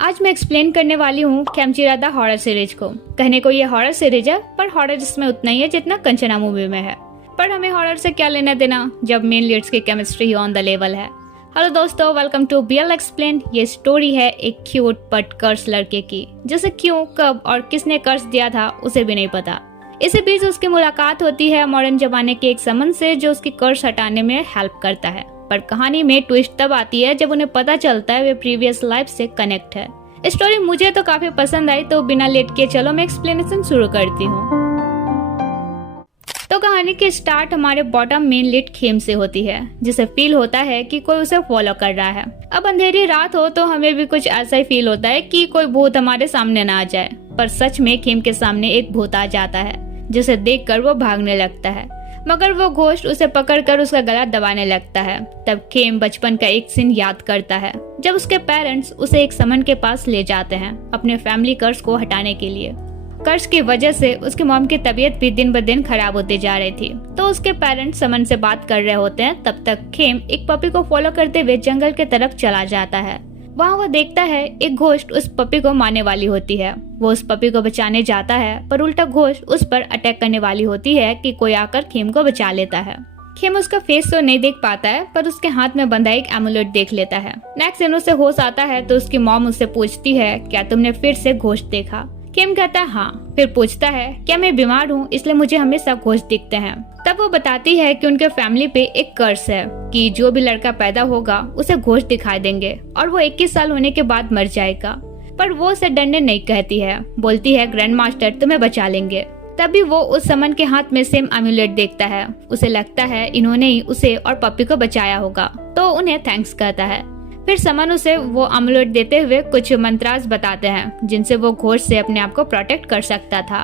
आज मैं एक्सप्लेन करने वाली हूँ खेमचीरा द हॉरर सीरीज को। कहने को ये हॉरर सीरीज है, पर हॉरर इसमें उतना ही है जितना कंचना मूवी में है। पर हमें हॉरर से क्या लेना देना जब मेन लीड्स की chemistry he on the level है। हेलो दोस्तों, वेलकम टू बीएल एक्सप्लेन। ये स्टोरी है एक क्यूट बट कर्स लड़के की, जिसे क्यों, कब और किसने कर्स दिया था उसे भी नहीं पता। इसी बीच उसकी मुलाकात होती है मॉडर्न जमाने के एक समन से जो उसकी कर्स हटाने में हेल्प करता है। पर कहानी में ट्विस्ट तब आती है जब उन्हें पता चलता है वे प्रीवियस लाइफ से कनेक्ट है। स्टोरी मुझे तो काफी पसंद आई, तो बिना लेट के चलो मैं एक्सप्लेनेशन शुरू करती हूँ। तो कहानी की स्टार्ट हमारे बॉटम मेन लीड खेम से होती है, जिसे फील होता है कि कोई उसे फॉलो कर रहा है। अब अंधेरी रात हो तो हमें भी कुछ ऐसा ही फील होता है कि कोई भूत हमारे सामने ना आ जाए। पर सच में खेम के सामने एक भूत आ जाता है, जिसे देखकर वो भागने लगता है, मगर वो घोस्ट उसे पकड़कर उसका गला दबाने लगता है। तब खेम बचपन का एक सीन याद करता है जब उसके पेरेंट्स उसे एक समन के पास ले जाते हैं अपने फैमिली कर्स को हटाने के लिए। कर्स की वजह से उसकी मॉम की तबीयत भी दिन ब दिन खराब होती जा रही थी, तो उसके पेरेंट्स समन से बात कर रहे होते हैं। तब तक खेम एक पपी को फॉलो करते हुए जंगल के तरफ चला जाता है। वहाँ वो देखता है एक घोस्ट उस पपी को मारने वाली होती है। वो उस पपी को बचाने जाता है, पर उल्टा घोस्ट उस पर अटैक करने वाली होती है कि कोई आकर खेम को बचा लेता है। खेम उसका फेस तो नहीं देख पाता है, पर उसके हाथ में बंधा एक एमुलेट देख लेता है। नेक्स्ट दिन उसे होश आता है तो उसकी मॉम उससे पूछती है, क्या तुमने फिर से घोस्ट देखा? खेम कहता है हाँ। फिर पूछता है, क्या मैं बीमार हूँ इसलिए मुझे हमेशा घोस्ट दिखते हैं? तब वो बताती है कि उनके फैमिली पे एक कर्स है कि जो भी लड़का पैदा होगा उसे घोस्ट दिखाई देंगे और वो 21 साल होने के बाद मर जाएगा। पर वो उसे डरने नहीं कहती है, बोलती है ग्रैंड मास्टर तुम्हें बचा लेंगे। तभी वो उस समन के हाथ में सेम एमुलेट देखता है। उसे लगता है इन्होंने ही उसे और पप्पी को बचाया होगा, तो उन्हें थैंक्स कहता है। फिर समन उसे वो एमुलेट देते हुए कुछ मंत्राज बताते हैं जिनसे वो घोस्ट से अपने आप को प्रोटेक्ट कर सकता था,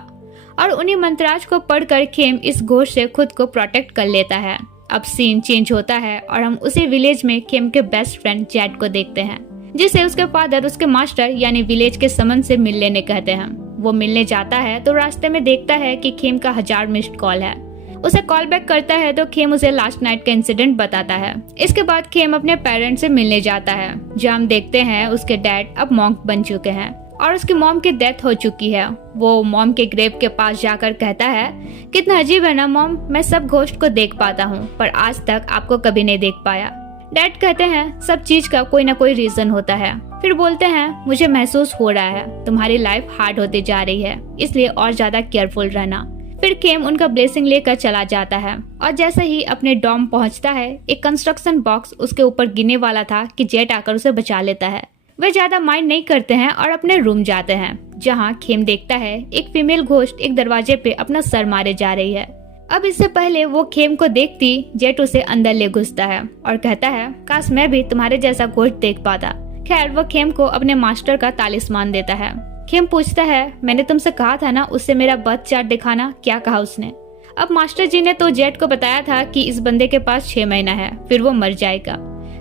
और उन्हीं मंत्राज को पढ़कर खेम इस घोस्ट से खुद को प्रोटेक्ट कर लेता है। अब सीन चेंज होता है और हम उसी विलेज में खेम के बेस्ट फ्रेंड जेट को देखते हैं, जिसे उसके फादर उसके मास्टर यानी विलेज के समन से मिल लेने कहते हैं। वो मिलने जाता है तो रास्ते में देखता है कि खेम का 1000 मिस्ड कॉल है। उसे कॉल बैक करता है तो खेम उसे लास्ट नाइट का इंसिडेंट बताता है। इसके बाद खेम अपने पेरेंट्स से मिलने जाता है, जहाँ हम देखते हैं उसके डैड अब मॉन्क बन चुके हैं और उसकी मॉम की डेथ हो चुकी है। वो मॉम के ग्रेव के पास जाकर कहता है, कितना अजीब है ना मॉम, मैं सब घोस्ट को देख पाता हूँ पर आज तक आपको कभी नहीं देख पाया। डैड कहते हैं सब चीज का कोई ना कोई रीजन होता है। फिर बोलते हैं मुझे महसूस हो रहा है तुम्हारी लाइफ हार्ड होती जा रही है, इसलिए और ज्यादा केयरफुल रहना। फिर खेम उनका ब्लेसिंग लेकर चला जाता है और जैसे ही अपने डॉम पहुंचता है एक कंस्ट्रक्शन बॉक्स उसके ऊपर गिरने वाला था कि जेट आकर उसे बचा लेता है। वे ज्यादा माइंड नहीं करते हैं और अपने रूम जाते हैं, जहां खेम देखता है एक फीमेल घोस्ट एक दरवाजे पे अपना सर मारे जा रही है। अब इससे पहले वो खेम को देखती जेट उसे अंदर ले घुसता है और कहता है काश मैं भी तुम्हारे जैसा घोस्ट देख पाता। खैर वो खेम को अपने मास्टर का तालिस्मान देता है। खेम पूछता है मैंने तुमसे कहा था ना उससे मेरा बर्थ चार्ट दिखाना, क्या कहा उसने? अब मास्टर जी ने तो जेट को बताया था कि इस बंदे के पास 6 महीना है फिर वो मर जाएगा।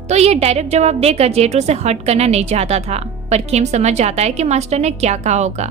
तो ये डायरेक्ट जवाब देकर जेट उसे हर्ट करना नहीं चाहता था, पर खेम समझ जाता है कि मास्टर ने क्या कहा होगा।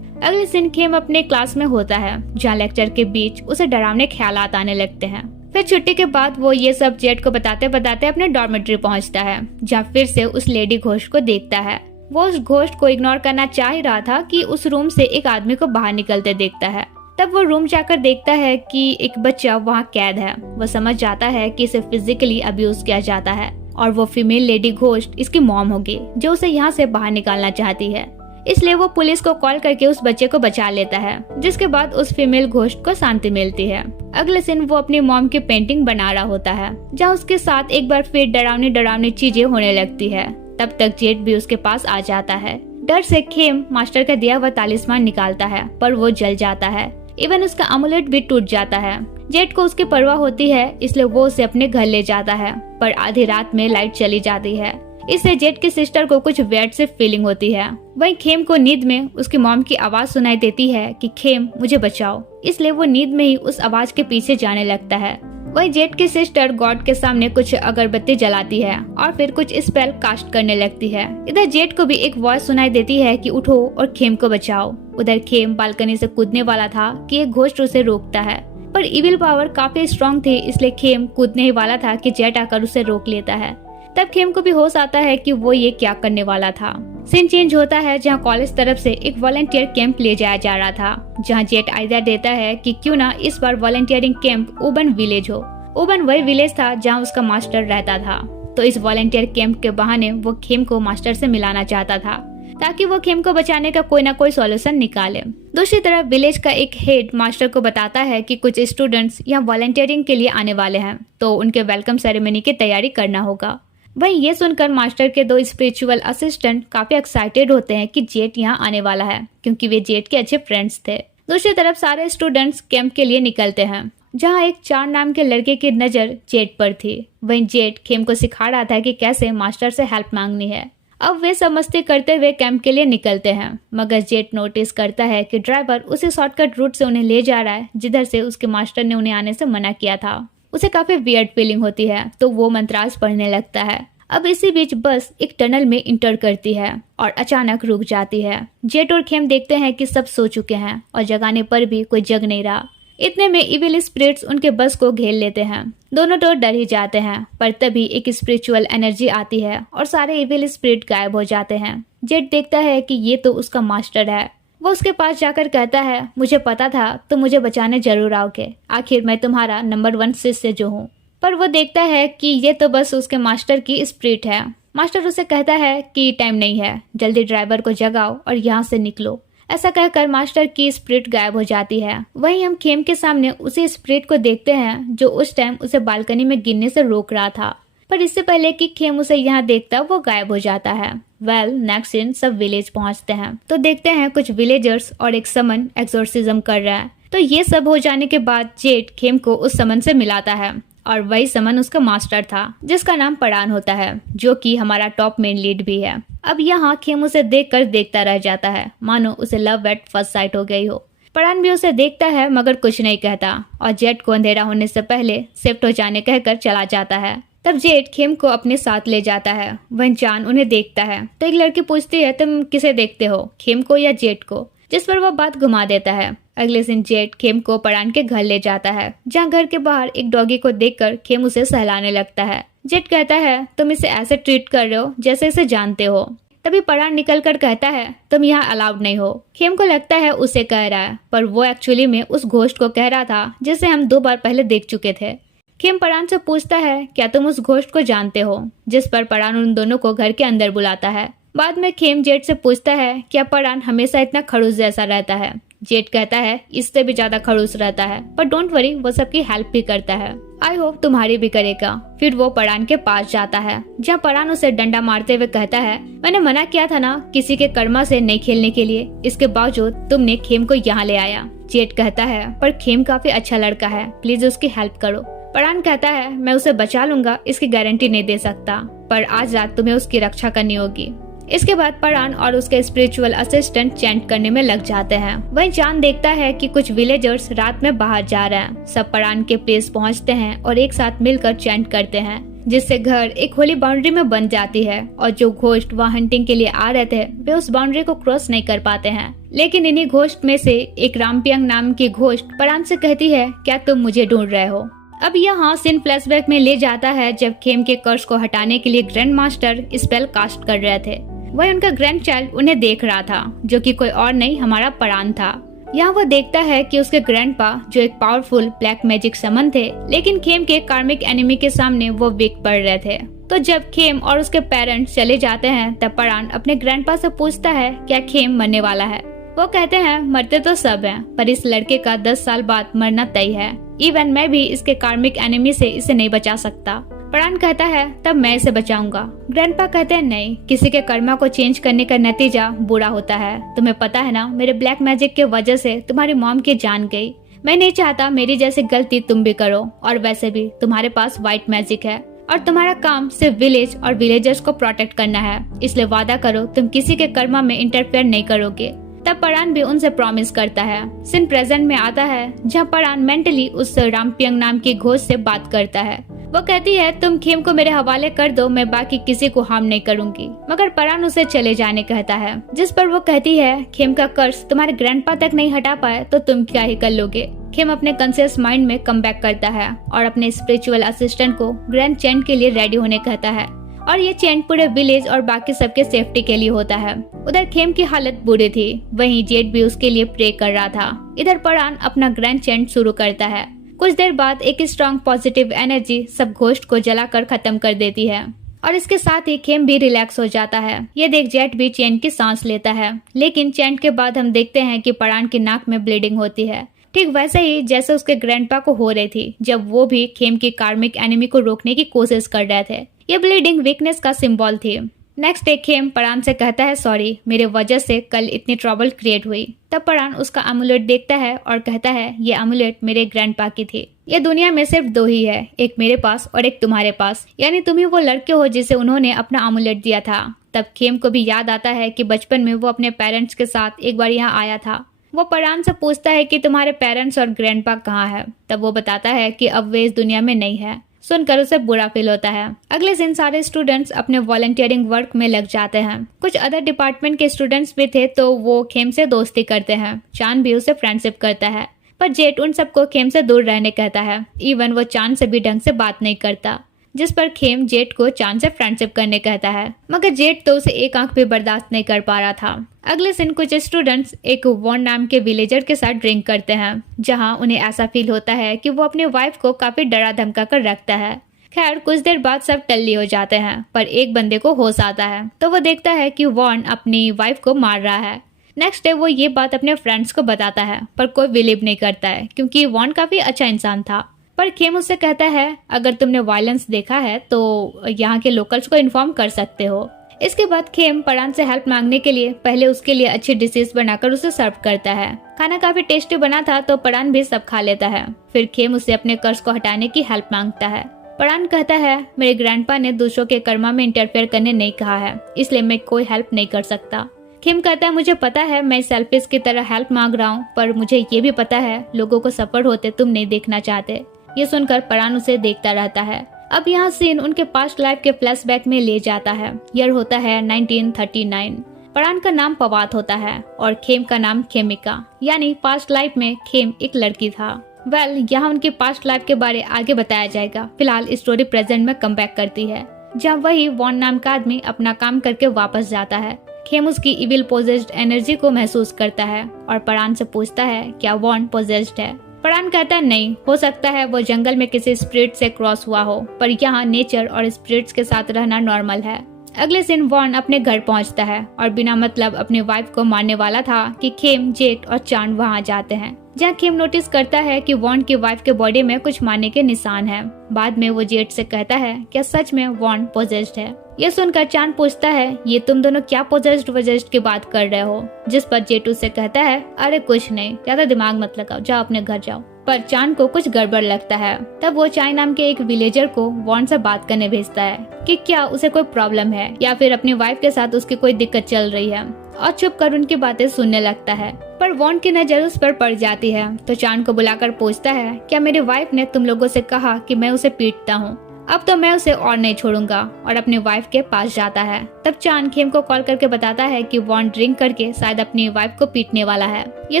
अगले दिन खेम अपने क्लास में होता है, जहाँ लेक्चर के बीच उसे डरावने ख्यालात आने लगते हैं। फिर छुट्टी के बाद वो ये सब जेट को बताते बताते अपने डॉर्मेट्री पहुंचता है, जहाँ फिर से उस लेडी घोस्ट को देखता है। वो उस घोस्ट को इग्नोर करना चाह ही रहा था कि उस रूम से एक आदमी को बाहर निकलते देखता है। तब वो रूम जाकर देखता है कि एक बच्चा वहाँ कैद है। वो समझ जाता है कि इसे फिजिकली अब्यूज किया जाता है और वो फीमेल लेडी घोस्ट इसकी मॉम होगी जो उसे यहाँ से बाहर निकालना चाहती है। इसलिए वो पुलिस को कॉल करके उस बच्चे को बचा लेता है, जिसके बाद उस फीमेल घोस्ट को शांति मिलती है। अगले दिन वो अपनी मॉम की पेंटिंग बना रहा होता है, जहाँ उसके साथ एक बार फिर डरावनी डरावनी चीजें होने लगती है। तब तक जेट भी उसके पास आ जाता है। डर से खेम मास्टर का दिया हुआ तालिस्मान निकालता है, पर वो जल जाता है। इवन उसका अमुलेट भी टूट जाता है। जेट को उसकी परवाह होती है, इसलिए वो उसे अपने घर ले जाता है, पर आधी रात में लाइट चली जाती है। इससे जेट की सिस्टर को कुछ वेट से फीलिंग होती है। वहीं खेम को नींद में उसकी मॉम की आवाज सुनाई देती है कि खेम मुझे बचाओ, इसलिए वो नींद में ही उस आवाज के पीछे जाने लगता है। वहीं जेट की सिस्टर गॉड के सामने कुछ अगरबत्ती जलाती है और फिर कुछ स्पेल कास्ट करने लगती है। इधर जेट को भी एक वॉइस सुनाई देती है कि उठो और खेम को बचाओ। उधर खेम बालकनी से कूदने वाला था कि एक घोस्ट उसे रोकता है, पर इविल पावर काफी स्ट्रॉन्ग थी, इसलिए खेम कूदने ही वाला था कि जेट आकर उसे रोक लेता है। तब खेम को भी होश आता है कि वो ये क्या करने वाला था। सीन चेंज होता है जहाँ कॉलेज तरफ से एक वॉलंटियर कैंप ले जाया जा रहा था, जहाँ जेट आइडिया देता है कि क्यों ना इस बार वॉलंटियरिंग कैंप ओबन विलेज हो। ओबन वही विलेज था जहाँ उसका मास्टर रहता था, तो इस वॉलंटियर कैंप के बहाने वो खेम को मास्टर से मिलाना चाहता था ताकि वो खेम को बचाने का कोई ना कोई सॉल्यूशन निकाले। दूसरी तरफ विलेज का एक हेड मास्टर को बताता है कि कुछ स्टूडेंट्स यहाँ वॉलंटियरिंग के लिए आने वाले हैं, तो उनके वेलकम सेरेमनी की तैयारी करना होगा। वहीं ये सुनकर मास्टर के 2 स्पिरिचुअल असिस्टेंट काफी एक्साइटेड होते हैं कि जेट यहाँ आने वाला है, क्योंकि वे जेट के अच्छे फ्रेंड्स थे। दूसरी तरफ सारे स्टूडेंट्स कैंप के लिए निकलते हैं, जहाँ एक चार नाम के लड़के की नजर जेट पर थी। वहीं जेट खेम को सिखा रहा था कि कैसे मास्टर से हेल्प मांगनी है। अब वे सब मस्ती करते हुए कैंप के लिए निकलते हैं, मगर जेट नोटिस करता है कि ड्राइवर उसी शॉर्टकट रूट से उन्हें ले जा रहा है जिधर से उसके मास्टर ने उन्हें आने से मना किया था। उसे काफी वियर्ड फीलिंग होती है, तो वो मंत्रास पढ़ने लगता है। अब इसी बीच बस एक टनल में इंटर करती है और अचानक रुक जाती है। जेट और खेम देखते हैं कि सब सो चुके हैं और जगाने पर भी कोई जग नहीं रहा। इतने में इविल स्पिरिट्स उनके बस को घेर लेते हैं। दोनों तो डर ही जाते हैं, पर तभी एक स्पिरिचुअल एनर्जी आती है और सारे इविल स्पिरिट गायब हो जाते हैं। जेट देखता है कि ये तो उसका मास्टर है। वो उसके पास जाकर कहता है, मुझे पता था तुम मुझे बचाने जरूर आओगे, आखिर मैं तुम्हारा नंबर 1 शिष्य जो हूँ। पर वो देखता है कि ये तो बस उसके मास्टर की स्पिरिट है। मास्टर उसे कहता है कि टाइम नहीं है, जल्दी ड्राइवर को जगाओ और यहाँ से निकलो। ऐसा कहकर मास्टर की स्पिरिट गायब हो जाती है। वहीं हम खेम के सामने उसी स्पिरिट को देखते हैं जो उस टाइम उसे बालकनी में गिरने से रोक रहा था, पर इससे पहले कि खेम उसे यहाँ देखता वो गायब हो जाता है। नेक्स्ट सीन सब विलेज पहुंचते हैं, तो देखते हैं कुछ विलेजर्स और एक समन एक्सोर्सिज्म कर रहा है। तो ये सब हो जाने के बाद जेट खेम को उस समन से मिलाता है और वही समन उसका मास्टर था, जिसका नाम परान होता है, जो कि हमारा टॉप मेन लीड भी है। अब यहाँ खेम उसे देखकर देखता रह जाता है, मानो उसे लव एट फर्स्ट साइट हो गई हो। परान भी उसे देखता है मगर कुछ नहीं कहता और जेट को अंधेरा होने से पहले शिफ्ट हो जाने कहकर चला जाता है। तब जेट खेम को अपने साथ ले जाता है। वहीं जान उन्हें देखता है, तो एक लड़की पूछती है, तुम किसे देखते हो, खेम को या जेट को? जिस पर वह बात घुमा देता है। अगले दिन जेट खेम को परान के घर ले जाता है, जहाँ घर के बाहर एक डॉगी को देखकर खेम उसे सहलाने लगता है। जेट कहता है, तुम इसे ऐसे ट्रीट कर रहे हो जैसे इसे जानते हो। तभी परान निकल कर कहता है, तुम यहाँ अलाउड नहीं हो। खेम को लगता है उसे कह रहा है, पर वो एक्चुअली में उस घोस्ट को कह रहा था जिसे हम 2 बार पहले देख चुके थे। खेम परान से पूछता है, क्या तुम उस घोस्ट को जानते हो? जिस पर परान उन दोनों को घर के अंदर बुलाता है। बाद में खेम जेट से पूछता है, क्या परान हमेशा इतना खड़ूस जैसा रहता है? जेट कहता है, इससे भी ज्यादा खड़ूस रहता है, पर डोंट वरी, वो सबकी हेल्प भी करता है। आई होप तुम्हारी भी करेगा। फिर वो परान के पास जाता है, जहाँ परान उसे डंडा मारते हुए कहता है, मैंने मना किया था ना किसी के कर्मा से नहीं खेलने के लिए, इसके बावजूद तुमने खेम को यहाँ ले आया। जेट कहता है, पर खेम काफी अच्छा लड़का है, प्लीज उसकी हेल्प करो। परान कहता है, मैं उसे बचा लूंगा, इसकी गारंटी नहीं दे सकता, पर आज रात तुम्हें उसकी रक्षा करनी होगी। इसके बाद परान और उसके स्पिरिचुअल असिस्टेंट चैंट करने में लग जाते हैं। वहीं जान देखता है कि कुछ विलेजर्स रात में बाहर जा रहे हैं। सब परान के प्लेस पहुंचते हैं और एक साथ मिलकर चैंट करते हैं, जिससे घर एक होली बाउंड्री में बन जाती है और जो घोस्ट वहाँ हंटिंग के लिए आ रहे थे वे उस बाउंड्री को क्रॉस नहीं कर पाते हैं। लेकिन इन्हीं घोस्ट में से एक रामपियंग नाम की घोस्ट परान से कहती है, क्या तुम मुझे ढूंढ रहे हो? अब यहाँ सीन फ्लैशबैक में ले जाता है जब खेम के कर्स को हटाने के लिए ग्रैंड मास्टर स्पेल कास्ट कर रहे थे। वही उनका ग्रैंड चाइल्ड उन्हें देख रहा था, जो कि कोई और नहीं हमारा परान था। यहाँ वो देखता है कि उसके ग्रैंडपा जो एक पावरफुल ब्लैक मैजिक समन थे, लेकिन खेम के कार्मिक एनिमी के सामने वो वीक पड़ रहे थे। तो जब खेम और उसके पेरेंट्स चले जाते हैं तब परान अपने ग्रैंडपा से पूछता है, क्या खेम मरने वाला है? वो कहते हैं, मरते तो सब हैं, पर इस लड़के का 10 साल बाद मरना तय है। इवन मैं भी इसके कार्मिक एनिमी से इसे नहीं बचा सकता। परान कहता है, तब मैं इसे बचाऊंगा। ग्रैंडपा कहते हैं, नहीं, किसी के कर्मा को चेंज करने का नतीजा बुरा होता है। तुम्हें पता है ना, मेरे ब्लैक मैजिक के वजह से तुम्हारी मॉम की जान गई। मैं नहीं चाहता मेरी जैसी गलती तुम भी करो, और वैसे भी तुम्हारे पास व्हाइट मैजिक है और तुम्हारा काम सिर्फ विलेज और विलेजर्स को प्रोटेक्ट करना है, इसलिए वादा करो तुम किसी के कर्मा में इंटरफेयर नहीं करोगे। तब परान भी उनसे प्रॉमिस करता है। सीन प्रेजेंट में आता है, जहाँ परान मेंटली उस रामपियंग नाम की घोस्ट से बात करता है। वो कहती है, तुम खेम को मेरे हवाले कर दो, मैं बाकी किसी को हार्म नहीं करूंगी। मगर परान उसे चले जाने कहता है, जिस पर वो कहती है, खेम का कर्ज तुम्हारे ग्रैंडपा तक नहीं हटा पाए तो तुम क्या ही कर लोगे। खेम अपने कॉन्शियस माइंड में कम बैक करता है और अपने स्पिरिचुअल असिस्टेंट को ग्रैंड चैंट के लिए रेडी होने कहता है। और ये चेंट पूरे विलेज और बाकी सबके सेफ्टी के लिए होता है। उधर खेम की हालत बुरी थी, वहीं जेट भी उसके लिए प्रे कर रहा था। इधर परान अपना ग्रैंड चेंट शुरू करता है। कुछ देर बाद एक स्ट्रॉन्ग पॉजिटिव एनर्जी सब घोस्ट को जलाकर खत्म कर देती है और इसके साथ ही खेम भी रिलैक्स हो जाता है। ये देख जेट भी चेंट की सांस लेता है, लेकिन चेंट के बाद हम देखते हैं कि परान की नाक में ब्लीडिंग होती है, ठीक वैसे ही जैसे उसके ग्रैंडपा को हो रही थी जब वो भी खेम की कार्मिक एनिमी को रोकने की कोशिश कर रहे थे। ये ब्लीडिंग वीकनेस का सिंबल थी। नेक्स्ट डे खेम परान से कहता है सॉरी, मेरे वजह से कल इतनी ट्रबल क्रिएट हुई। तब परान उसका एमुलेट देखता है और कहता है ये एमुलेट मेरे ग्रैंडपा की थी। ये दुनिया में सिर्फ दो ही है, एक मेरे पास और एक तुम्हारे पास, यानी तुम ही वो लड़के हो जिसे उन्होंने अपना एमुलेट दिया था। तब खेम को भी याद आता है कि बचपन में वो अपने पेरेंट्स के साथ एक बार यहाँ आया था। वो परान से पूछता है कि तुम्हारे पेरेंट्स और ग्रैंडपा कहाँ है। तब वो बताता है कि अब वे इस दुनिया में नहीं है। सुनकर उसे बुरा फील होता है। अगले दिन सारे स्टूडेंट्स अपने वॉलंटियरिंग वर्क में लग जाते हैं। कुछ अदर डिपार्टमेंट के स्टूडेंट्स भी थे तो वो खेम से दोस्ती करते हैं। चांद भी उसे फ्रेंडशिप करता है, पर जेट उन सबको खेम से दूर रहने कहता है। इवन वो चांद से भी ढंग से बात नहीं करता, जिस पर खेम जेट को चांद से फ्रेंडशिप करने कहता है, मगर जेट तो उसे एक आंख भी बर्दाश्त नहीं कर पा रहा था। अगले दिन कुछ स्टूडेंट्स एक वॉन नाम के विलेजर के साथ ड्रिंक करते हैं, जहां उन्हें ऐसा फील होता है कि वो अपनी वाइफ को काफी डरा धमका कर रखता है। खैर कुछ देर बाद सब टल्ली हो जाते हैं, पर एक बंदे को होश आता है तो वो देखता है कि वॉन अपनी वाइफ को मार रहा है। नेक्स्ट डे वो ये बात अपने फ्रेंड्स को बताता है, पर कोई बिलीव नहीं करता है क्योंकि वॉन काफी अच्छा इंसान था। पर खेम उससे कहता है अगर तुमने वायलेंस देखा है तो यहाँ के लोकल्स को इन्फॉर्म कर सकते हो। इसके बाद खेम परान से हेल्प मांगने के लिए पहले उसके लिए अच्छी डिशेस बनाकर उसे सर्व करता है। खाना काफी टेस्टी बना था तो परान भी सब खा लेता है। फिर खेम उसे अपने कर्ज को हटाने की हेल्प मांगता है। परान कहता है मेरे ग्रैंडपा ने दूसरों के कर्मा में इंटरफेयर करने नहीं कहा है, इसलिए मैं कोई हेल्प नहीं कर सकता। खेम कहता है मुझे पता है मैं सेल्फिश की तरह हेल्प मांग रहा हूँ, पर मुझे ये भी पता है लोगों को सफर होते तुम नहीं देखना चाहते। ये सुनकर परान उसे देखता रहता है। अब यहाँ सीन उनके पास्ट लाइफ के फ्लैशबैक में ले जाता है। ईयर होता है 1939। परान का नाम पवात होता है और खेम का नाम खेमिका, यानी पास्ट लाइफ में खेम एक लड़की था। यहाँ उनकी पास्ट लाइफ के बारे आगे बताया जाएगा। फिलहाल स्टोरी प्रेजेंट में कम बैक करती है, जहाँ वही वॉन नाम का आदमी अपना काम करके वापस जाता है। खेम उसकी इविल पोजेस्ड एनर्जी को महसूस करता है और परान से पूछता है क्या वॉन पोजेस्ड है। परान कहता है नहीं, हो सकता है वो जंगल में किसी स्पिरिट से क्रॉस हुआ हो, पर यहाँ नेचर और स्पिरिट्स के साथ रहना नॉर्मल है। अगले दिन वॉन अपने घर पहुँचता है और बिना मतलब अपनी वाइफ को मारने वाला था कि खेम, जेट और चांद वहाँ जाते हैं, जहाँ खेम नोटिस करता है कि वॉन की वाइफ के बॉडी में कुछ मारने के निशान हैं। बाद में वो जेट से कहता है क्या सच में वॉन पोजेस्ड है। ये सुनकर चांद पूछता है ये तुम दोनों क्या पोजेस्ड वजेस्ड की बात कर रहे हो, जिस पर जेट उससे कहता है अरे कुछ नहीं, ज्यादा दिमाग मत लगाओ, जाओ अपने घर जाओ। पर चांद को कुछ गड़बड़ लगता है। तब वो चाय नाम के एक विलेजर को वॉन से बात करने भेजता है कि क्या उसे कोई प्रॉब्लम है या फिर अपनी वाइफ के साथ उसकी कोई दिक्कत चल रही है, और चुप कर उनकी बातें सुनने लगता है। पर वॉन की नजर उस पर पड़ जाती है तो चांद को बुलाकर पूछता है क्या मेरी वाइफ ने तुम लोगों से कहा कि मैं उसे पीटता हूँ, अब तो मैं उसे और नहीं छोड़ूंगा, और अपनी वाइफ के पास जाता है। तब चांद खेम को कॉल करके बताता है कि वॉन ड्रिंक करके शायद अपनी वाइफ को पीटने वाला है। ये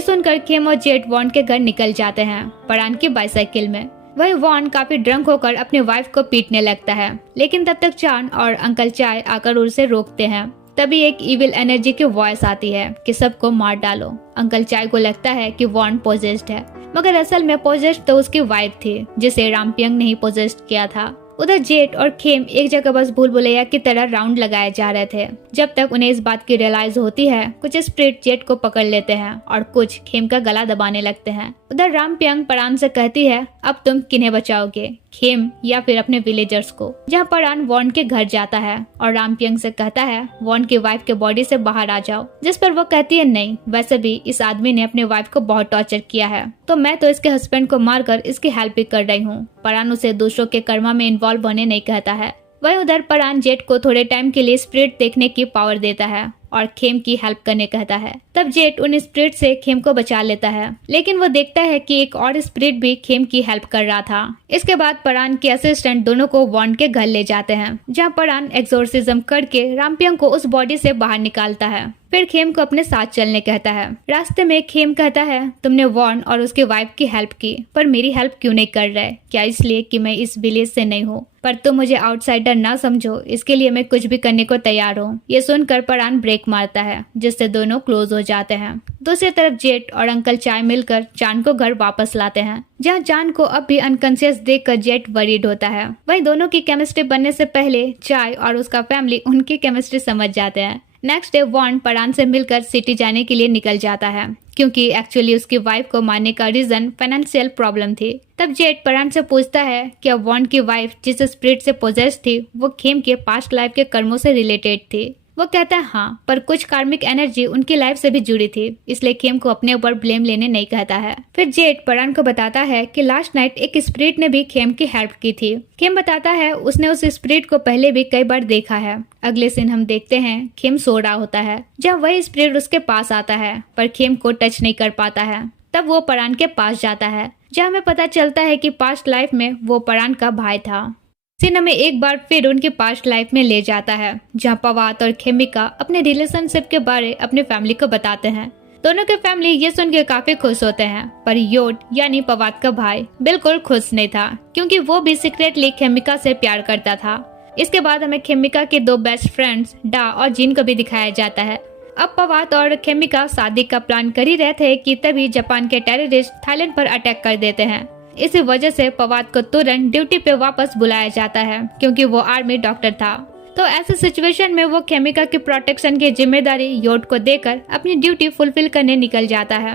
सुनकर खेम और जेट वॉन के घर निकल जाते हैं परान की बाइसाइकिल में। वही वॉन काफी ड्रंक होकर अपनी वाइफ को पीटने लगता है, लेकिन तब तक चांद और अंकल चाय आकर उसे रोकते हैं। तभी एक इविल एनर्जी की वॉइस आती है कि सबको मार डालो। अंकल चाय को लगता है कि वॉन पोजेस्ड है, मगर असल में पोजेस्ड तो उसकी वाइफ थी जिसे रामपियंग ने ही पोजेस्ड किया था। उधर जेट और खेम एक जगह बस भूल भुलैया की तरह राउंड लगाए जा रहे थे। जब तक उन्हें इस बात की रियलाइज होती है, कुछ स्पिरिट जेट को पकड़ लेते हैं और कुछ खेम का गला दबाने लगते हैं। उधर रामपियंग परान से कहती है अब तुम किन्हें बचाओगे, खेम या फिर अपने विलेजर्स को। जहाँ परान वॉन के घर जाता है और रामपियंग से कहता है वॉन की वाइफ के बॉडी से बाहर आ जाओ, जिस पर वो कहती है नहीं, वैसे भी इस आदमी ने अपने वाइफ को बहुत टॉर्चर किया है, तो मैं तो इसके हस्बैंड को मारकर इसकी हेल्प भी कर रही हूँ। परान उसे दूसरों के कर्मा में इन्वॉल्व होने नहीं कहता है। वही उधर परान जेट को थोड़े टाइम के लिए स्पिरिट देखने की पावर देता है और खेम की हेल्प करने कहता है। तब जेट उन स्पिरिट से खेम को बचा लेता है, लेकिन वो देखता है कि एक और स्पिरिट भी खेम की हेल्प कर रहा था। इसके बाद परान के असिस्टेंट दोनों को वॉन के घर ले जाते हैं, जहाँ परान एक्सोर्सिज्म करके रामपियंग को उस बॉडी से बाहर निकालता है। फिर खेम को अपने साथ चलने कहता है। रास्ते में खेम कहता है, तुमने वॉन और उसके वाइफ की हेल्प की, पर मेरी हेल्प क्यों नहीं कर रहे? क्या इसलिए कि मैं इस विलेज से नहीं हूँ? पर तुम मुझे आउटसाइडर ना समझो, इसके लिए मैं कुछ भी करने को तैयार हूँ। ये सुनकर परान ब्रेक मारता है, जिससे दोनों क्लोज हो जाते हैं। दूसरी तरफ जेट और अंकल चाय मिलकर चांद को घर वापस लाते हैं, जहाँ चांद को अब भी अनकॉन्शियस देखकर जेट वरीड होता है। वहीं दोनों की केमिस्ट्री बनने से पहले चाय और उसका फैमिली उनकी केमिस्ट्री समझ जाते हैं। नेक्स्ट डे वॉन परान से मिलकर सिटी जाने के लिए निकल जाता है, क्योंकि एक्चुअली उसकी वाइफ को मारने का रीजन फाइनेंशियल प्रॉब्लम थी। तब जेट परान से पूछता है कि अब वॉन की वाइफ जिस स्पिरिट से पोजेस थी वो खेम के पास्ट लाइफ के कर्मों से रिलेटेड थी। वो कहता है हाँ, पर कुछ कार्मिक एनर्जी उनकी लाइफ से भी जुड़ी थी, इसलिए खेम को अपने ऊपर ब्लेम लेने नहीं कहता है। फिर जेट परान को बताता है कि लास्ट नाइट एक स्पिरिट ने भी खेम की हेल्प की थी। खेम बताता है उसने उस स्पिरिट को पहले भी कई बार देखा है। अगले सीन हम देखते हैं खेम सो रहा होता है, जब वही स्पिरिट उसके पास आता है, पर खेम को टच नहीं कर पाता है। तब वो परान के पास जाता है, जहाँ हमें पता चलता है कि पास्ट लाइफ में वो परान का भाई था। सीन हमें एक बार फिर उनके पास्ट लाइफ में ले जाता है, जहाँ पवात और खेमिका अपने रिलेशनशिप के बारे अपनी फैमिली को बताते हैं। दोनों के फैमिली ये सुन के काफी खुश होते हैं, पर योट यानी पवात का भाई बिल्कुल खुश नहीं था, क्योंकि वो भी सीक्रेटली खेमिका से प्यार करता था। इसके बाद हमें खेमिका के दो बेस्ट फ्रेंड्स डा और जिन को भी दिखाया जाता है। अब पवात और खेमिका शादी का प्लान कर ही रहे थे कि तभी जापान के टेररिस्ट थाईलैंड पर अटैक कर देते हैं। इसी वजह से पवात को तुरंत ड्यूटी पे वापस बुलाया जाता है, क्योंकि वो आर्मी डॉक्टर था। तो ऐसे सिचुएशन में वो खेमिका की प्रोटेक्शन की जिम्मेदारी योट को देकर अपनी ड्यूटी फुलफिल करने निकल जाता है।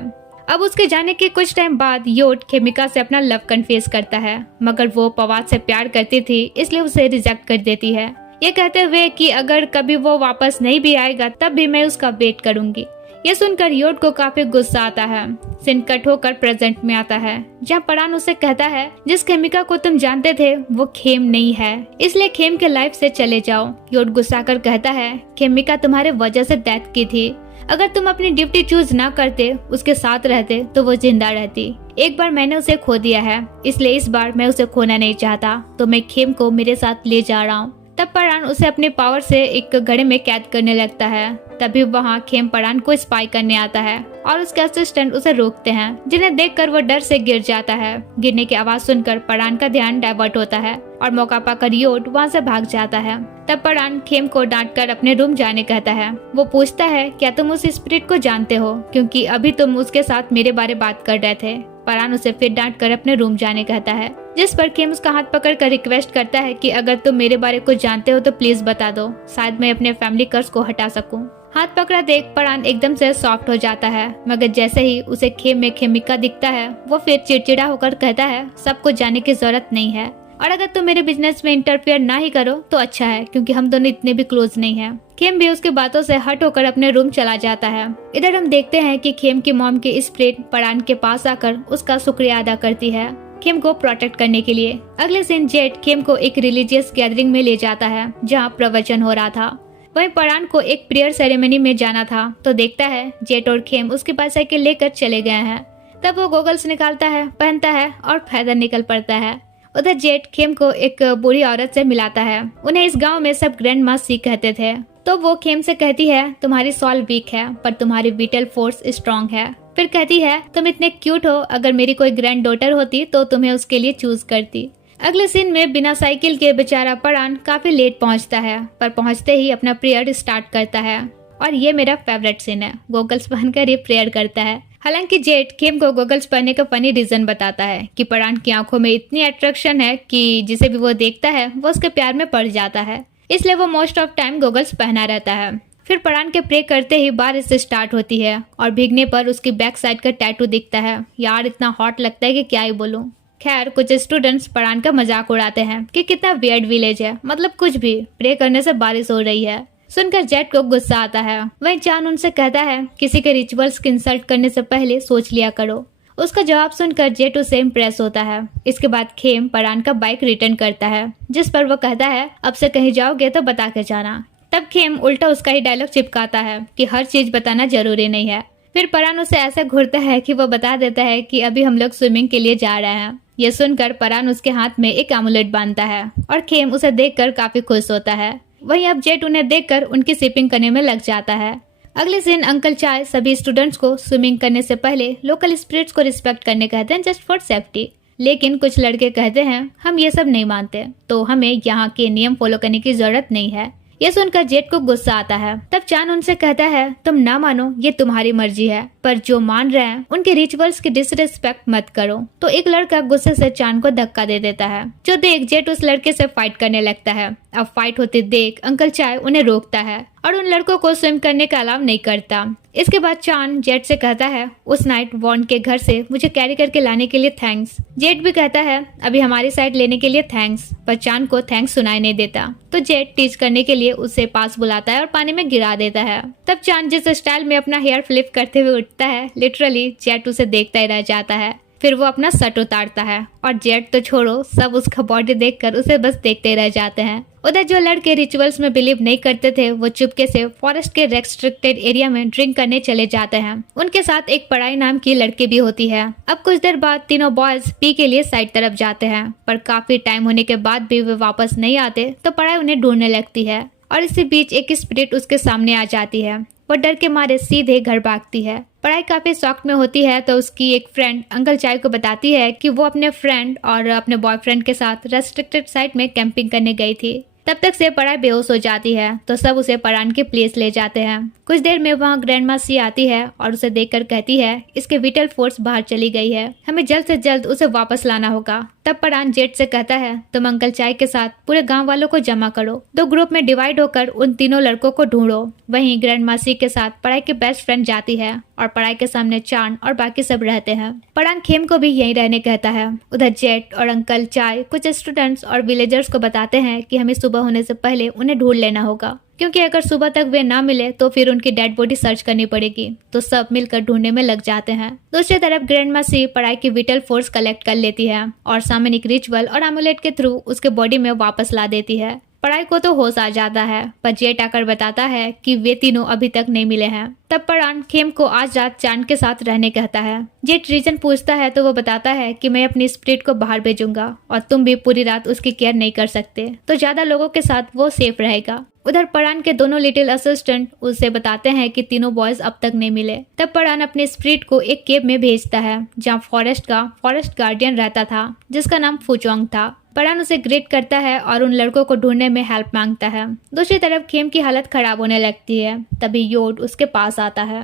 अब उसके जाने के कुछ टाइम बाद योट खेमिका से अपना लव कन्फेस करता है, मगर वो पवात से प्यार करती थी, इसलिए उसे रिजेक्ट कर देती है, ये कहते हुए कि अगर कभी वो वापस नहीं भी आएगा तब भी मैं उसका वेट करूंगी। ये सुनकर योट को काफी गुस्सा आता है। सीन कट होकर प्रेजेंट में आता है, जहाँ परान उसे कहता है जिस खेमिका को तुम जानते थे वो खेम नहीं है, इसलिए खेम के लाइफ से चले जाओ। योट गुस्सा कर कहता है खेमिका तुम्हारे वजह से डेथ की थी, अगर तुम अपनी ड्यूटी चूज ना करते, उसके साथ रहते तो वो जिंदा रहती। एक बार मैंने उसे खो दिया है, इसलिए इस बार मैं उसे खोना नहीं चाहता, तो मैं खेम को मेरे साथ ले जा रहा हूँ। तब परान उसे अपने पावर से एक घड़े में कैद करने लगता है। तभी वहाँ खेम परान को स्पाई करने आता है और उसके असिस्टेंट उसे रोकते हैं, जिन्हें देखकर वो डर से गिर जाता है। गिरने की आवाज सुनकर परान का ध्यान डाइवर्ट होता है और मौका पाकर योट वहाँ से भाग जाता है। तब परान खेम को डांटकर अपने रूम जाने कहता है। वो पूछता है क्या तुम उस स्पिरिट को जानते हो, क्योंकि अभी तुम उसके साथ मेरे बारे बात कर रहे थे। परान उसे फिर डांट कर अपने रूम जाने कहता है, जिस पर खेम उसका हाथ पकड़कर रिक्वेस्ट करता है कि अगर तुम मेरे बारे कुछ जानते हो तो प्लीज बता दो, शायद मैं अपने फैमिली कर्ज को हटा सकूं। हाथ पकड़ा देख परान एकदम से सॉफ्ट हो जाता है, मगर जैसे ही उसे खेम में खेमिका दिखता है वो फिर चिड़चिड़ा होकर कहता है सब कुछ जानने की जरूरत नहीं है, और अगर तुम मेरे बिजनेस में इंटरफेयर ना ही करो तो अच्छा है, क्योंकि हम दोनों इतने भी क्लोज नहीं हैं। खेम भी उसकी बातों से हट होकर अपने रूम चला जाता है। इधर हम देखते हैं कि खेम की मॉम की स्पिरिट परान के पास आकर उसका शुक्रिया अदा करती है खेम को प्रोटेक्ट करने के लिए। अगले दिन जेट खेम को एक रिलीजियस गैदरिंग में ले जाता है, जहाँ प्रवचन हो रहा था। वहीं परान को एक प्रेयर सेरेमनी में जाना था, तो देखता है जेट और खेम उसकी बाइसाइकिल लेकर चले गए हैं। तब वो गॉगल्स निकालता है, पहनता है और पैदल निकल पड़ता है। उधर जेट खेम को एक बूढ़ी औरत से मिलाता है। उन्हें इस गांव में सब ग्रैंड माँ सी कहते थे। तो वो खेम से कहती है तुम्हारी सॉल वीक है पर तुम्हारी विटल फोर्स स्ट्रांग है। फिर कहती है तुम इतने क्यूट हो, अगर मेरी कोई ग्रैंड डॉटर होती तो तुम्हें उसके लिए चूज करती। अगले सीन में बिना साइकिल के बेचारा परान काफी लेट पहुंचता है, पर पहुंचते ही अपना प्रेयर स्टार्ट करता है, और ये मेरा फेवरेट सीन है। गॉगल्स पहनकर ये प्रेयर करता है। हालांकि जेट खेम को गॉगल्स पहनने का फनी रीजन बताता है कि परान की आंखों में इतनी अट्रैक्शन है कि जिसे भी वो देखता है वो उसके प्यार में पड़ जाता है, इसलिए वो मोस्ट ऑफ टाइम गॉगल्स पहना रहता है। फिर परान के प्रे करते ही बारिश स्टार्ट होती है और भीगने पर उसकी बैक साइड का टैटू दिखता है। यार इतना हॉट लगता है कि क्या ही बोलूं। खैर कुछ स्टूडेंट्स परान का मजाक उड़ाते हैं कि कितना वियर्ड विलेज है, मतलब कुछ भी, प्रे करने से बारिश हो रही है। सुनकर जेट को गुस्सा आता है। वहीं चान उनसे कहता है किसी के रिचुअल्स की इंसल्ट करने से पहले सोच लिया करो। उसका जवाब सुनकर जेट उसे इम्प्रेस होता है। इसके बाद खेम परान का बाइक रिटर्न करता है, जिस पर वो कहता है अब से कहीं जाओगे तो बता के जाना। तब खेम उल्टा उसका ही डायलॉग चिपकाता है कि हर चीज बताना जरूरी नहीं है। फिर परान उसे ऐसा घूरता है कि वो बता देता है कि अभी हम लोग स्विमिंग के लिए जा रहे हैं। ये सुनकर परान उसके हाथ में एक एमुलेट बांधता है और खेम उसे देखकर काफी खुश होता है। वहीं अब जेट उन्हें देखकर उनकी शिपिंग करने में लग जाता है। अगले दिन अंकल चाय सभी स्टूडेंट्स को स्विमिंग करने से पहले लोकल स्पिरिट्स को रिस्पेक्ट करने कहते हैं, जस्ट फॉर सेफ्टी। लेकिन कुछ लड़के कहते हैं हम ये सब नहीं मानते, तो हमें यहाँ के नियम फॉलो करने की जरूरत नहीं है। ये सुनकर जेट को गुस्सा आता है। तब चान उनसे कहता है तुम ना मानो ये तुम्हारी मर्जी है, पर जो मान रहे हैं उनके रिचुअल्स की डिसरिस्पेक्ट मत करो। तो एक लड़का गुस्से से चान को धक्का दे देता है, जो देख जेट उस लड़के से फाइट करने लगता है। अब फाइट होती देख अंकल चाय उन्हें रोकता है और उन लड़कों को स्विम करने का अलाउ नहीं करता। इसके बाद चान जेट से कहता है उस नाइट वॉन के घर से मुझे कैरी करके लाने के लिए थैंक्स। जेट भी कहता है अभी हमारी साइड लेने के लिए थैंक्स, पर चान को थैंक्स सुनाई नहीं देता। तो जेट टीच करने के लिए उसे पास बुलाता है और पानी में गिरा देता है। तब चान जिस स्टाइल में अपना हेयर फ्लिप करते हुए उठता है, लिटरली जेट उसे देखता ही रह जाता है। फिर वो अपना शर्ट उतारता है और जेट तो छोड़ो, सब उसका बॉडी देखकर उसे बस देखते रह जाते हैं। उधर जो लड़के रिचुअल्स में बिलीव नहीं करते थे वो चुपके से फॉरेस्ट के रेस्ट्रिक्टेड एरिया में ड्रिंक करने चले जाते हैं। उनके साथ एक पढ़ाई नाम की लड़की भी होती है। अब कुछ देर बाद तीनों बॉयज पी के लिए साइड तरफ जाते हैं, पर काफी टाइम होने के बाद भी वे वापस नहीं आते तो पढ़ाई उन्हें ढूंढने लगती है। और इसी बीच एक स्पिरिट उसके सामने आ जाती है। वो डर के मारे सीधे घर भागती है। पढ़ाई काफी शॉक में होती है तो उसकी एक फ्रेंड अंकल चाय को बताती है कि वो अपने फ्रेंड और अपने बॉयफ्रेंड के साथ रेस्ट्रिक्टेड साइट में कैंपिंग करने गई थी। तब तक से पढ़ाई बेहोश हो जाती है तो सब उसे परान के प्लेस ले जाते हैं। कुछ देर में वहाँ ग्रैंड माँ सी आती है और उसे देखकर कहती है इसके विटल फोर्स बाहर चली गई है, हमें जल्द से जल्द उसे वापस लाना होगा। तब परान जेट से कहता है तुम अंकल चाय के साथ पूरे गांव वालों को जमा करो, 2 ग्रुप में डिवाइड होकर उन तीनों लड़कों को ढूंढो। वहीं ग्रैंड मासी के साथ पढ़ाई की बेस्ट फ्रेंड जाती है और पढ़ाई के सामने चांद और बाकी सब रहते हैं। परान खेम को भी यहीं रहने कहता है। उधर जेट और अंकल चाय कुछ स्टूडेंट्स और विलेजर्स को बताते हैं कि हमें सुबह होने से पहले उन्हें ढूंढ लेना होगा, क्योंकि अगर सुबह तक वे ना मिले तो फिर उनकी डेड बॉडी सर्च करनी पड़ेगी। तो सब मिलकर ढूंढने में लग जाते हैं। दूसरी तरफ ग्रैंड मासी पढ़ाई की विटल फोर्स कलेक्ट कर लेती है और सामनिक रिचुअल और एमुलेट के थ्रू उसके बॉडी में वापस ला देती है। पढ़ाई को तो होश आ जाता है, पर जेट आकर बताता है कि वे तीनों अभी तक नहीं मिले हैं। तब परान खेम को आज रात चांद के साथ रहने कहता है। जेट रीजन पूछता है तो वो बताता है कि मैं अपनी स्पिरिट को बाहर भेजूंगा और तुम भी पूरी रात उसकी केयर नहीं कर सकते, तो ज्यादा लोगों के साथ वो सेफ रहेगा। उधर परान के दोनों लिटिल असिस्टेंट उसे बताते हैं कि तीनों बॉयज अब तक नहीं मिले। तब परान अपने स्पिरिट को एक केव में भेजता है जहाँ फॉरेस्ट गार्डियन रहता था, जिसका नाम फुचोंग था। परान उसे ग्रेट करता है और उन लड़कों को ढूंढने में हेल्प मांगता है। दूसरी तरफ खेम की हालत खराब होने लगती है। तभी योड उसके पास आता है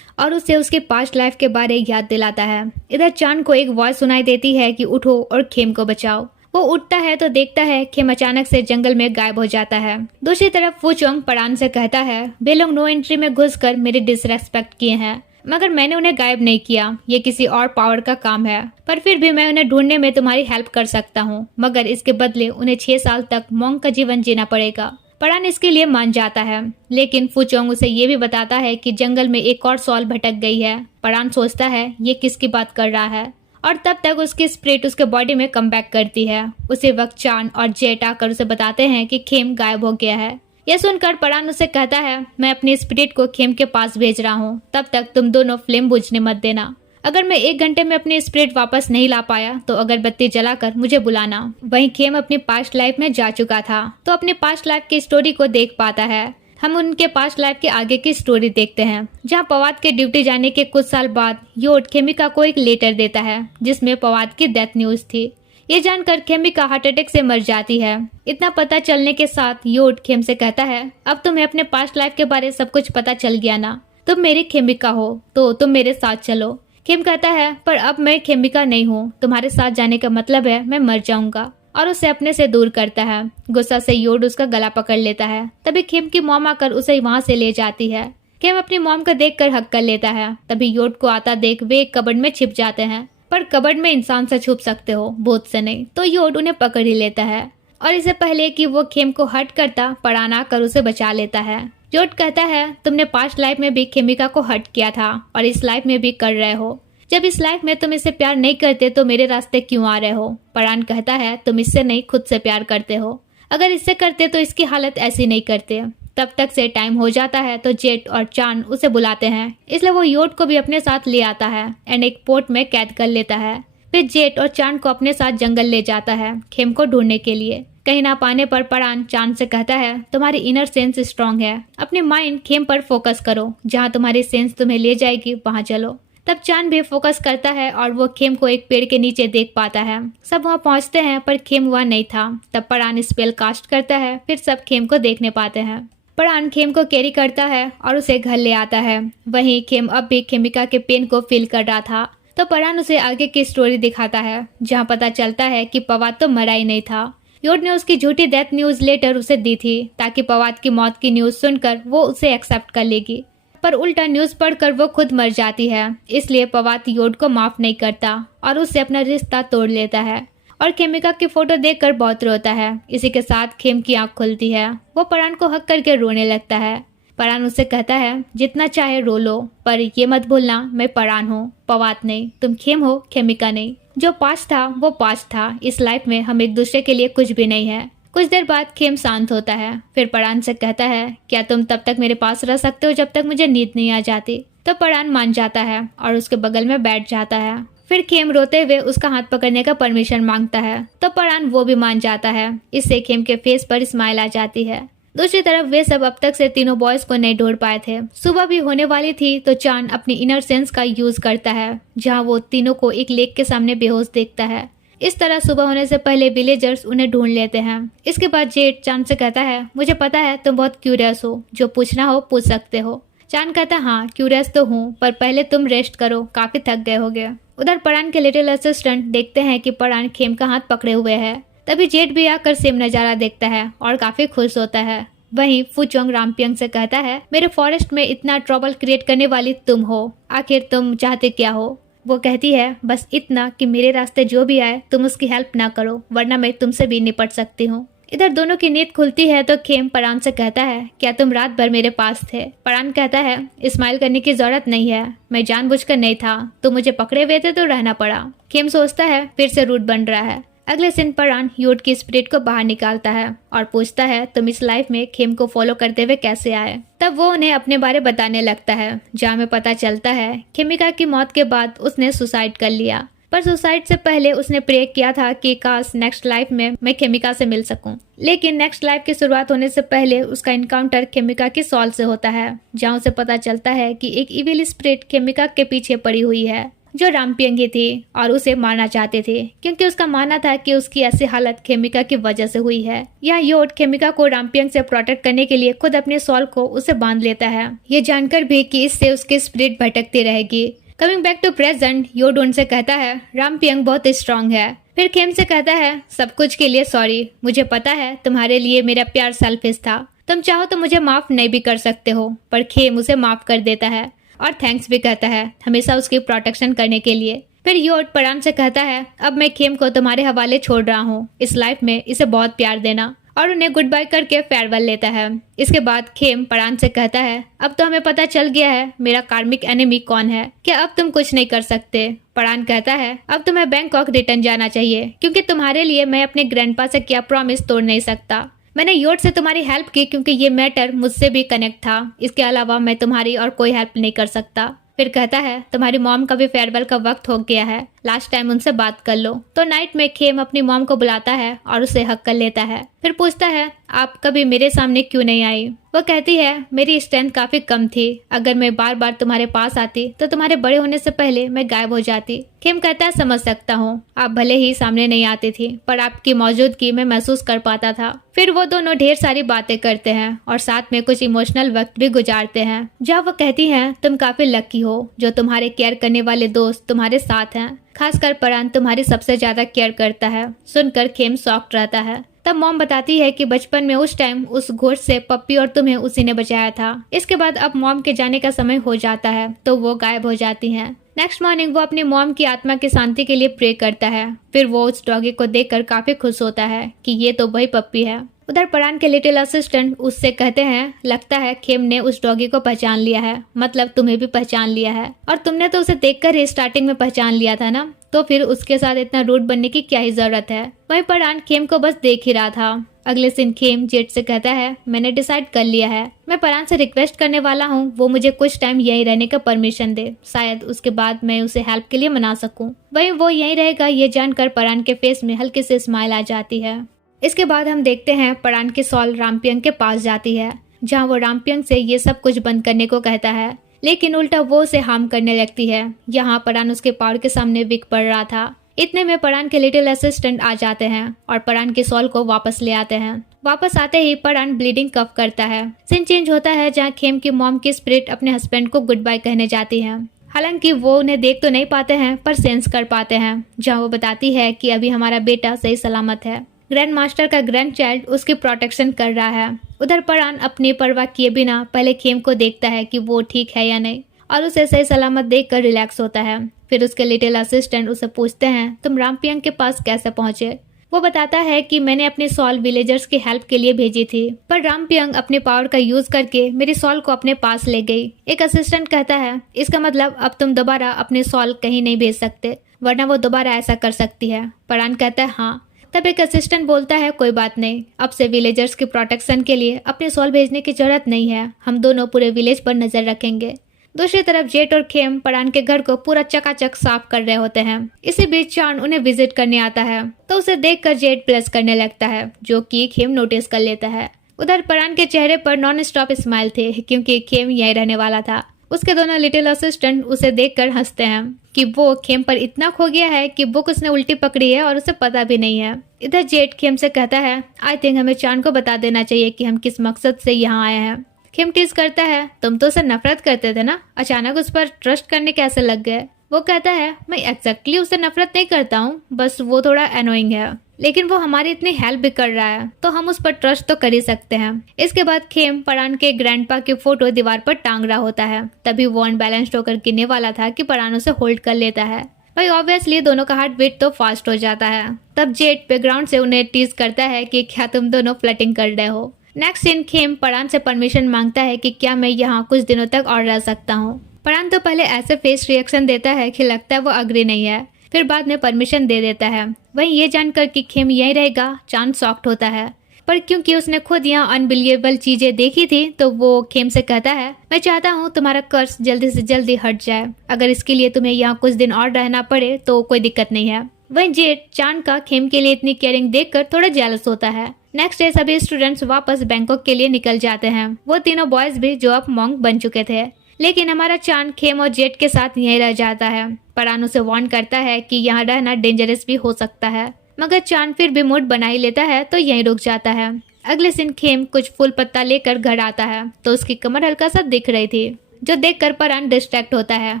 और उसे उसके पास्ट लाइफ के बारे याद दिलाता है। इधर चांद को एक वॉइस सुनाई देती है कि उठो और खेम को बचाओ। वो उठता है तो देखता है खेम अचानक से जंगल में गायब हो जाता है। दूसरी तरफ फुचोंग परान से कहता है वे लोग नो एंट्री में घुसकर मेरी डिसरेस्पेक्ट किए हैं, मगर मैंने उन्हें गायब नहीं किया, ये किसी और पावर का काम है। पर फिर भी मैं उन्हें ढूंढने में तुम्हारी हेल्प कर सकता हूँ, मगर इसके बदले उन्हें 6 साल तक मॉन्क का जीवन जीना पड़ेगा। परान इसके लिए मान जाता है, लेकिन फुचोंग उसे ये भी बताता है कि जंगल में एक और सॉल भटक गई है। परान सोचता है ये किसकी बात कर रहा है और तब तक उसकी स्पिरिट उसके बॉडी में कम बैक करती है। उसी वक्त चांद और जेट आकर उसे बताते हैं कि खेम गायब हो गया है। यह सुनकर परान उसे कहता है मैं अपनी स्पिरिट को खेम के पास भेज रहा हूँ, तब तक तुम दोनों फ्लेम बुझने मत देना। अगर मैं 1 घंटे में अपनी स्पिरिट वापस नहीं ला पाया तो अगरबत्ती जलाकर मुझे बुलाना। वहीं खेम अपनी पास्ट लाइफ में जा चुका था तो अपनी पास्ट लाइफ की स्टोरी को देख पाता है। हम उनके पास्ट लाइफ के आगे की स्टोरी देखते हैं, जहां पवाद के ड्यूटी जाने के कुछ साल बाद योड खेमिका को एक लेटर देता है जिसमें पवाद की डेथ न्यूज थी। ये जानकर खेमिका हार्ट अटैक से मर जाती है। इतना पता चलने के साथ योड खेम से कहता है अब तुम्हें अपने पास्ट लाइफ के बारे सब कुछ पता चल गया ना, तुम मेरी खेमिका हो तो तुम मेरे साथ चलो। खेम कहता है पर अब मैं खेमिका नहीं हूँ, तुम्हारे साथ जाने का मतलब है मैं मर जाऊंगा, और उसे अपने से दूर करता है। गुस्सा से योड उसका गला पकड़ लेता है। तभी खेम की मॉम आकर उसे वहां से ले जाती है। खेम अपनी मॉम को देखकर हक कर लेता है। तभी योड को आता देख वे एक कबर्ड में छिप जाते हैं, पर कबर्ड में इंसान से छुप सकते हो, भूत से नहीं। तो योड उन्हें पकड़ ही लेता है और इससे पहले कि वो खेम को हर्ट करता परान आकर उसे बचा लेता है। योड कहता है तुमने पास्ट लाइफ में भी खेमिका को हर्ट किया था और इस लाइफ में भी कर रहे हो। जब इस लाइफ में तुम इससे प्यार नहीं करते तो मेरे रास्ते क्यों आ रहे हो? परान कहता है तुम इससे नहीं खुद से प्यार करते हो, अगर इससे करते तो इसकी हालत ऐसी नहीं करते। तब तक से टाइम हो जाता है तो जेट और चान उसे बुलाते हैं, इसलिए वो योट को भी अपने साथ ले आता है एंड एक पोर्ट में कैद कर लेता है। फिर जेट और चांद को अपने साथ जंगल ले जाता है खेम को ढूंढने के लिए। कहीं ना पाने पर परान चांद से कहता है तुम्हारी इनर सेंस स्ट्रांग है, अपने माइंड खेम पर फोकस करो, जहाँ तुम्हारी सेंस तुम्हें ले जाएगी वहाँ चलो। तब चांद भी फोकस करता है और वो खेम को एक पेड़ के नीचे देख पाता है। सब वहाँ पहुँचते हैं पर खेम वहाँ नहीं था। तब परान स्पेल कास्ट करता है, फिर सब खेम को देखने पाते हैं। परान खेम को कैरी करता है और उसे घर ले आता है। वहीं खेम अब भी खेमिका के पेन को फील कर रहा था, तो परान उसे आगे की स्टोरी दिखाता है, जहाँ पता चलता है कि पवाद तो मरा ही नहीं था। योट ने उसकी झूठी डेथ न्यूज लेटर उसे दी थी ताकि पवाद की मौत की न्यूज सुनकर वो उसे एक्सेप्ट कर लेगी, पर उल्टा न्यूज पढ़कर वो खुद मर जाती है। इसलिए पवाद योट को माफ नहीं करता और उससे अपना रिश्ता तोड़ लेता है और खेमिका की फोटो देखकर बहुत रोता है। इसी के साथ खेम की आंख खुलती है, वो परान को हक करके रोने लगता है। परान उससे कहता है जितना चाहे रो लो, पर ये मत भूलना मैं परान हूँ, पवाद नहीं। तुम खेम हो, खेमिका नहीं। जो पास्ट था वो पास्ट था, इस लाइफ में हम एक दूसरे के लिए कुछ भी नहीं है। कुछ देर बाद खेम शांत होता है, फिर परान से कहता है क्या तुम तब तक मेरे पास रह सकते हो जब तक मुझे नींद नहीं आ जाती। तो परान मान जाता है और उसके बगल में बैठ जाता है। फिर खेम रोते हुए उसका हाथ पकड़ने का परमिशन मांगता है, तो परान वो भी मान जाता है। इससे खेम के फेस पर स्माइल आ जाती है। दूसरी तरफ वे सब अब तक से तीनों बॉयज को नहीं ढूंढ पाए थे। सुबह भी होने वाली थी तो चांद अपनी इनर सेंस का यूज करता है, जहां वो तीनों को एक लेक के सामने बेहोश देखता है। इस तरह सुबह होने से पहले विलेजर्स उन्हें ढूंढ लेते हैं। इसके बाद जेट चांद से कहता है मुझे पता है तुम बहुत क्यूरियस हो, जो पूछना हो पूछ सकते हो। चांद कहता है हाँ क्यूरियस तो हूँ, पर पहले तुम रेस्ट करो, काफी थक गए होगे। उधर परान के लिटिल असिस्टेंट देखते हैं कि परान खेम का हाथ पकड़े हुए है। तभी जेट भी आकर सेम नजारा देखता है और काफी खुश होता है। वहीं फुचोंग रामपियंग से कहता है मेरे फॉरेस्ट में इतना ट्रबल क्रिएट करने वाली तुम हो, आखिर तुम चाहते क्या हो। वो कहती है बस इतना कि मेरे रास्ते जो भी आए तुम उसकी हेल्प ना करो, वरना मैं तुमसे भी निपट सकती हूँ। इधर दोनों की नींद खुलती है तो खेम परान से कहता है क्या तुम रात भर मेरे पास थे। परान कहता है स्माइल करने की जरूरत नहीं है, मैं जानबूझकर नहीं था, तुम मुझे पकड़े हुए थे तो रहना पड़ा। खेम सोचता है फिर से रूट बन रहा है। अगले दिन परान योट की स्पिरिट को बाहर निकालता है और पूछता है तुम इस लाइफ में खेम को फॉलो करते हुए कैसे आए। तब वो उन्हें अपने बारे बताने लगता है, जहाँ में पता चलता है खेमिका की मौत के बाद उसने सुसाइड कर लिया, पर सुसाइड से पहले उसने प्रे किया था कि काश नेक्स्ट लाइफ में मैं खेमिका से मिल सकूं। लेकिन नेक्स्ट लाइफ की शुरुआत होने से पहले उसका इनकाउंटर खेमिका की सॉल से होता है, जहाँ उसे पता चलता है कि एक इविल स्पिरिट खेमिका के पीछे पड़ी हुई है, जो रामपियंग थी और उसे मारना चाहते थे, क्योंकि उसका मानना था कि उसकी ऐसी हालत खेमिका की वजह से हुई है। यह योट खेमिका को रामपियंग से प्रोटेक्ट करने के लिए खुद अपने सॉल को उसे बांध लेता है, ये जानकर भी कि इससे उसकी स्पिरिट भटकती रहेगी। कमिंग बैक टू प्रेजेंट, योट उनसे कहता है रामपियंग बहुत स्ट्रांग है। फिर खेम से कहता है सब कुछ के लिए सॉरी, मुझे पता है तुम्हारे लिए मेरा प्यार सेल्फिश था, तुम चाहो तो मुझे माफ नहीं भी कर सकते हो। पर खेम उसे माफ कर देता है और थैंक्स भी कहता है हमेशा उसकी प्रोटेक्शन करने के लिए। फिर योट परान से कहता है अब मैं खेम को तुम्हारे हवाले छोड़ रहा हूँ, इस लाइफ में इसे बहुत प्यार देना, और उन्हें गुड बाय करके फेयरवेल लेता है। इसके बाद खेम परान से कहता है अब तो हमें पता चल गया है मेरा कार्मिक एनिमी कौन है, क्या अब तुम कुछ नहीं कर सकते। परान कहता है अब तुम्हें बैंकॉक रिटर्न जाना चाहिए, क्योंकि तुम्हारे लिए मैं अपने ग्रैंडपा से किया प्रॉमिस तोड़ नहीं सकता। मैंने योट से तुम्हारी हेल्प की क्योंकि ये मैटर मुझसे भी कनेक्ट था, इसके अलावा मैं तुम्हारी और कोई हेल्प नहीं कर सकता। फिर कहता है तुम्हारी मॉम का भी फेयरवेल का वक्त हो गया है, लास्ट टाइम उनसे बात कर लो। तो नाइट में खेम अपनी मॉम को बुलाता है और उसे हक कर लेता है। फिर पूछता है आप कभी मेरे सामने क्यों नहीं आई। वो कहती है मेरी स्ट्रेंथ काफी कम थी, अगर मैं बार बार तुम्हारे पास आती तो तुम्हारे बड़े होने से पहले मैं गायब हो जाती। खेम कहता है समझ सकता हूँ, आप भले ही सामने नहीं आती थी, पर आपकी मौजूदगी मैं महसूस कर पाता था। फिर वो दोनों ढेर सारी बातें करते हैं और साथ में कुछ इमोशनल वक्त भी गुजारते हैं, जहाँ वो कहती हैं तुम काफी लकी हो जो तुम्हारे केयर करने वाले दोस्त तुम्हारे साथ हैं, खासकर परान तुम्हारी सबसे ज्यादा केयर करता है। सुनकर खेम शॉक्ड रहता है। तब मॉम बताती है कि बचपन में उस टाइम उस घोष से पप्पी और तुम्हें उसी ने बचाया था। इसके बाद अब मॉम के जाने का समय हो जाता है तो वो गायब हो जाती हैं। नेक्स्ट मॉर्निंग वो अपनी मॉम की आत्मा की शांति के लिए प्रे करता है। फिर वो उस डॉगी को देखकर काफी खुश होता है कि ये तो वही पप्पी है। उधर परान के लिटिल असिस्टेंट उससे कहते हैं, लगता है खेम ने उस डॉगी को पहचान लिया है, मतलब तुम्हें भी पहचान लिया है, और तुमने तो उसे देखकर ही स्टार्टिंग में पहचान लिया था ना, तो फिर उसके साथ इतना रूड बनने की क्या ही जरूरत है। वहीं परान खेम को बस देख ही रहा था। अगले दिन खेम जेट से कहता है, मैंने डिसाइड कर लिया है, मैं परान से रिक्वेस्ट करने वाला हूँ वो मुझे कुछ टाइम यहीं रहने का परमिशन दे, शायद उसके बाद मैं उसे हेल्प के लिए मना सकूं। वहीं वो यहीं रहेगा ये जानकर परान के फेस में हल्की सी स्माइल आ जाती है। इसके बाद हम देखते हैं परान की सॉल रामपियंग के पास जाती है, जहाँ वो रामपियंग से ये सब कुछ बंद करने को कहता है, लेकिन उल्टा वो उसे हार्म करने लगती है। यहाँ परान उसके पावर के सामने वीक पड़ रहा था। इतने में परान के लिटिल असिस्टेंट आ जाते हैं और परान की सॉल को वापस ले आते हैं। वापस आते ही परान ब्लीडिंग कफ करता है। सीन चेंज होता है जहाँ खेम की मॉम की स्पिरिट अपने हस्बैंड को गुड बाय कहने जाती है। हालांकि वो उन्हें देख तो नहीं पाते हैं पर सेंस कर पाते हैं, जहाँ वो बताती है कि अभी हमारा बेटा सही सलामत है। ग्रैंड मास्टर का ग्रैंड चाइल्ड उसकी प्रोटेक्शन कर रहा है। उधर परान अपनी परवाह किए बिना पहले खेम को देखता है कि वो ठीक है या नहीं, और उसे सही सलामत देखकर रिलैक्स होता है। फिर उसके लिटिल असिस्टेंट उसे पूछते हैं, तुम रामपियंग के पास कैसे पहुंचे? वो बताता है कि मैंने अपनी सॉल विलेजर्स की हेल्प के लिए भेजी थी, पर रामपियंग अपने पावर का यूज करके मेरी सॉल को अपने पास ले गई। एक असिस्टेंट कहता है, इसका मतलब अब तुम दोबारा अपने सॉल कहीं नहीं भेज सकते, वरना वो दोबारा ऐसा कर सकती है। परान कहता है हाँ। तब एक असिस्टेंट बोलता है, कोई बात नहीं, अब से विलेजर्स की प्रोटेक्शन के लिए अपने सॉल भेजने की जरूरत नहीं है, हम दोनों पूरे विलेज पर नजर रखेंगे। दूसरी तरफ जेट और खेम परान के घर को पूरा चकाचक साफ कर रहे होते हैं। इसी बीच चांद उन्हें विजिट करने आता है, तो उसे देखकर जेट प्लस करने लगता है, जो कि खेम नोटिस कर लेता है। उधर परान के चेहरे पर नॉन स्टॉप स्माइल थे, क्योंकि खेम यहीं रहने वाला था। उसके दोनों लिटिल असिस्टेंट उसे देखकर हंसते हैं कि वो खेम पर इतना खो गया है कि बुक उसने उल्टी पकड़ी है और उसे पता भी नहीं है। इधर जेट खेम से कहता है, आई थिंक हमें चांद को बता देना चाहिए कि हम किस मकसद से यहाँ आए हैं। खेम टीज करता है, तुम तो उसे नफरत करते थे ना, अचानक उस पर ट्रस्ट करने कैसे लग गए? वो कहता है, मैं एग्जैक्टली उसे नफरत नहीं करता हूँ, बस वो थोड़ा एनोइंग है, लेकिन वो हमारी इतनी हेल्प भी कर रहा है, तो हम उस पर ट्रस्ट तो कर ही सकते हैं। इसके बाद खेम परान के ग्रैंडपा की फोटो दीवार पर टांग रहा होता है। तभी वो अनबैलेंस्ड होकर गिरने वाला था कि परान उसे होल्ड कर लेता है। भाई ऑब्वियसली दोनों का हार्ट बीट तो फास्ट हो जाता है। तब जेट बैकग्राउंड से उन्हें टीज करता है कि क्या तुम दोनों फ्लर्टिंग कर रहे हो। नेक्स्ट सीन खेम परान से परमिशन मांगता है कि क्या मैं यहाँ कुछ दिनों तक और रह सकता हूँ। परान तो पहले ऐसे फेस रिएक्शन देता है कि लगता है वो अग्री नहीं है, फिर बाद में परमिशन दे देता है। वहीं ये जानकर कि खेम यहीं रहेगा, चांद शॉक्ड होता है, पर क्योंकि उसने खुद यहाँ अनबिलीवेबल चीजें देखी थी तो वो खेम से कहता है, मैं चाहता हूँ तुम्हारा कर्ज जल्दी से जल्दी हट जाए, अगर इसके लिए तुम्हें यहाँ कुछ दिन और रहना पड़े तो कोई दिक्कत नहीं है। वहीं जेट चांद का खेम के लिए इतनी केयरिंग देखकर थोड़ा जेलस होता है। नेक्स्ट डे सभी स्टूडेंट्स वापस बैंकॉक के लिए निकल जाते हैं। वो तीनों बॉयज भी जो अब मॉन्क बन चुके थे, लेकिन हमारा चांद खेम और जेट के साथ यहीं रह जाता है। परान उसे वार्न करता है कि यहाँ रहना डेंजरस भी हो सकता है, मगर चांद फिर भी मूड बना ही लेता है तो यहीं रुक जाता है। अगले दिन खेम कुछ फूल पत्ता लेकर घर आता है तो उसकी कमर हल्का सा दिख रही थी, जो देखकर परान डिस्ट्रैक्ट होता है,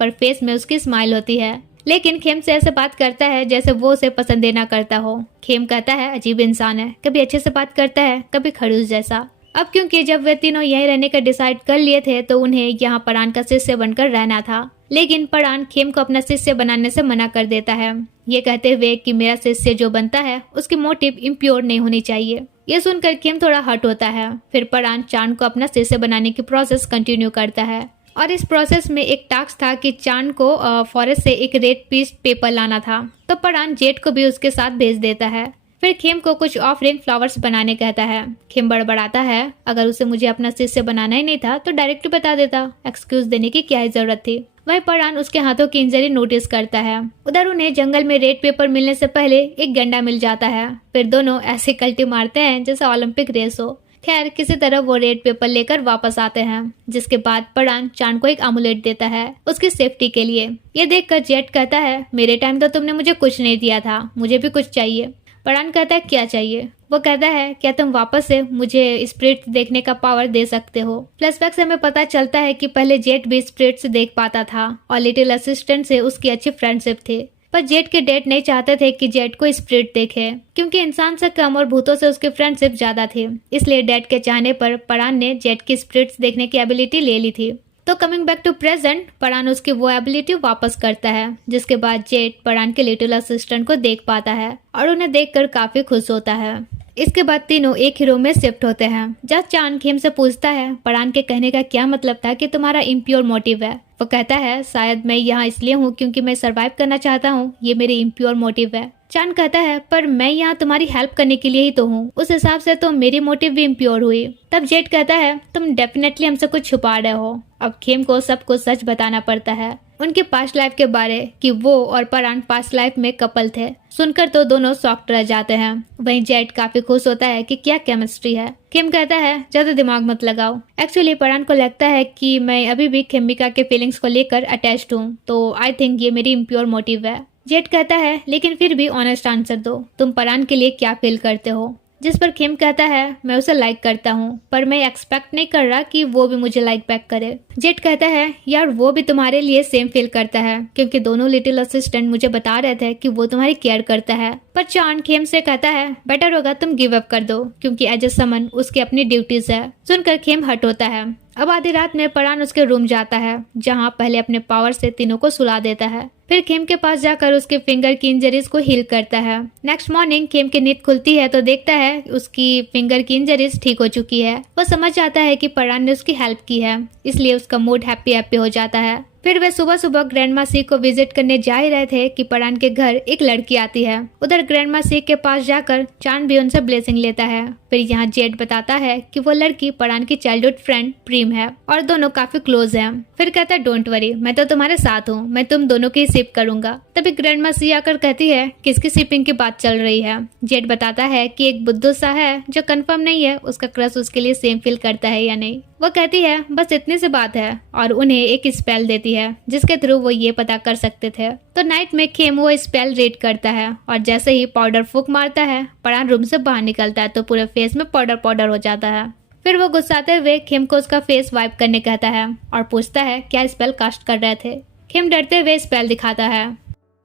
पर फेस में उसकी स्माइल होती है। लेकिन खेम से ऐसे बात करता है जैसे वो उसे पसंद ना करता हो। खेम कहता है, अजीब इंसान है, कभी अच्छे से बात करता है, कभी खड़ूस जैसा। अब क्योंकि जब वे तीनों यहीं रहने का डिसाइड कर लिए थे तो उन्हें यहाँ परान का शिष्य बनकर रहना था, लेकिन परान खेम को अपना शिष्य बनाने से मना कर देता है, ये कहते हुए कि मेरा शिष्य जो बनता है उसकी मोटिव इम्प्योर नहीं होनी चाहिए। ये सुनकर खेम थोड़ा हर्ट होता है। फिर परान चांद को अपना शिष्य बनाने की प्रोसेस कंटिन्यू करता है, और इस प्रोसेस में एक टास्क था कि चांद को फॉरेस्ट से एक रेड पीस पेपर लाना था, तो परान जेट को भी उसके साथ भेज देता है। फिर खेम को कुछ ऑफरिंग फ्लावर्स बनाने कहता है। खेम बड़बड़ाता है, अगर उसे मुझे अपना शिष्य बनाना ही नहीं था तो डायरेक्ट बता देता, एक्सक्यूज देने की क्या ही जरूरत थी। वहीं परान उसके हाथों की इंजरी नोटिस करता है। उधर उन्हें जंगल में रेड पेपर मिलने से पहले एक गंडा मिल जाता है। फिर दोनों ऐसे कल्टी मारते हैं जैसे ओलंपिक रेस हो। खैर किसी तरह वो रेड पेपर लेकर वापस आते हैं, जिसके बाद परान चांद को एक अमुलेट देता है उसकी सेफ्टी के लिए। ये देखकर जेट कहता है, मेरे टाइम तो तुमने मुझे कुछ नहीं दिया था, मुझे भी कुछ चाहिए। परान कहता है, क्या चाहिए? वो कहता है, क्या तुम वापस से मुझे स्पिरिट देखने का पावर दे सकते हो? फ्लैशबैक से हमें पता चलता है कि पहले जेट भी स्पिरिट से देख पाता था और लिटिल असिस्टेंट से उसकी अच्छी फ्रेंडशिप थी, पर जेट के डैड नहीं चाहते थे कि जेट को स्पिरिट देखे, क्योंकि इंसान से कम और भूतों से उसकी फ्रेंडशिप ज्यादा थी। इसलिए डैड के चाहने पर परान ने जेट की स्पिरिट्स देखने की एबिलिटी ले ली थी। तो कमिंग बैक टू प्रेजेंट, परान उसकी वो एबिलिटी वापस करता है, जिसके बाद जेट परान के लिटिल असिस्टेंट को देख पाता है और उन्हें देखकर काफी खुश होता है। इसके बाद तीनों एक ही रूम में शिफ्ट होते हैं, जहाँ चान खेम से पूछता है परान के कहने का क्या मतलब था कि तुम्हारा इम्प्योर मोटिव है। वो कहता है शायद मैं यहाँ इसलिए हूँ क्योंकि मैं सरवाइव करना चाहता हूँ, ये मेरी इम्प्योर मोटिव है। चान कहता है पर मैं यहाँ तुम्हारी हेल्प करने के लिए ही तो हूँ, उस हिसाब से तो मेरी मोटिव भी इम्प्योर हुई। तब जेट कहता है तुम डेफिनेटली हमसे कुछ छुपा रहे हो। अब खेम को सब कुछ सच बताना पड़ता है उनके पास्ट लाइफ के बारे कि वो और परान पास्ट लाइफ में कपल थे। सुनकर तो दोनों शॉक्ड रह जाते हैं। वहीं जेट काफी खुश होता है कि क्या केमिस्ट्री है। किम कहता है ज्यादा दिमाग मत लगाओ। एक्चुअली परान को लगता है कि मैं अभी भी खेमिका के फीलिंग्स को लेकर अटैच्ड हूँ, तो आई थिंक ये मेरी इम्प्योर मोटिव है। जेट कहता है लेकिन फिर भी ऑनेस्ट आंसर दो, तुम परान के लिए क्या फील करते हो। जिस पर खेम कहता है मैं उसे लाइक करता हूँ, पर मैं एक्सपेक्ट नहीं कर रहा कि वो भी मुझे लाइक बैक करे। जेट कहता है यार वो भी तुम्हारे लिए सेम फील करता है, क्योंकि दोनों लिटिल असिस्टेंट मुझे बता रहे थे कि वो तुम्हारी केयर करता है। पर चान खेम से कहता है बेटर होगा तुम गिव अप कर दो, क्योंकि एज ए समन उसकी अपनी ड्यूटीज है। सुनकर खेम हट होता है। अब आधी रात में परान उसके रूम जाता है, जहाँ पहले अपने पावर से तीनों को सुला देता है, फिर खेम के पास जाकर उसके फिंगर की इंजरीज को हील करता है। नेक्स्ट मॉर्निंग खेम की नींद खुलती है तो देखता है उसकी फिंगर की इंजरीज ठीक हो चुकी है। वो समझ जाता है कि परान ने उसकी हेल्प की है, इसलिए उसका मूड हैप्पी हैप्पी हो जाता है। फिर वे सुबह सुबह ग्रैंडमा सी को विजिट करने जा ही रहे थे कि परान के घर एक लड़की आती है। उधर ग्रैंडमा सी के पास जाकर चान भी उनसे ब्लेसिंग लेता है। फिर यहाँ जेट बताता है कि वो लड़की परान की चाइल्डहुड फ्रेंड प्रीम है और दोनों काफी क्लोज हैं। फिर कहता है डोंट वरी, मैं तो तुम्हारे साथ हूँ, मैं तुम दोनों की शिप करूंगा। तभी ग्रैंडमा सी आकर कहती है किसकी शिपिंग की बात चल रही है। जेट बताता है कि एक बुद्धू सा है जो कंफर्म नहीं है उसका क्रश उसके लिए सेम फील करता है या नहीं। वो कहती है बस इतनी सी बात है और उन्हें एक स्पेल देती है जिसके थ्रू वो ये पता कर सकते थे। तो नाइट में खेम वो स्पेल रीड करता है और जैसे ही पाउडर फूक मारता है परान रूम से बाहर निकलता है तो पूरे फेस में पाउडर पाउडर हो जाता है। फिर वो गुस्साते हुए खेम को उसका फेस वाइप करने कहता है और पूछता है क्या स्पेल कास्ट कर रहे थे। खेम डरते हुए स्पेल दिखाता है।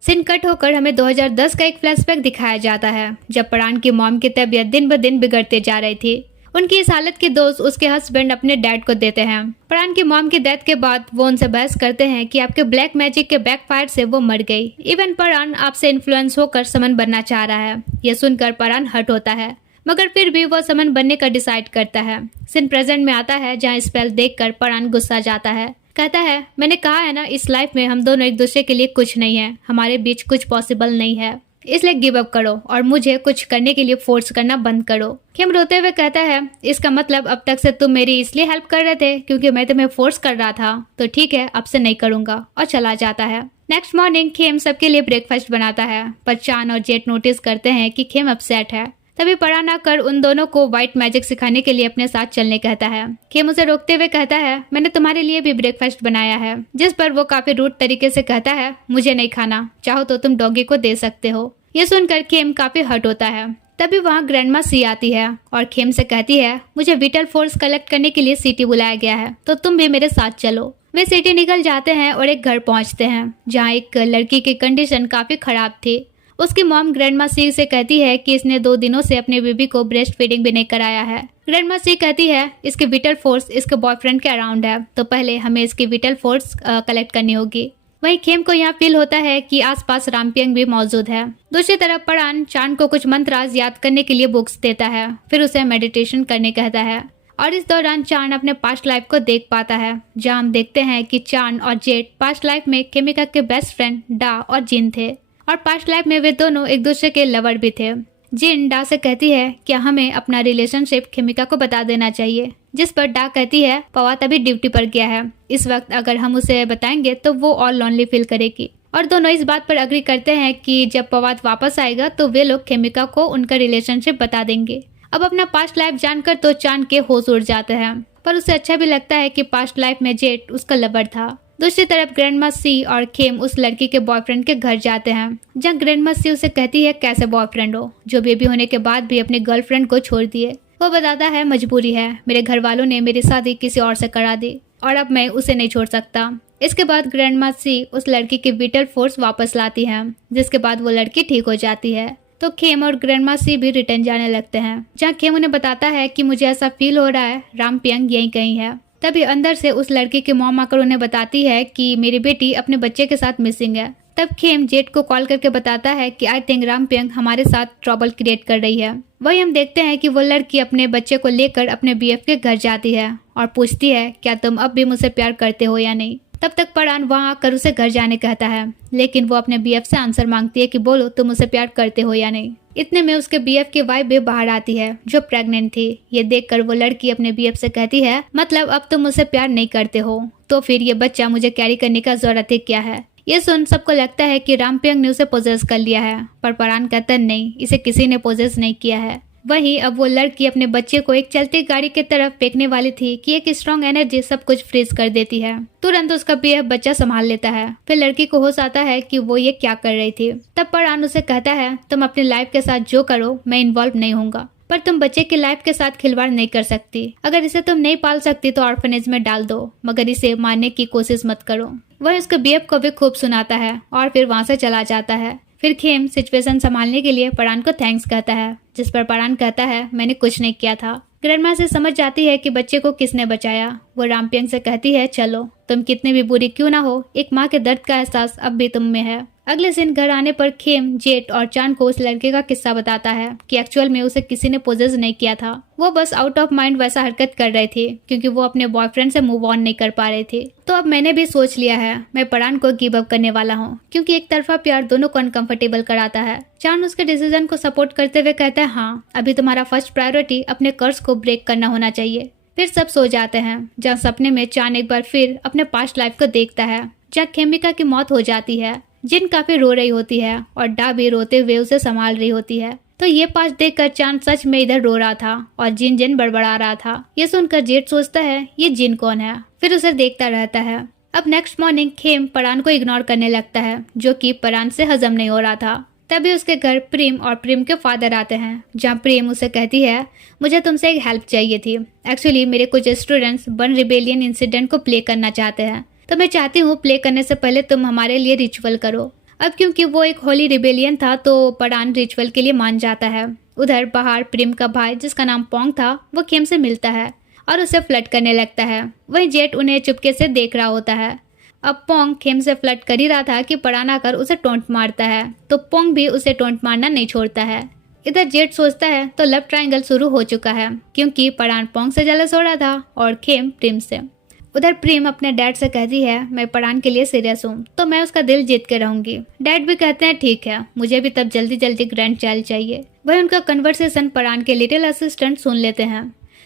सीन कट होकर हमें 2010 का एक फ्लैशबैक दिखाया जाता है, जब परान की मॉम की तबीयत दिन ब दिन बिगड़ते जा रही थी। उनकी इस हालत की दोष उसके हस्बैंड अपने डैड को देते हैं। परान की मॉम की डेथ के बाद वो उनसे बहस करते हैं कि आपके ब्लैक मैजिक के बैकफायर से वो मर गई। इवन परान आपसे इन्फ्लुएंस होकर समन बनना चाह रहा है। ये सुनकर परान हर्ट होता है, मगर फिर भी वो समन बनने का डिसाइड करता है। सीन प्रेजेंट में आता है जहाँ स्पेल देखकर परान गुस्सा जाता है। कहता है मैंने कहा है ना इस लाइफ में हम दोनों एक दूसरे के लिए कुछ नहीं है, हमारे बीच कुछ पॉसिबल नहीं है, इसलिए गिव अप करो और मुझे कुछ करने के लिए फोर्स करना बंद करो। खेम रोते हुए कहता है इसका मतलब अब तक से तुम मेरी इसलिए हेल्प कर रहे थे क्योंकि मैं तुम्हें फोर्स कर रहा था, तो ठीक है अब से नहीं करूंगा, और चला जाता है। नेक्स्ट मॉर्निंग खेम सबके लिए ब्रेकफास्ट बनाता है, पर चान और जेट नोटिस करते हैं कि खेम अपसेट है। तभी परान आकर उन दोनों को व्हाइट मैजिक सिखाने के लिए अपने साथ चलने कहता है। खेम उसे रोकते हुए कहता है मैंने तुम्हारे लिए भी ब्रेकफास्ट बनाया है, जिस पर वो काफी रूड तरीके से कहता है मुझे नहीं खाना, चाहो तो तुम डॉगी को दे सकते हो। ये सुनकर खेम काफी हर्ट होता है। तभी वहाँ ग्रैंडमा सी आती है और खेम से कहती है मुझे विटल फोर्स कलेक्ट करने के लिए सिटी बुलाया गया है, तो तुम भी मेरे साथ चलो। वे सिटी निकल जाते हैं और एक घर पहुँचते हैं जहाँ एक लड़की की कंडीशन काफी खराब थी। उसकी मॉम ग्रैंडमा सी से कहती है कि इसने 2 दिनों से अपने बेबी को ब्रेस्ट फीडिंग भी नहीं कराया है। ग्रैंडमा सी कहती है इसकी विटल फोर्स इसके बॉयफ्रेंड के अराउंड है, तो पहले हमें इसकी विटल फोर्स कलेक्ट करनी होगी। वहीं खेम को यहाँ फील होता है कि आसपास रामपियंग भी मौजूद है। दूसरी तरफ परान चान को कुछ मंत्रास याद करने के लिए बुक्स देता है, फिर उसे मेडिटेशन करने कहता है। और इस दौरान चान अपने पास्ट लाइफ को देख पाता है, जहाँ हम देखते हैं कि चान और जेट पास्ट लाइफ में खेमिका के बेस्ट फ्रेंड डा और जिन थे, और पास्ट लाइफ में वे दोनों एक दूसरे के लवर भी थे। जिन डा से कहती है क्या हमें अपना रिलेशनशिप खेमिका को बता देना चाहिए, जिस पर डा कहती है पवात अभी ड्यूटी पर गया है, इस वक्त अगर हम उसे बताएंगे तो वो और लॉनली फील करेगी। और दोनों इस बात पर अग्री करते हैं कि जब पवात वापस आएगा तो वे लोग खेमिका को उनका रिलेशनशिप बता देंगे। अब अपना पास्ट लाइफ जानकर तो चान के होश उड़ जाते हैं, पर उसे अच्छा भी लगता है कि पास्ट लाइफ में जेट उसका लवर था। दूसरी तरफ ग्रैंडमा सी और खेम उस लड़की के बॉयफ्रेंड के घर जाते हैं, जहाँ ग्रैंडमा सी उसे कहती है कैसे बॉयफ्रेंड हो जो बेबी होने के बाद भी अपनी गर्लफ्रेंड को छोड़ दिए। वो बताता है मजबूरी है, मेरे घर वालों ने मेरी शादी किसी और से करा दी और अब मैं उसे नहीं छोड़ सकता। इसके बाद ग्रैंडमा सी उस लड़की की विटल फोर्स वापस लाती है, जिसके बाद वो लड़की ठीक हो जाती है। तो खेम और ग्रैंडमा सी भी रिटर्न जाने लगते हैं, जहाँ खेम उन्हें बताता है कि मुझे ऐसा फील हो रहा है रामपियंग यहीं कहीं है। तभी अंदर से उस लड़की की मॉम आकर उन्हें बताती है कि मेरी बेटी अपने बच्चे के साथ मिसिंग है। तब खेम जेट को कॉल करके बताता है कि आई थिंक रामपियंग हमारे साथ ट्रबल क्रिएट कर रही है। वही हम देखते हैं कि वो लड़की अपने बच्चे को लेकर अपने बीएफ के घर जाती है और पूछती है क्या तुम अब भी मुझसे प्यार करते हो या नहीं। तब तक परान वहां आकर उसे घर जाने कहता है, लेकिन वो अपने बीएफ से आंसर मांगती है कि बोलो तुम मुझसे प्यार करते हो या नहीं। इतने में उसके बीएफ की वाइफ भी बाहर आती है जो प्रेग्नेंट थी। ये देखकर वो लड़की अपने बीएफ से कहती है मतलब अब तुम मुझसे प्यार नहीं करते हो तो फिर ये बच्चा मुझे कैरी करने का जरूरत ही क्या है। ये सुन सबको लगता है कि रामपियंग ने उसे पोजेस कर लिया है, पर परान कहता नहीं, इसे किसी ने पोजेस नहीं किया है। वहीं अब वो लड़की अपने बच्चे को एक चलती गाड़ी की तरफ फेंकने वाली थी कि एक स्ट्रॉन्ग एनर्जी सब कुछ फ्रीज कर देती है। तुरंत उसका बीएफ बच्चा संभाल लेता है। फिर लड़की को होश आता है कि वो ये क्या कर रही थी। तब परान उसे कहता है तुम अपनी लाइफ के साथ जो करो मैं इन्वॉल्व नहीं होऊंगा, पर तुम बच्चे की लाइफ के साथ खिलवाड़ नहीं कर सकती। अगर इसे तुम नहीं पाल सकती तो ऑर्फनेज में डाल दो, मगर इसे मारने की कोशिश मत करो। वह उसके बीएफ को भी खूब सुनाता है और फिर वहां से चला जाता है। फिर खेम सिचुएशन संभालने के लिए परान को थैंक्स कहता है, जिस पर परान कहता है मैंने कुछ नहीं किया था। ग्रैंडमा से समझ जाती है कि बच्चे को किसने बचाया। वो रामपियंग से कहती है चलो तुम कितनी भी बुरी क्यों ना हो, एक माँ के दर्द का एहसास अब भी तुम में है। अगले दिन घर आने पर खेम जेट और चांद को उस लड़के का किस्सा बताता है कि एक्चुअल में उसे किसी ने पोजेस नहीं किया था। वो बस आउट ऑफ माइंड वैसा हरकत कर रहे थे क्योंकि वो अपने बॉयफ्रेंड से मूव ऑन नहीं कर पा रहे थे। तो अब मैंने भी सोच लिया है मैं परान को गिव अप करने वाला हूँ, क्योंकि एक तरफा प्यार दोनों को अनकंफर्टेबल कराता है। चांद उसके डिसीजन को सपोर्ट करते हुए कहता है हाँ अभी तुम्हारा फर्स्ट प्रायोरिटी अपने कर्ज को ब्रेक करना होना चाहिए। फिर सब सो जाते हैं, जहाँ सपने में चांद एक बार फिर अपने पास्ट लाइफ को देखता है जहाँ खेमिका की मौत हो जाती है। जिन काफी रो रही होती है और डा भी रोते हुए उसे संभाल रही होती है। तो ये पास्ट देखकर चांद सच में इधर रो रहा था और जिन जिन बड़बड़ा रहा था। ये सुनकर जेट सोचता है ये जिन कौन है, फिर उसे देखता रहता है। अब नेक्स्ट मॉर्निंग खेम परान को इग्नोर करने लगता है, जो कि परान से हजम नहीं हो रहा था। तभी उसके घर प्रेम और प्रेम के फादर आते हैं, जहाँ प्रेम उसे कहती है मुझे तुमसे एक हेल्प चाहिए थी। एक्चुअली मेरे कुछ स्टूडेंट्स बन रिबेलियन इंसिडेंट को प्ले करना चाहते हैं, तो मैं चाहती हूँ प्ले करने से पहले तुम हमारे लिए रिचुअल करो। अब क्योंकि वो एक होली रिबेलियन था तो परान रिचुअल के लिए मान जाता है। उधर बाहर प्रेम का भाई जिसका नाम पोंग था वो खेम से मिलता है और उसे फ्लर्ट करने लगता है। वहीं जेट उन्हें चुपके से देख रहा होता है। अब पोंग खेम से फ्लर्ट कर ही रहा था कि परान आकर उसे टोंट मारता है, तो पोंग भी उसे टोंट मारना नहीं छोड़ता है। इधर जेट सोचता है तो लव ट्रायंगल शुरू हो चुका है, क्योंकि परान पोंग से जेलस हो रहा था और खेम प्रेम से। उधर प्रेम अपने डैड से कहती है मैं परान के लिए सीरियस हूँ तो मैं उसका दिल जीत के रहूंगी। डैड भी कहते हैं ठीक है, मुझे भी तब जल्दी जल्दी ग्रैंड चाइल्ड चाहिए। वह उनका कन्वर्सेशन परान के लिटिल असिस्टेंट सुन लेते हैं।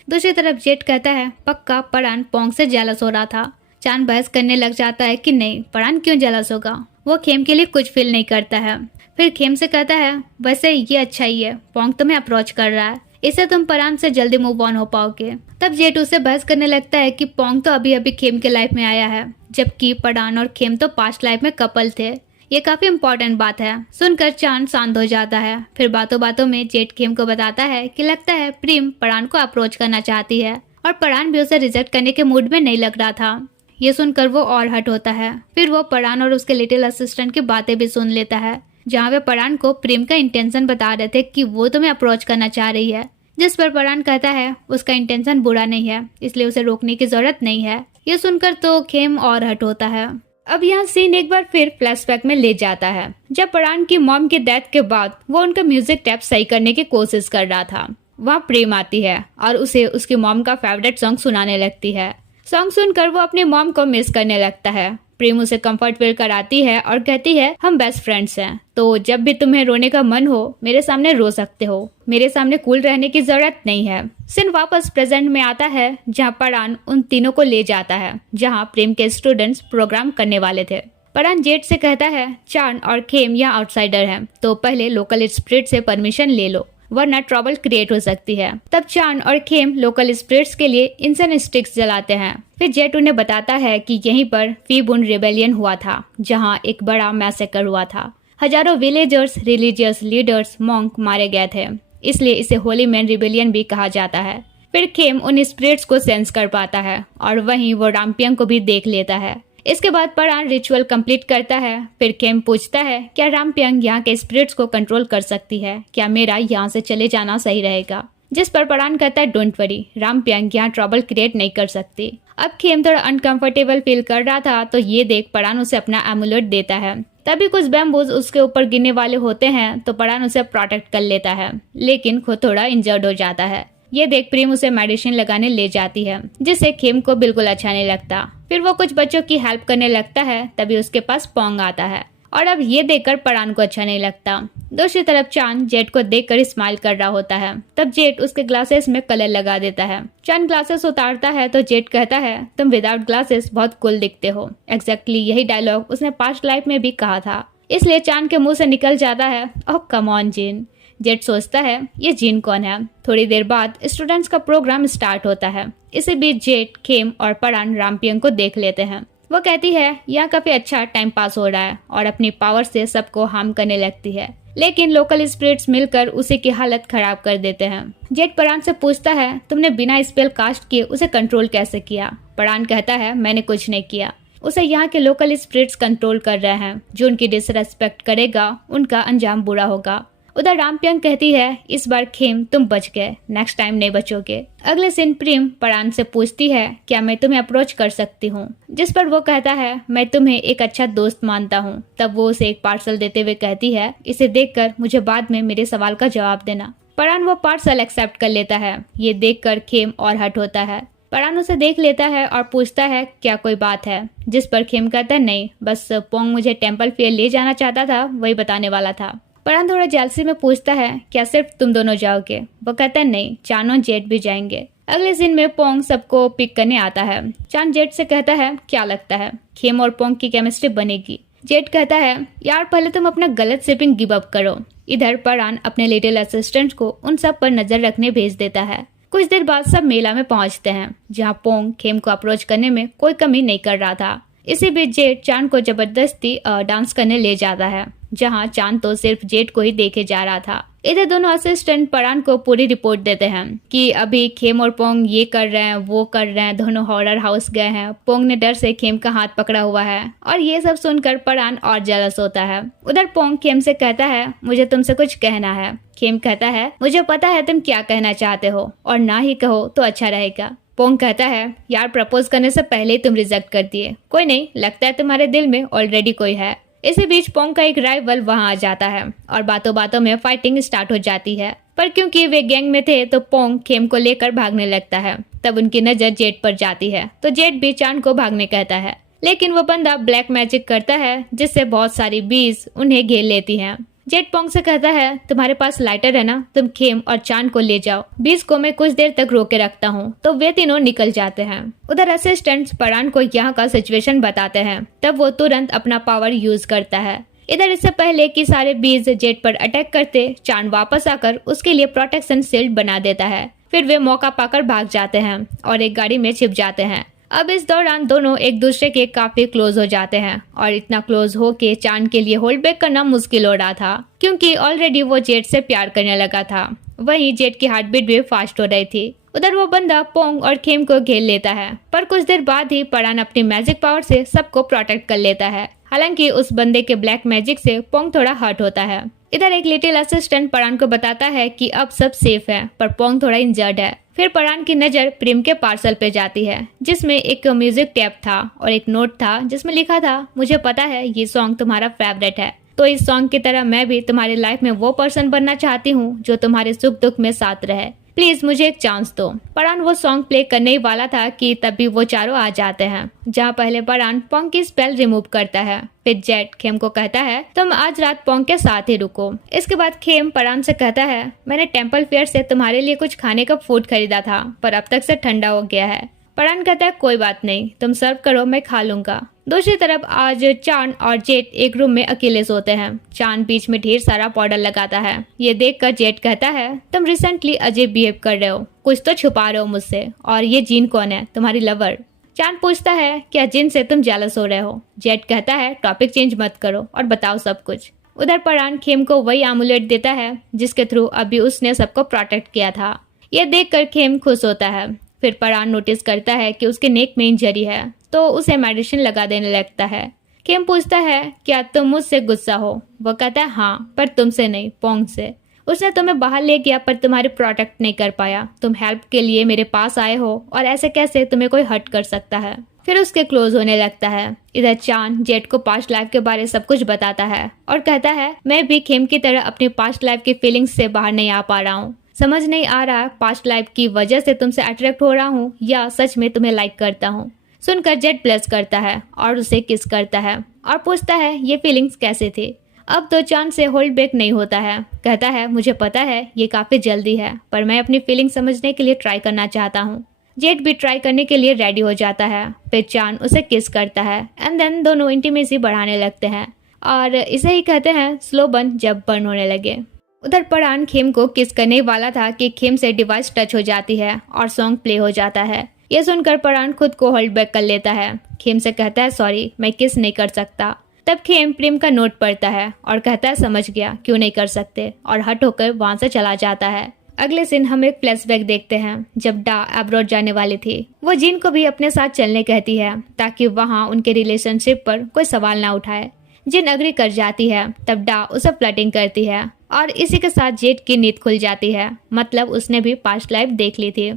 दूसरी तरफ जेट कहता है पक्का परान पोंग से जेलस हो रहा था। चांद बहस करने लग जाता है कि नहीं परान क्यों जेलस होगा, वो खेम के लिए कुछ फील नहीं करता है। फिर खेम से कहता है वैसे ये अच्छा ही है, पोंग तुम्हें अप्रोच कर रहा है, इससे तुम परान से जल्दी मूव ऑन हो पाओगे। तब जेट उसे बहस करने लगता है कि पोंग तो अभी अभी खेम के लाइफ में आया है, जबकि परान और खेम तो पास्ट लाइफ में कपल थे। ये काफी इंपॉर्टेंट बात है। सुनकर चांद शांत हो जाता है। फिर बातों बातों में जेट खेम को बताता है कि लगता है प्रेम परान को अप्रोच करना चाहती है और परान भी उसे रिजेक्ट करने के मूड में नहीं लग रहा था। ये सुनकर वो और हट होता है। फिर वो परान और उसके लिटिल असिस्टेंट की बातें भी सुन लेता है, जहाँ वे परान को प्रेम का इंटेंशन बता रहे थे कि वो तुम्हें अप्रोच करना चाह रही है, जिस पर परान कहता है उसका इंटेंशन बुरा नहीं है, इसलिए उसे रोकने की जरूरत नहीं है। ये सुनकर तो खेम और हट होता है। अब यहाँ सीन एक बार फिर फ्लैशबैक में ले जाता है, जब परान की मॉम की डेथ के बाद वो उनका म्यूजिक टैप सही करने की कोशिश कर रहा था। वहाँ प्रेम आती है और उसे उसकी मॉम का फेवरेट सॉन्ग सुनाने लगती है। सॉन्ग सुनकर वो अपनी मॉम को मिस करने लगता है। प्रेम उसे कंफर्ट फील कराती है और कहती है हम बेस्ट फ्रेंड्स हैं, तो जब भी तुम्हें रोने का मन हो मेरे सामने रो सकते हो, मेरे सामने कूल रहने की जरूरत नहीं है। सीन वापस प्रेजेंट में आता है, जहाँ परान उन तीनों को ले जाता है जहाँ प्रेम के स्टूडेंट्स प्रोग्राम करने वाले थे। परान जेट से कहता है चांद और खेम यहाँ आउटसाइडर हैं, तो पहले लोकल स्पिरिट से परमिशन ले लो वरना ट्रबल क्रिएट हो सकती है। तब चांद और खेम लोकल स्पिरिट्स के लिए इंसेंस स्टिक्स जलाते हैं। फिर जेट उन्हें बताता है कि यहीं पर फीबुन रिबेलियन हुआ था, जहां एक बड़ा मैसेकर हुआ था। हजारों विलेजर्स, रिलीजियस लीडर्स, मॉन्क मारे गए थे, इसलिए इसे होली मैन रिबेलियन भी कहा जाता है। फिर खेम उन स्पिरिट्स को सेंस कर पाता है और वहीं वो रामपियंग को भी देख लेता है। इसके बाद परान रिचुअल कंप्लीट करता है। फिर खेम पूछता है क्या रामपियंग यहाँ के स्पिरिट्स को कंट्रोल कर सकती है, क्या मेरा यहाँ से चले जाना सही रहेगा, जिस पर परान कहता है डोंट वरी, रामपियंग यहाँ ट्रबल क्रिएट नहीं कर सकती। अब खेम थोड़ा अनकंफर्टेबल फील कर रहा था, तो ये देख परान उसे अपना एमुलेट देता है। तभी कुछ बैम्बूज उसके ऊपर गिरने वाले होते हैं तो परान उसे प्रोटेक्ट कर लेता है, लेकिन खुद थोड़ा इंजर्ड हो जाता है। ये देख प्रेम उसे मेडिसिन लगाने ले जाती है, जिससे खेम को बिल्कुल अच्छा नहीं लगता। फिर वो कुछ बच्चों की हेल्प करने लगता है, तभी उसके पास पोंग आता है और अब ये देखकर परान को अच्छा नहीं लगता। दूसरी तरफ चांद जेट को देखकर स्माइल कर रहा होता है। तब जेट उसके ग्लासेस में कलर लगा देता है। चांद ग्लासेस उतारता है तो जेट कहता है, तुम विदाउट ग्लासेस बहुत कूल दिखते हो। एग्जैक्टली यही डायलॉग उसने पास्ट लाइफ में भी कहा था। इसलिए चांद के मुंह से निकल जाता है, ओह कम ऑन जिन। जेट सोचता है ये जिन कौन है। थोड़ी देर बाद स्टूडेंट्स का प्रोग्राम स्टार्ट होता है। इसी बीच जेट, खेम और परान रामपियंग को देख लेते हैं। वो कहती है यहाँ काफी अच्छा टाइम पास हो रहा है और अपनी पावर से सबको हार्म करने लगती है, लेकिन लोकल स्पिरिट्स मिलकर उसी की हालत खराब कर देते हैं। जेट परान से पूछता है, तुमने बिना स्पेल कास्ट किए उसे कंट्रोल कैसे किया? परान कहता है, मैंने कुछ नहीं किया, उसे यहाँ के लोकल स्पिरिट्स कंट्रोल कर रहे हैं। जो उनकी डिसरेस्पेक्ट करेगा उनका अंजाम बुरा होगा। उधर रामपियंग कहती है, इस बार खेम तुम बच गए, नेक्स्ट टाइम नहीं बचोगे। अगले दिन प्रेम परान से पूछती है, क्या मैं तुम्हें अप्रोच कर सकती हूँ? जिस पर वो कहता है, मैं तुम्हें एक अच्छा दोस्त मानता हूँ। तब वो उसे एक पार्सल देते हुए कहती है, इसे देखकर मुझे बाद में मेरे सवाल का जवाब देना। परान वो पार्सल एक्सेप्ट कर लेता है। ये देखकर खेम और हट होता है। परान उसे देख लेता है और पूछता है, क्या कोई बात है? जिस पर खेम कहता है, नहीं, बस पोंग मुझे टेम्पल फेयर ले जाना चाहता था, वही बताने वाला था। परान थोड़ा जेलसी में पूछता है, क्या सिर्फ तुम दोनों जाओगे? वो कहता है, नहीं, चांद और जेट भी जाएंगे। अगले दिन में पोंग सबको पिक करने आता है। चांद जेट से कहता है, क्या लगता है खेम और पोंग की केमिस्ट्री बनेगी? जेट कहता है, यार पहले तुम अपना गलत शिपिंग गिव अप करो। इधर परान अपने लिटिल असिस्टेंट को उन सब पर नजर रखने भेज देता है। कुछ देर बाद सब मेला में पहुंचते हैं, जहाँ पोंग खेम को अप्रोच करने में कोई कमी नहीं कर रहा था। इसी बीच जेट चांद को जबरदस्ती डांस करने ले जाता है, जहां चांद तो सिर्फ जेट को ही देखे जा रहा था। इधर दोनों असिस्टेंट परान को पूरी रिपोर्ट देते हैं कि अभी खेम और पोंग ये कर रहे हैं, वो कर रहे हैं, दोनों हॉरर हाउस गए हैं, पोंग ने डर से खेम का हाथ पकड़ा हुआ है। और ये सब सुनकर परान और जेलस होता है। उधर पोंग खेम से कहता है, मुझे तुमसे कुछ कहना है। खेम कहता है, मुझे पता है तुम क्या कहना चाहते हो और ना ही कहो तो अच्छा रहेगा। पोंग कहता है, यार प्रपोज करने से पहले ही तुम रिजेक्ट कर दिए। कोई नहीं, लगता है तुम्हारे दिल में ऑलरेडी कोई है। इसी बीच पोंग का एक राइवल वहां आ जाता है और बातों बातों में फाइटिंग स्टार्ट हो जाती है। पर क्योंकि वे गैंग में थे तो पोंग खेम को लेकर भागने लगता है। तब उनकी नजर जेट पर जाती है तो जेट भी चांद को भागने कहता है, लेकिन वो बंदा ब्लैक मैजिक करता है जिससे बहुत सारी बीज उन्हें घेर लेती हैं। जेट पोंग से कहता है, तुम्हारे पास लाइटर है ना, तुम खेम और चांद को ले जाओ, बीज को मैं कुछ देर तक रोके रखता हूँ। तो वे तीनों निकल जाते हैं। उधर असिस्टेंट्स परान को यहाँ का सिचुएशन बताते हैं। तब वो तुरंत अपना पावर यूज करता है। इधर इससे पहले कि सारे बीज जेट पर अटैक करते, चांद वापस आकर उसके लिए प्रोटेक्शन शील्ड बना देता है। फिर वे मौका पाकर भाग जाते हैं और एक गाड़ी में छिप जाते हैं। अब इस दौरान दोनों एक दूसरे के काफी क्लोज हो जाते हैं और इतना क्लोज हो के चांद के लिए होल्ड बैक करना मुश्किल हो रहा था, क्योंकि ऑलरेडी वो जेट से प्यार करने लगा था। वहीं जेट की हार्ट बीट भी फास्ट हो रही थी। उधर वो बंदा पोंग और खेम को घेर लेता है, पर कुछ देर बाद ही परान अपनी मैजिक पावर से सबको प्रोटेक्ट कर लेता है। हालांकि उस बंदे के ब्लैक मैजिक से पोंग थोड़ा हर्ट होता है। इधर एक लिटिल असिस्टेंट परान को बताता है कि अब सब सेफ है, पर पोंग थोड़ा इंजर्ड है। फिर परान की नजर प्रेम के पार्सल पे जाती है, जिसमें एक म्यूजिक टैप था और एक नोट था जिसमें लिखा था, मुझे पता है ये सॉन्ग तुम्हारा फेवरेट है, तो इस सॉन्ग की तरह मैं भी तुम्हारी लाइफ में वो पर्सन बनना चाहती हूँ जो तुम्हारे सुख दुख में साथ रहे। प्लीज मुझे एक चांस दो। परान वो सॉन्ग प्ले करने ही वाला था कि तभी वो चारों आ जाते हैं, जहाँ पहले परान पोंग की स्पेल रिमूव करता है। फिर जेट खेम को कहता है, तुम आज रात पोंग के साथ ही रुको। इसके बाद खेम परान से कहता है, मैंने टेम्पल फेयर से तुम्हारे लिए कुछ खाने का फूड खरीदा था, पर अब तक से ठंडा हो गया है। परान कहता है, कोई बात नहीं, तुम सर्व करो, मैं खा लूंगा। दूसरी तरफ आज चांद और जेट एक रूम में अकेले सोते हैं। चांद बीच में ढेर सारा पाउडर लगाता है। ये देखकर जेट कहता है, तुम रिसेंटली अजीब बिहेव कर रहे हो, कुछ तो छुपा रहे हो मुझसे। और ये जीन कौन है, तुम्हारी लवर? चांद पूछता है, क्या जिन से तुम जेलस हो रहे हो? जेट कहता है, टॉपिक चेंज मत करो और बताओ सब कुछ। उधर परान खेम को वही एमुलेट देता है जिसके थ्रू अभी उसने सबको प्रोटेक्ट किया था। ये देखकर खेम खुश होता है। फिर परान नोटिस करता है कि उसके नेक में इंजरी है, तो उसे मेडिसिन लगा देने लगता है। खेम पूछता है, क्या तुम मुझसे गुस्सा हो? वो कहता है, हाँ, पर तुमसे नहीं, पोंग से। उसने तुम्हें बाहर ले गया पर तुम्हारी प्रोटेक्ट नहीं कर पाया। तुम हेल्प के लिए मेरे पास आए हो और ऐसे कैसे तुम्हें कोई हर्ट कर सकता है? फिर उसके क्लोज होने लगता है। इधर चांद जेट को पास्ट लाइफ के बारे सब कुछ बताता है और कहता है मैं भी खेम की तरह अपनी पास्ट लाइफ की फीलिंग्स से बाहर नहीं आ पा रहा हूँ। समझ नहीं आ रहा पास्ट लाइफ की वजह से तुमसे अट्रैक्ट हो रहा हूँ या सच में तुम्हें लाइक करता हूँ। सुनकर जेट ब्लश करता है और उसे किस करता है और पूछता है ये फीलिंग्स कैसे थी। अब तो चांद से होल्ड बैक नहीं होता है। कहता है मुझे पता है ये काफी जल्दी है पर मैं अपनी फीलिंग समझने के लिए ट्राई करना चाहता हूँ। जेट भी ट्राई करने के लिए रेडी हो जाता है। फिर चांद उसे किस करता है एंड देन दोनों इंटीमेसी बढ़ाने लगते हैं और इसे ही कहते हैं स्लो बर्न जब बर्न होने लगे। उधर परान खेम को किस करने वाला था कि खेम से डिवाइस टच हो जाती है और सॉन्ग प्ले हो जाता है। ये सुनकर परान खुद को होल्ड बैक कर लेता है। खेम से कहता है सॉरी मैं किस नहीं कर सकता। तब खेम प्रेम का नोट पढ़ता है और कहता है समझ गया क्यों नहीं कर सकते और हट होकर वहां से चला जाता है। अगले दिन हम एक फ्लैशबैक देखते हैं जब डा अब्रॉड जाने वाली थी। वो जिन को भी अपने साथ चलने कहती है ताकि वहाँ उनके रिलेशनशिप पर कोई सवाल ना उठाए। जिन अग्री कर जाती है तब डा उसे फ्लर्टिंग करती है और इसी के साथ जेट की नींद खुल जाती है। मतलब उसने भी पास्ट लाइफ देख ली थी।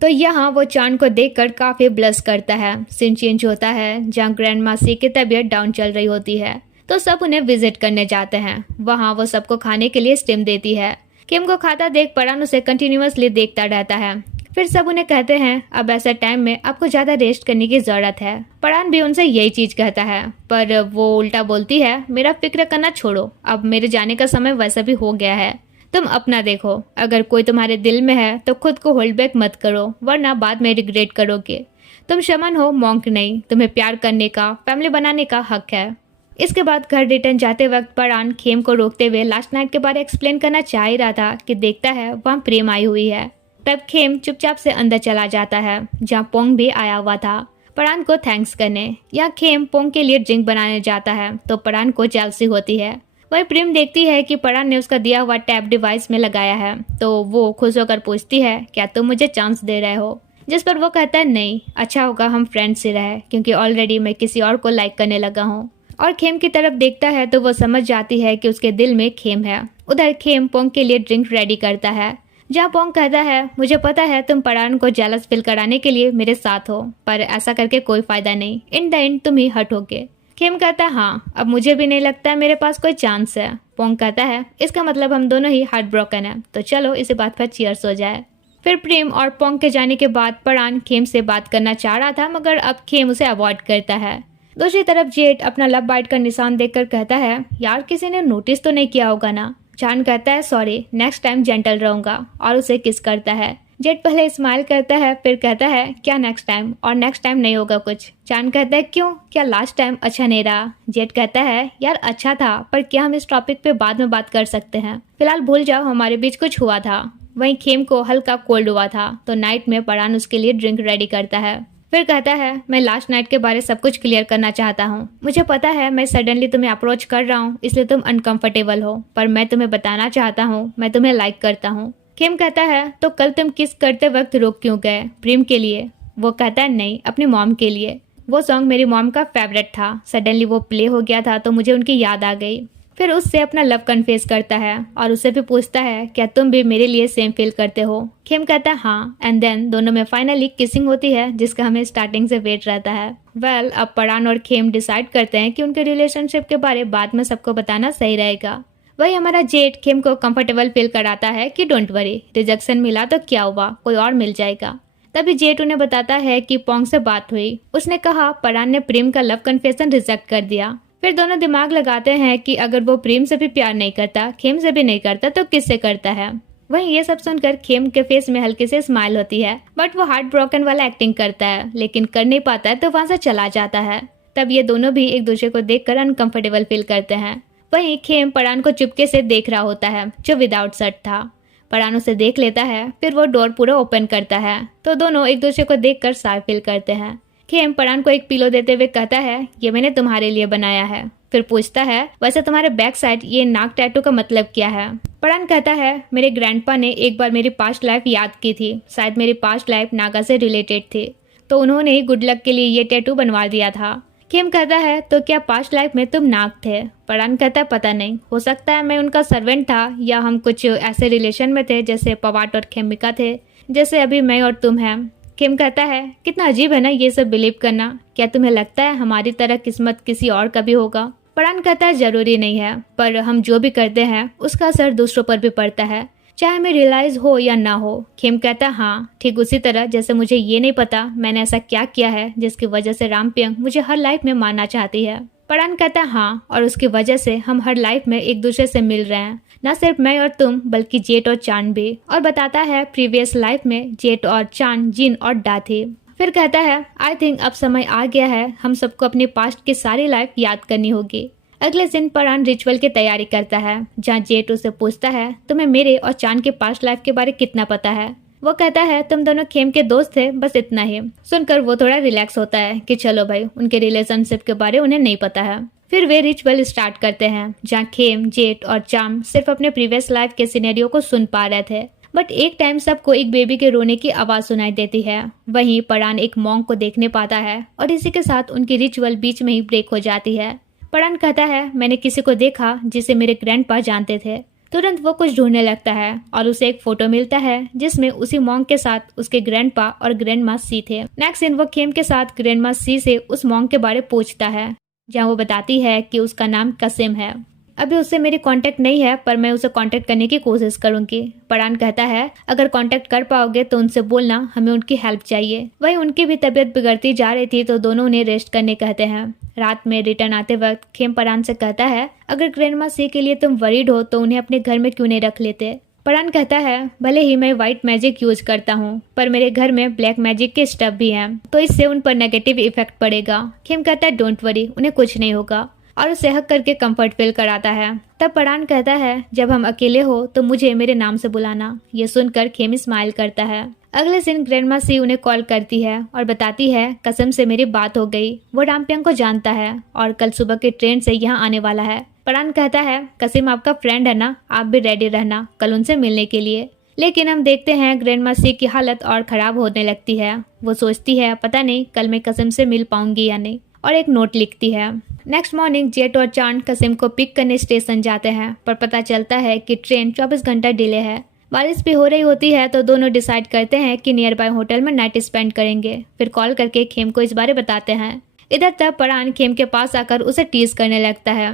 तो यहाँ वो चांद को देखकर काफी ब्लश करता है। सीन चेंज होता है जहाँ ग्रैंड मासी की तबीयत डाउन चल रही होती है तो सब उन्हें विजिट करने जाते हैं। वहाँ वो सबको खाने के लिए स्टीम देती है। किम को खाता देख परान उसे कंटिन्यूअसली देखता रहता है। फिर सब उन्हें कहते हैं अब ऐसे टाइम में आपको ज्यादा रेस्ट करने की जरूरत है। परान भी उनसे यही चीज कहता है पर वो उल्टा बोलती है मेरा फिक्र करना छोड़ो, अब मेरे जाने का समय वैसा भी हो गया है। तुम अपना देखो, अगर कोई तुम्हारे दिल में है तो खुद को होल्ड बैक मत करो वरना बाद में रिग्रेट करोगे। तुम शमन हो, मॉन्क नहीं। तुम्हें प्यार करने का, फैमिली बनाने का हक है। इसके बाद घर रिटर्न जाते वक्त परान खेम को रोकते हुए लास्ट नाइट के बारे एक्सप्लेन करना चाह ही रहा था कि देखता है वहाँ प्रेम आई हुई है। तब खेम चुपचाप से अंदर चला जाता है जहाँ पोंग भी आया हुआ था परान को थैंक्स करने। यहाँ खेम पोंग के लिए ड्रिंक बनाने जाता है तो परान को जेलसी होती है। वही प्रेम देखती है कि परान ने उसका दिया हुआ टैब डिवाइस में लगाया है तो वो खुश होकर पूछती है क्या तुम मुझे चांस दे रहे हो। जिस पर वो कहता है नहीं, अच्छा होगा हम फ्रेंड्स ही रहे क्योंकि ऑलरेडी मैं किसी और को लाइक करने लगा हूँ। और खेम की तरफ देखता है तो वो समझ जाती है कि उसके दिल में खेम है। उधर खेम पोंग के लिए ड्रिंक रेडी करता है जहाँ पोंग कहता है मुझे पता है तुम परान को जेलस फील कराने के लिए मेरे साथ हो पर ऐसा करके कोई फायदा नहीं, इन द एंड तुम ही हट होगे। खेम कहता है हाँ अब मुझे भी नहीं लगता है मेरे पास कोई चांस है। पोंग कहता है इसका मतलब हम दोनों ही हार्ट ब्रोकन है तो चलो इसी बात पर चीयर्स हो जाए। फिर प्रेम और पोंग के जाने के बाद परान खेम से बात करना चाह रहा था मगर अब खेम उसे अवॉइड करता है। दूसरी तरफ जेट अपना लव बाइट का निशान देखकर कहता है यार किसी ने नोटिस तो नहीं किया होगा ना। चांद कहता है सॉरी नेक्स्ट टाइम जेंटल रहूंगा और उसे किस करता है। जेट पहले स्माइल करता है फिर कहता है क्या नेक्स्ट टाइम, और नेक्स्ट टाइम नहीं होगा कुछ। चांद कहता है क्यों, क्या लास्ट टाइम अच्छा नहीं रहा। जेट कहता है यार अच्छा था पर क्या हम इस टॉपिक पे बाद में बात कर सकते हैं, फिलहाल भूल जाओ हमारे बीच कुछ हुआ था। वहीं खेम को हल्का कोल्ड हुआ था तो नाइट में परान उसके लिए ड्रिंक रेडी करता है। फिर कहता है मैं लास्ट नाइट के बारे सब कुछ क्लियर करना चाहता हूँ। मुझे पता है मैं सडनली तुम्हें अप्रोच कर रहा हूँ इसलिए तुम अनकंफर्टेबल हो पर मैं तुम्हें बताना चाहता हूँ मैं तुम्हें लाइक करता हूँ। खेम कहता है तो कल तुम किस करते वक्त रोक क्यों गए, प्रेम के लिए। वो कहता है नहीं अपनी मॉम के लिए, वो सॉन्ग मेरी मॉम का फेवरेट था, सडनली वो प्ले हो गया था तो मुझे उनकी याद आ गई। फिर उससे अपना लव कन्फेस करता है और उससे भी पूछता है क्या तुम भी मेरे लिए सेम फील करते हो। खेम कहता है हाँ एंड देन दोनों में फाइनली किसिंग होती है जिसका हमें स्टार्टिंग से वेट रहता है। वेल अब परान और खेम डिसाइड करते हैं कि उनके रिलेशनशिप के बारे बाद में सबको बताना सही रहेगा। वही हमारा जेट खेम को कंफर्टेबल फील कराता है कि डोंट वरी रिजेक्शन मिला तो क्या हुआ, कोई और मिल जाएगा। तभी जेट उन्हें बताता है कि पोंग से बात हुई, उसने कहा परान ने प्रेम का लव कन्फेशन रिजेक्ट कर दिया। फिर दोनों दिमाग लगाते हैं कि अगर वो प्रेम से भी प्यार नहीं करता, खेम से भी नहीं करता तो किससे करता है। वहीं ये सब सुनकर खेम के फेस में हल्की से स्माइल होती है बट वो हार्ट ब्रोकन वाला एक्टिंग करता है लेकिन कर नहीं पाता है तो वहां से चला जाता है। तब ये दोनों भी एक दूसरे को देखकर अनकंफर्टेबल फील करते हैं। वहीं खेम परान को चुपके से देख रहा होता है जो विदाउट शर्ट था। परान उसे देख लेता है फिर वो डोर पूरा ओपन करता है तो दोनों एक दूसरे को देखकर शाय फील करते हैं। खेम परान को एक पिलो देते हुए कहता है ये मैंने तुम्हारे लिए बनाया है। फिर पूछता है वैसे तुम्हारे बैक साइड ये नाक टैटू का मतलब क्या है। परान कहता है मेरे ग्रैंडपा ने एक बार मेरी पास्ट लाइफ याद की थी, शायद मेरी पास्ट लाइफ नागा से रिलेटेड थी तो उन्होंने ही गुड लक के लिए ये टैटू बनवा दिया था। खेम कहता है तो क्या पास्ट लाइफ में तुम नाग थे। परान कहता है पता नहीं, हो सकता है मैं उनका सर्वेंट था या हम कुछ ऐसे रिलेशन में थे जैसे पवाट और खेमिका थे, जैसे अभी मैं और तुम हैं। खेम कहता है, कितना अजीब है ना ये सब बिलीव करना। क्या तुम्हें लगता है हमारी तरह किस्मत किसी और का भी होगा? परान कहता है, जरूरी नहीं है, पर हम जो भी करते हैं उसका असर दूसरों पर भी पड़ता है, चाहे हमें रियलाइज हो या ना हो। खेम कहता है, हाँ, ठीक उसी तरह जैसे मुझे ये नहीं पता मैंने ऐसा क्या किया है जिसकी वजह से रामपियंग मुझे हर लाइफ में मारना चाहती है। परान कहता है, हाँ, और उसकी वजह से हम हर लाइफ में एक दूसरे से मिल रहे हैं, न सिर्फ मैं और तुम बल्कि जेट और चांद भी। और बताता है प्रीवियस लाइफ में जेट और चांद जिन और डा थे। फिर कहता है, आई थिंक अब समय आ गया है हम सबको अपने पास्ट की सारी लाइफ याद करनी होगी। अगले दिन परान रिचुअल की तैयारी करता है, जहाँ जेट उसे पूछता है, तुम्हें मेरे और चांद के पास्ट लाइफ के बारे कितना पता है? वो कहता है, तुम दोनों खेम के दोस्त थे, बस इतना ही। सुनकर वो थोड़ा रिलैक्स होता है कि चलो भाई, उनके रिलेशनशिप के बारे उन्हें नहीं पता है। फिर वे रिचुअल स्टार्ट करते हैं, जहाँ खेम, जेट और चांद सिर्फ अपने प्रीवियस लाइफ के सिनेरियो को सुन पा रहे थे। बट एक टाइम सबको एक बेबी के रोने की आवाज सुनाई देती है। वहीं परान एक मॉन्क को देखने पाता है और इसी के साथ उनकी रिचुअल बीच में ही ब्रेक हो जाती है। परान कहता है, मैंने किसी को देखा जिसे मेरे ग्रैंडपा जानते थे। तुरंत वो कुछ ढूंढने लगता है और उसे एक फोटो मिलता है जिसमें उसी मॉन्क के साथ उसके ग्रैंडपा और ग्रैंडमा सी थे। नेक्स्ट दिन वो खेम के साथ ग्रैंडमा सी से उस मॉन्क के बारे पूछता है, जहाँ वो बताती है कि उसका नाम कसिम है। अभी उससे मेरी कांटेक्ट नहीं है, पर मैं उसे कांटेक्ट करने की कोशिश करूंगी। परान कहता है, अगर कांटेक्ट कर पाओगे तो उनसे बोलना हमें उनकी हेल्प चाहिए। वहीं उनकी भी तबीयत बिगड़ती जा रही थी, तो दोनों उन्हें रेस्ट करने कहते हैं। रात में रिटर्न आते वक्त खेम परान से कहता है, अगर ग्रैंडमा सी के लिए तुम वरीड हो तो उन्हें अपने घर में क्यों नहीं रख लेते? परान कहता है, भले ही मैं व्हाइट मैजिक यूज करता हूँ, पर मेरे घर में ब्लैक मैजिक के स्टफ भी हैं, तो इससे उन पर नेगेटिव इफेक्ट पड़ेगा। खेम कहता है, डोंट वरी, उन्हें कुछ नहीं होगा, और उसे हक करके कंफर्ट फील कराता है। तब परान कहता है, जब हम अकेले हो तो मुझे मेरे नाम से बुलाना। ये सुनकर खेम स्माइल करता है। अगले दिन ग्रैंडमा सी उन्हें कॉल करती है और बताती है, कसम से मेरी बात हो गई, वो रामपियंग को जानता है और कल सुबह की ट्रेन से यहाँ आने वाला है। परान कहता है, कसिम आपका फ्रेंड है ना, आप भी रेडी रहना कल उनसे मिलने के लिए। लेकिन हम देखते हैं ग्रैंडमा सी की हालत और खराब होने लगती है। वो सोचती है, पता नहीं कल मैं कसिम से मिल पाऊंगी या नहीं, और एक नोट लिखती है। नेक्स्ट मॉर्निंग जेट और चांद कसिम को पिक करने स्टेशन जाते हैं, पर पता चलता है कि ट्रेन 24 घंटा डिले है। बारिश भी हो रही होती है, तो दोनों डिसाइड करते हैं कि नियर बाय होटल में नाइट स्पेंड करेंगे। फिर कॉल करके खेम को इस बारे बताते हैं। इधर तब परान खेम के पास आकर उसे टीज करने लगता है।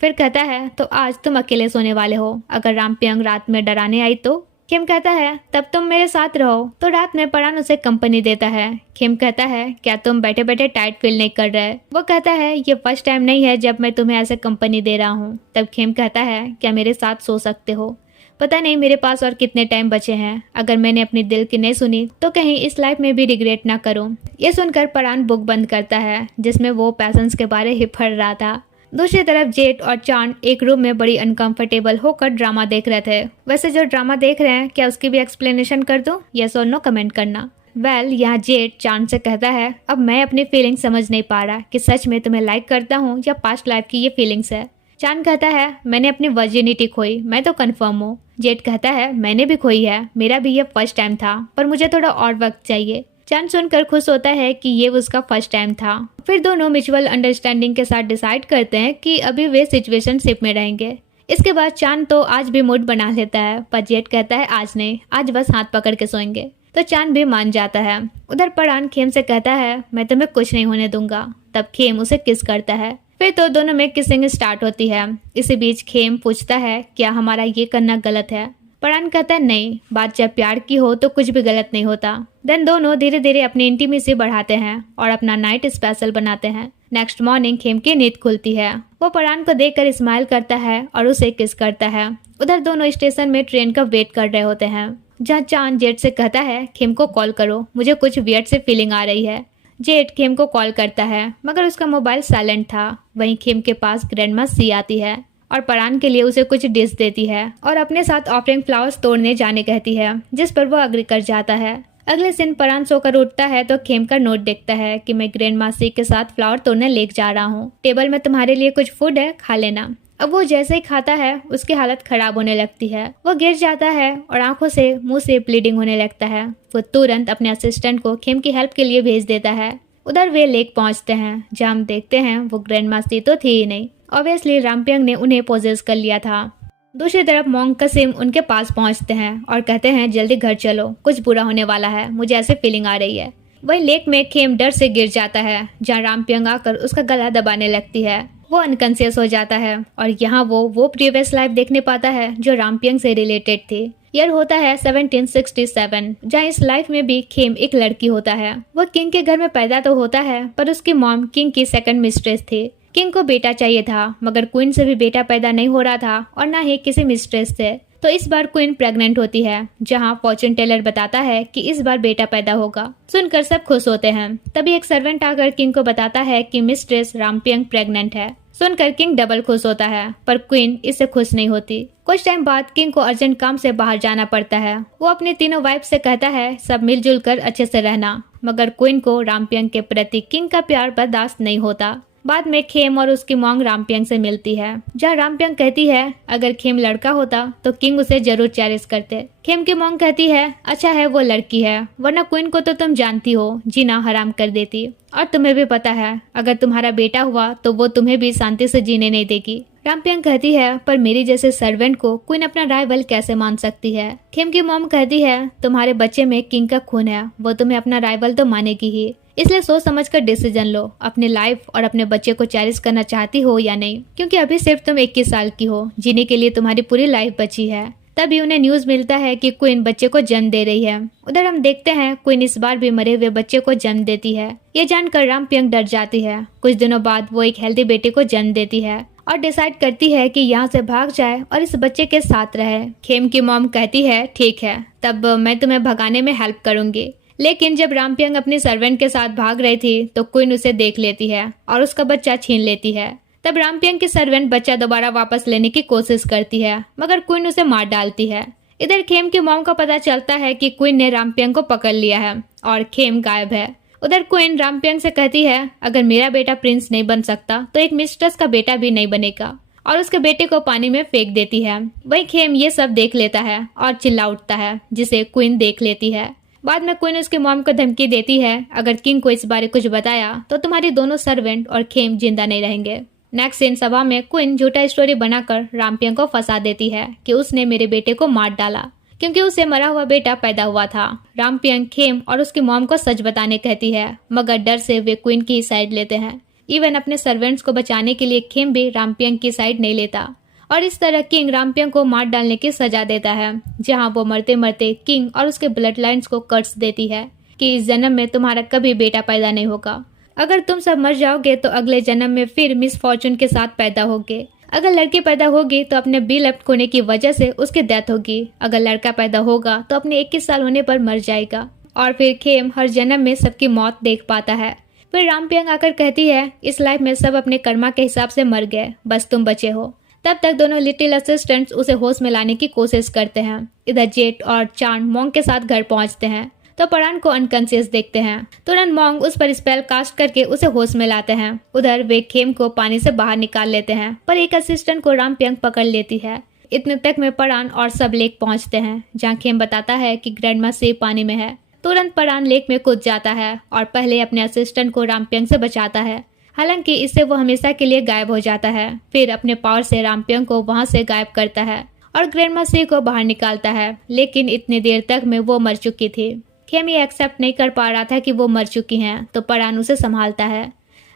फिर कहता है, तो आज तुम अकेले सोने वाले हो, अगर रामपियंग रात में डराने आई तो? खेम कहता है, तब तुम मेरे साथ रहो। तो रात में परान उसे कंपनी देता है। खेम कहता है, क्या तुम बैठे बैठे टाइट फील नहीं कर रहे? वो कहता है, ये फर्स्ट टाइम नहीं है जब मैं तुम्हें ऐसे कंपनी दे रहा हूँ। तब खेम कहता है, क्या मेरे साथ सो सकते हो? पता नहीं मेरे पास और कितने टाइम बचे हैं, अगर मैंने अपनी दिल की नहीं सुनी तो कहीं इस लाइफ में भी रिग्रेट ना करूं। ये सुनकर परान बुक बंद करता है जिसमें वो पैशंस के बारे ही पढ़ रहा था। दूसरी तरफ जेट और चांद एक रूम में बड़ी अनकंफर्टेबल होकर ड्रामा देख रहे थे। वैसे जो ड्रामा देख रहे हैं, क्या उसकी भी एक्सप्लेनेशन कर दूं? यस और नो कमेंट करना। यहाँ जेट चांद से कहता है, अब मैं अपनी फीलिंग समझ नहीं पा रहा कि सच में तुम्हें लाइक करता हूँ या पास्ट लाइफ की ये फीलिंग्स है। चांद कहता है, मैंने अपनी वर्जिनिटी खोई, मैं तो कंफर्म हूँ। जेट कहता है, मैंने भी खोई है, मेरा भी ये फर्स्ट टाइम था, पर मुझे थोड़ा और वक्त चाहिए। चांद सुनकर खुश होता है कि ये उसका फर्स्ट टाइम था। फिर दोनों म्यूचुअल अंडरस्टैंडिंग के साथ डिसाइड करते हैं कि अभी वे सिचुएशनशिप में रहेंगे। इसके बाद चांद तो आज भी मूड बना लेता है, पर जेट कहता है, आज नहीं, आज बस हाथ पकड़ के सोएंगे। तो चांद भी मान जाता है। उधर परान खेम से कहता है, मैं तुम्हें कुछ नहीं होने दूंगा। तब खेम उसे किस करता है। फिर तो दोनों में किसिंग स्टार्ट होती है। इसी बीच खेम पूछता है, क्या हमारा ये करना गलत है? परान कहता है, नहीं, बात जब प्यार की हो तो कुछ भी गलत नहीं होता। देन दोनों धीरे धीरे अपनी इंटीमेसी बढ़ाते हैं और अपना नाइट स्पेशल बनाते हैं। नेक्स्ट मॉर्निंग खेम की नींद खुलती है। वो परान को देखकर स्माइल करता है और उसे किस करता है। उधर दोनों स्टेशन में ट्रेन का वेट कर रहे होते हैं, जहाँ चांद जेट से कहता है, खेम को कॉल करो, मुझे कुछ वियर्ड से फीलिंग आ रही है। जेट खेम को कॉल करता है, मगर उसका मोबाइल साइलेंट था। वहीं खेम के पास ग्रैंडमा सी आती है और परान के लिए उसे कुछ डिश देती है और अपने साथ ऑफरिंग फ्लावर्स तोड़ने जाने कहती है, जिस पर वो अग्री कर जाता है। अगले दिन परान सोकर उठता है तो खेम का नोट देखता है कि मैं ग्रैंडमा सी के साथ फ्लावर तोड़ने लेके जा रहा हूँ, टेबल में तुम्हारे लिए कुछ फूड है, खा लेना। अब वो जैसे ही खाता है उसकी हालत खराब होने लगती है। वो गिर जाता है और आंखों से मुंह से ब्लीडिंग होने लगता है। वो तुरंत अपने असिस्टेंट को खेम की हेल्प के लिए भेज देता है। उधर वे लेक पहुंचते हैं, जहाँ हम देखते हैं वो ग्रैंडमा सी तो थी ही नहीं। ऑब्वियसली रामपियंग ने उन्हें पोजेस कर लिया था। दूसरी तरफ मोंग कसिम उनके पास पहुंचते हैं और कहते हैं जल्दी घर चलो, कुछ बुरा होने वाला है, मुझे ऐसे फीलिंग आ रही है। वही लेक में खेम डर से गिर जाता है, जहाँ रामपियंग आकर उसका गला दबाने लगती है। वो अनकॉन्शियस हो जाता है और यहाँ वो प्रीवियस लाइफ देखने पाता है जो रामपियंग से रिलेटेड थी। ईयर होता है 1767, जहाँ इस लाइफ में भी खेम एक लड़की होता है। वो किंग के घर में पैदा तो होता है, पर उसकी मॉम किंग की सेकंड मिस्ट्रेस थी। किंग को बेटा चाहिए था, मगर क्वीन से भी बेटा पैदा नहीं हो रहा था और ना ही किसी मिस्ट्रेस से। तो इस बार क्वीन प्रेग्नेंट होती है, जहां फॉर्चून टेलर बताता है कि इस बार बेटा पैदा होगा। सुनकर सब खुश होते हैं। तभी एक सर्वेंट आकर किंग को बताता है कि मिस्ट्रेस रामपियंग प्रेग्नेंट है। सुनकर किंग डबल खुश होता है, पर क्वीन इससे खुश नहीं होती। कुछ टाइम बाद किंग को अर्जेंट काम से बाहर जाना पड़ता है। वो अपनी तीनों वाइफ से कहता है सब मिलजुल कर अच्छे से रहना, मगर क्वीन को रामपियंग के प्रति किंग का प्यार बर्दाश्त नहीं होता। बाद में खेम और उसकी मॉन्ग रामपियंग से मिलती है, जहाँ रामपियंग कहती है अगर खेम लड़का होता तो किंग उसे जरूर चैरिश करते। खेम की मॉन्ग कहती है अच्छा है वो लड़की है, वरना क्वीन को तो तुम जानती हो जीना हराम कर देती, और तुम्हें भी पता है अगर तुम्हारा बेटा हुआ तो वो तुम्हें भी शांति से जीने नहीं देगी। रामपियंग कहती है पर मेरी जैसे सर्वेंट को क्वीन अपना राइवल कैसे मान सकती है। खेम की मॉम कहती है तुम्हारे बच्चे में किंग का खून है, वो तुम्हें अपना राइवल तो मानेगी ही, इसलिए सोच समझ कर डिसीजन लो, अपने लाइफ और अपने बच्चे को चैरिश करना चाहती हो या नहीं, क्योंकि अभी सिर्फ तुम 21 साल की हो, जीने के लिए तुम्हारी पूरी लाइफ बची है। तभी उन्हें न्यूज मिलता है कि क्वीन बच्चे को जन्म दे रही है। उधर हम देखते हैं क्वीन इस बार भी मरे हुए बच्चे को जन्म देती है। ये जानकर रामपियंग डर जाती है। कुछ दिनों बाद वो एक हेल्दी बेटे को जन्म देती है और डिसाइड करती है कि यहाँ से भाग जाए और इस बच्चे के साथ रहे। खेम की मॉम कहती है ठीक है, तब मैं तुम्हें भगाने में हेल्प करूंगी। लेकिन जब रामपियंग अपनी सर्वेंट के साथ भाग रही थी तो क्वीन उसे देख लेती है और उसका बच्चा छीन लेती है। तब रामपियंग की सर्वेंट बच्चा दोबारा वापस लेने की कोशिश करती है, मगर क्वीन उसे मार डालती है। इधर खेम की मॉम को पता चलता है कि क्वीन ने रामपियंग को पकड़ लिया है और खेम गायब है। उधर क्वीन रामपियंग से कहती है अगर मेरा बेटा प्रिंस नहीं बन सकता तो एक मिस्ट्रेस का बेटा भी नहीं बनेगा, और उसके बेटे को पानी में फेंक देती है। वही खेम ये सब देख लेता है और चिल्ला उठता है, जिसे क्वीन देख लेती है। बाद में क्वीन उसकी मॉम को धमकी देती है अगर किंग को इस बारे कुछ बताया तो तुम्हारी दोनों सर्वेंट और खेम जिंदा नहीं रहेंगे। नेक्स्ट सीन सभा में क्वीन झूठा स्टोरी बनाकर रामपियंग को फंसा देती है कि उसने मेरे बेटे को मार डाला क्योंकि उसे मरा हुआ बेटा पैदा हुआ था। रामपियंग खेम और उसकी मॉम को सच बताने कहती है, मगर डर से वे क्वीन की साइड लेते हैं। इवन अपने सर्वेंट्स को बचाने के लिए खेम भी रामपियंग की साइड नहीं लेता, और इस तरह किंग रामपियंग को मार डालने की सजा देता है, जहां वो मरते मरते किंग और उसके ब्लड लाइन्स को कर्स देती है कि इस जन्म में तुम्हारा कभी बेटा पैदा नहीं होगा। अगर तुम सब मर जाओगे तो अगले जन्म में फिर मिस फॉर्चून के साथ पैदा होगे। अगर लड़की पैदा होगी तो अपने बी लेफ्ट होने की वजह से उसकी डेथ होगी। अगर लड़का पैदा होगा तो अपने 21 साल होने पर मर जाएगा। और फिर खेम हर जन्म में सबकी मौत देख पाता है। फिर रामपियंग आकर कहती है इस लाइफ में सब अपने कर्मा के हिसाब से मर गए, बस तुम बचे हो। तब तक दोनों लिटिल असिस्टेंट्स उसे होश में लाने की कोशिश करते हैं। इधर जेट और चांद मोंग के साथ घर पहुंचते हैं तो परान को अनकॉन्शियस देखते हैं। तुरंत मोंग उस पर स्पेल कास्ट करके उसे होश में लाते हैं। उधर वे खेम को पानी से बाहर निकाल लेते हैं, पर एक असिस्टेंट को रामपियंग पकड़ लेती है। इतने तक में परान और सब लेक पहुंचते हैं, जहां खेम बताता है कि ग्रैंडमा शिव पानी में है। तुरंत परान लेक में कूद जाता है और पहले अपने असिस्टेंट को रामपियंग से बचाता है। हालांकि इससे वो हमेशा के लिए गायब हो जाता है। फिर अपने पावर से रामपियंग को वहां से गायब करता है और ग्रैंडमा शिव को बाहर निकालता है, लेकिन इतनी देर तक में वो मर चुकी थी। खेम ये एक्सेप्ट नहीं कर पा रहा था कि वो मर चुकी हैं, तो परान उसे संभालता है।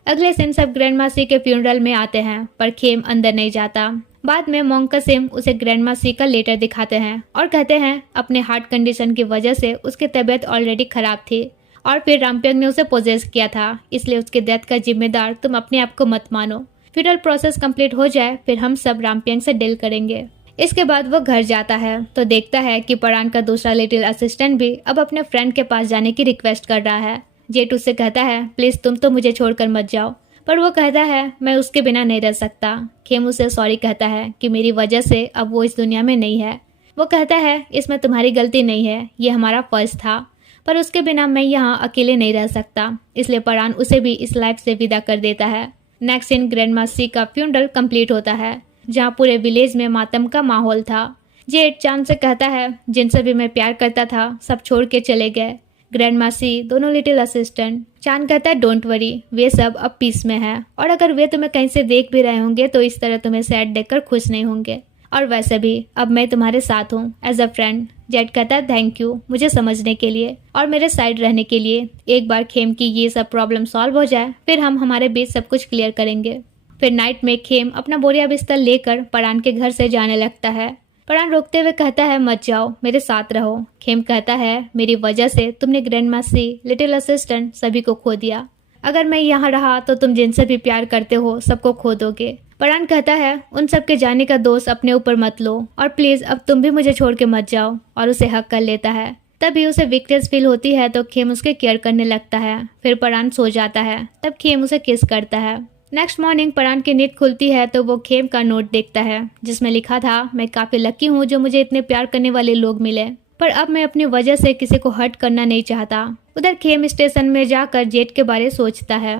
अगले दिन सब ग्रैंडमा शिव के फ्यूनरल में आते हैं, पर खेम अंदर नहीं जाता। बाद में मोंग कसिम उसे ग्रैंडमा शिव का लेटर दिखाते हैं और कहते हैं अपने हार्ट कंडीशन की वजह से उसकी तबीयत ऑलरेडी खराब थी और फिर रामपियंग ने उसे पोजेस किया था, इसलिए उसके डेथ का जिम्मेदार तुम अपने आप को मत मानो। फ्यूनरल प्रोसेस कंप्लीट हो जाए फिर हम सब रामपियंग से डील करेंगे। इसके बाद वो घर जाता है तो देखता है कि परान का दूसरा लिटिल असिस्टेंट भी अब अपने फ्रेंड के पास जाने की रिक्वेस्ट कर रहा है। जेट उससे कहता है प्लीज तुम तो मुझे छोड़कर मत जाओ, पर वो कहता है मैं उसके बिना नहीं रह सकता। खेम उसे सॉरी कहता है कि मेरी वजह से अब वो इस दुनिया में नहीं है। वो कहता है इसमें तुम्हारी गलती नहीं है, ये हमारा फर्ज था, पर उसके बिना मैं यहाँ अकेले नहीं रह सकता। इसलिए परान उसे भी इस लाइफ से विदा कर देता है। नेक्स्ट सीन ग्रैंडमा शिव का फ्यूनरल कंप्लीट होता है, जहाँ पूरे विलेज में मातम का माहौल था। जेट चांद से कहता है जिनसे भी मैं प्यार करता था सब छोड़ के चले गए, ग्रैंडमा शिव, दोनों लिटिल असिस्टेंट। चांद कहता है डोंट वरी, वे सब अब पीस में है, और अगर वे तुम्हें कहीं से देख भी रहे होंगे तो इस तरह तुम्हें सैड देखकर खुश नहीं होंगे। और वैसे भी अब मैं तुम्हारे साथ हूँ एज अ फ्रेंड। जेट कहता है थैंक यू मुझे समझने के लिए और मेरे साइड रहने के लिए। एक बार खेम की ये सब प्रॉब्लम सॉल्व हो जाए फिर हम हमारे बीच सब कुछ क्लियर करेंगे। फिर नाइट में खेम अपना बोरिया बिस्तर लेकर परान के घर से जाने लगता है। परान रोकते हुए कहता है मत जाओ, मेरे साथ रहो। खेम कहता है मेरी वजह से तुमने ग्रैंड मासी, लिटिल असिस्टेंट सभी को खो दिया। अगर मैं यहाँ रहा तो तुम जिनसे भी प्यार करते हो सबको खो दोगे। परान कहता है उन सब के जाने का दोष अपने ऊपर मत लो और प्लीज अब तुम भी मुझे छोड़ के मत जाओ, और उसे हक कर लेता है। तभी उसे वीकनेस फील होती है तो खेम उसके केयर करने लगता है। फिर परान सो जाता है, तब खेम उसे किस करता है। नेक्स्ट मॉर्निंग परान की नींद खुलती है तो वो खेम का नोट देखता है जिसमें लिखा था मैं काफी लकी हूँ जो मुझे इतने प्यार करने वाले लोग मिले, पर अब मैं अपनी वजह से किसी को हर्ट करना नहीं चाहता। उधर खेम स्टेशन में जाकर जेट के बारे सोचता है।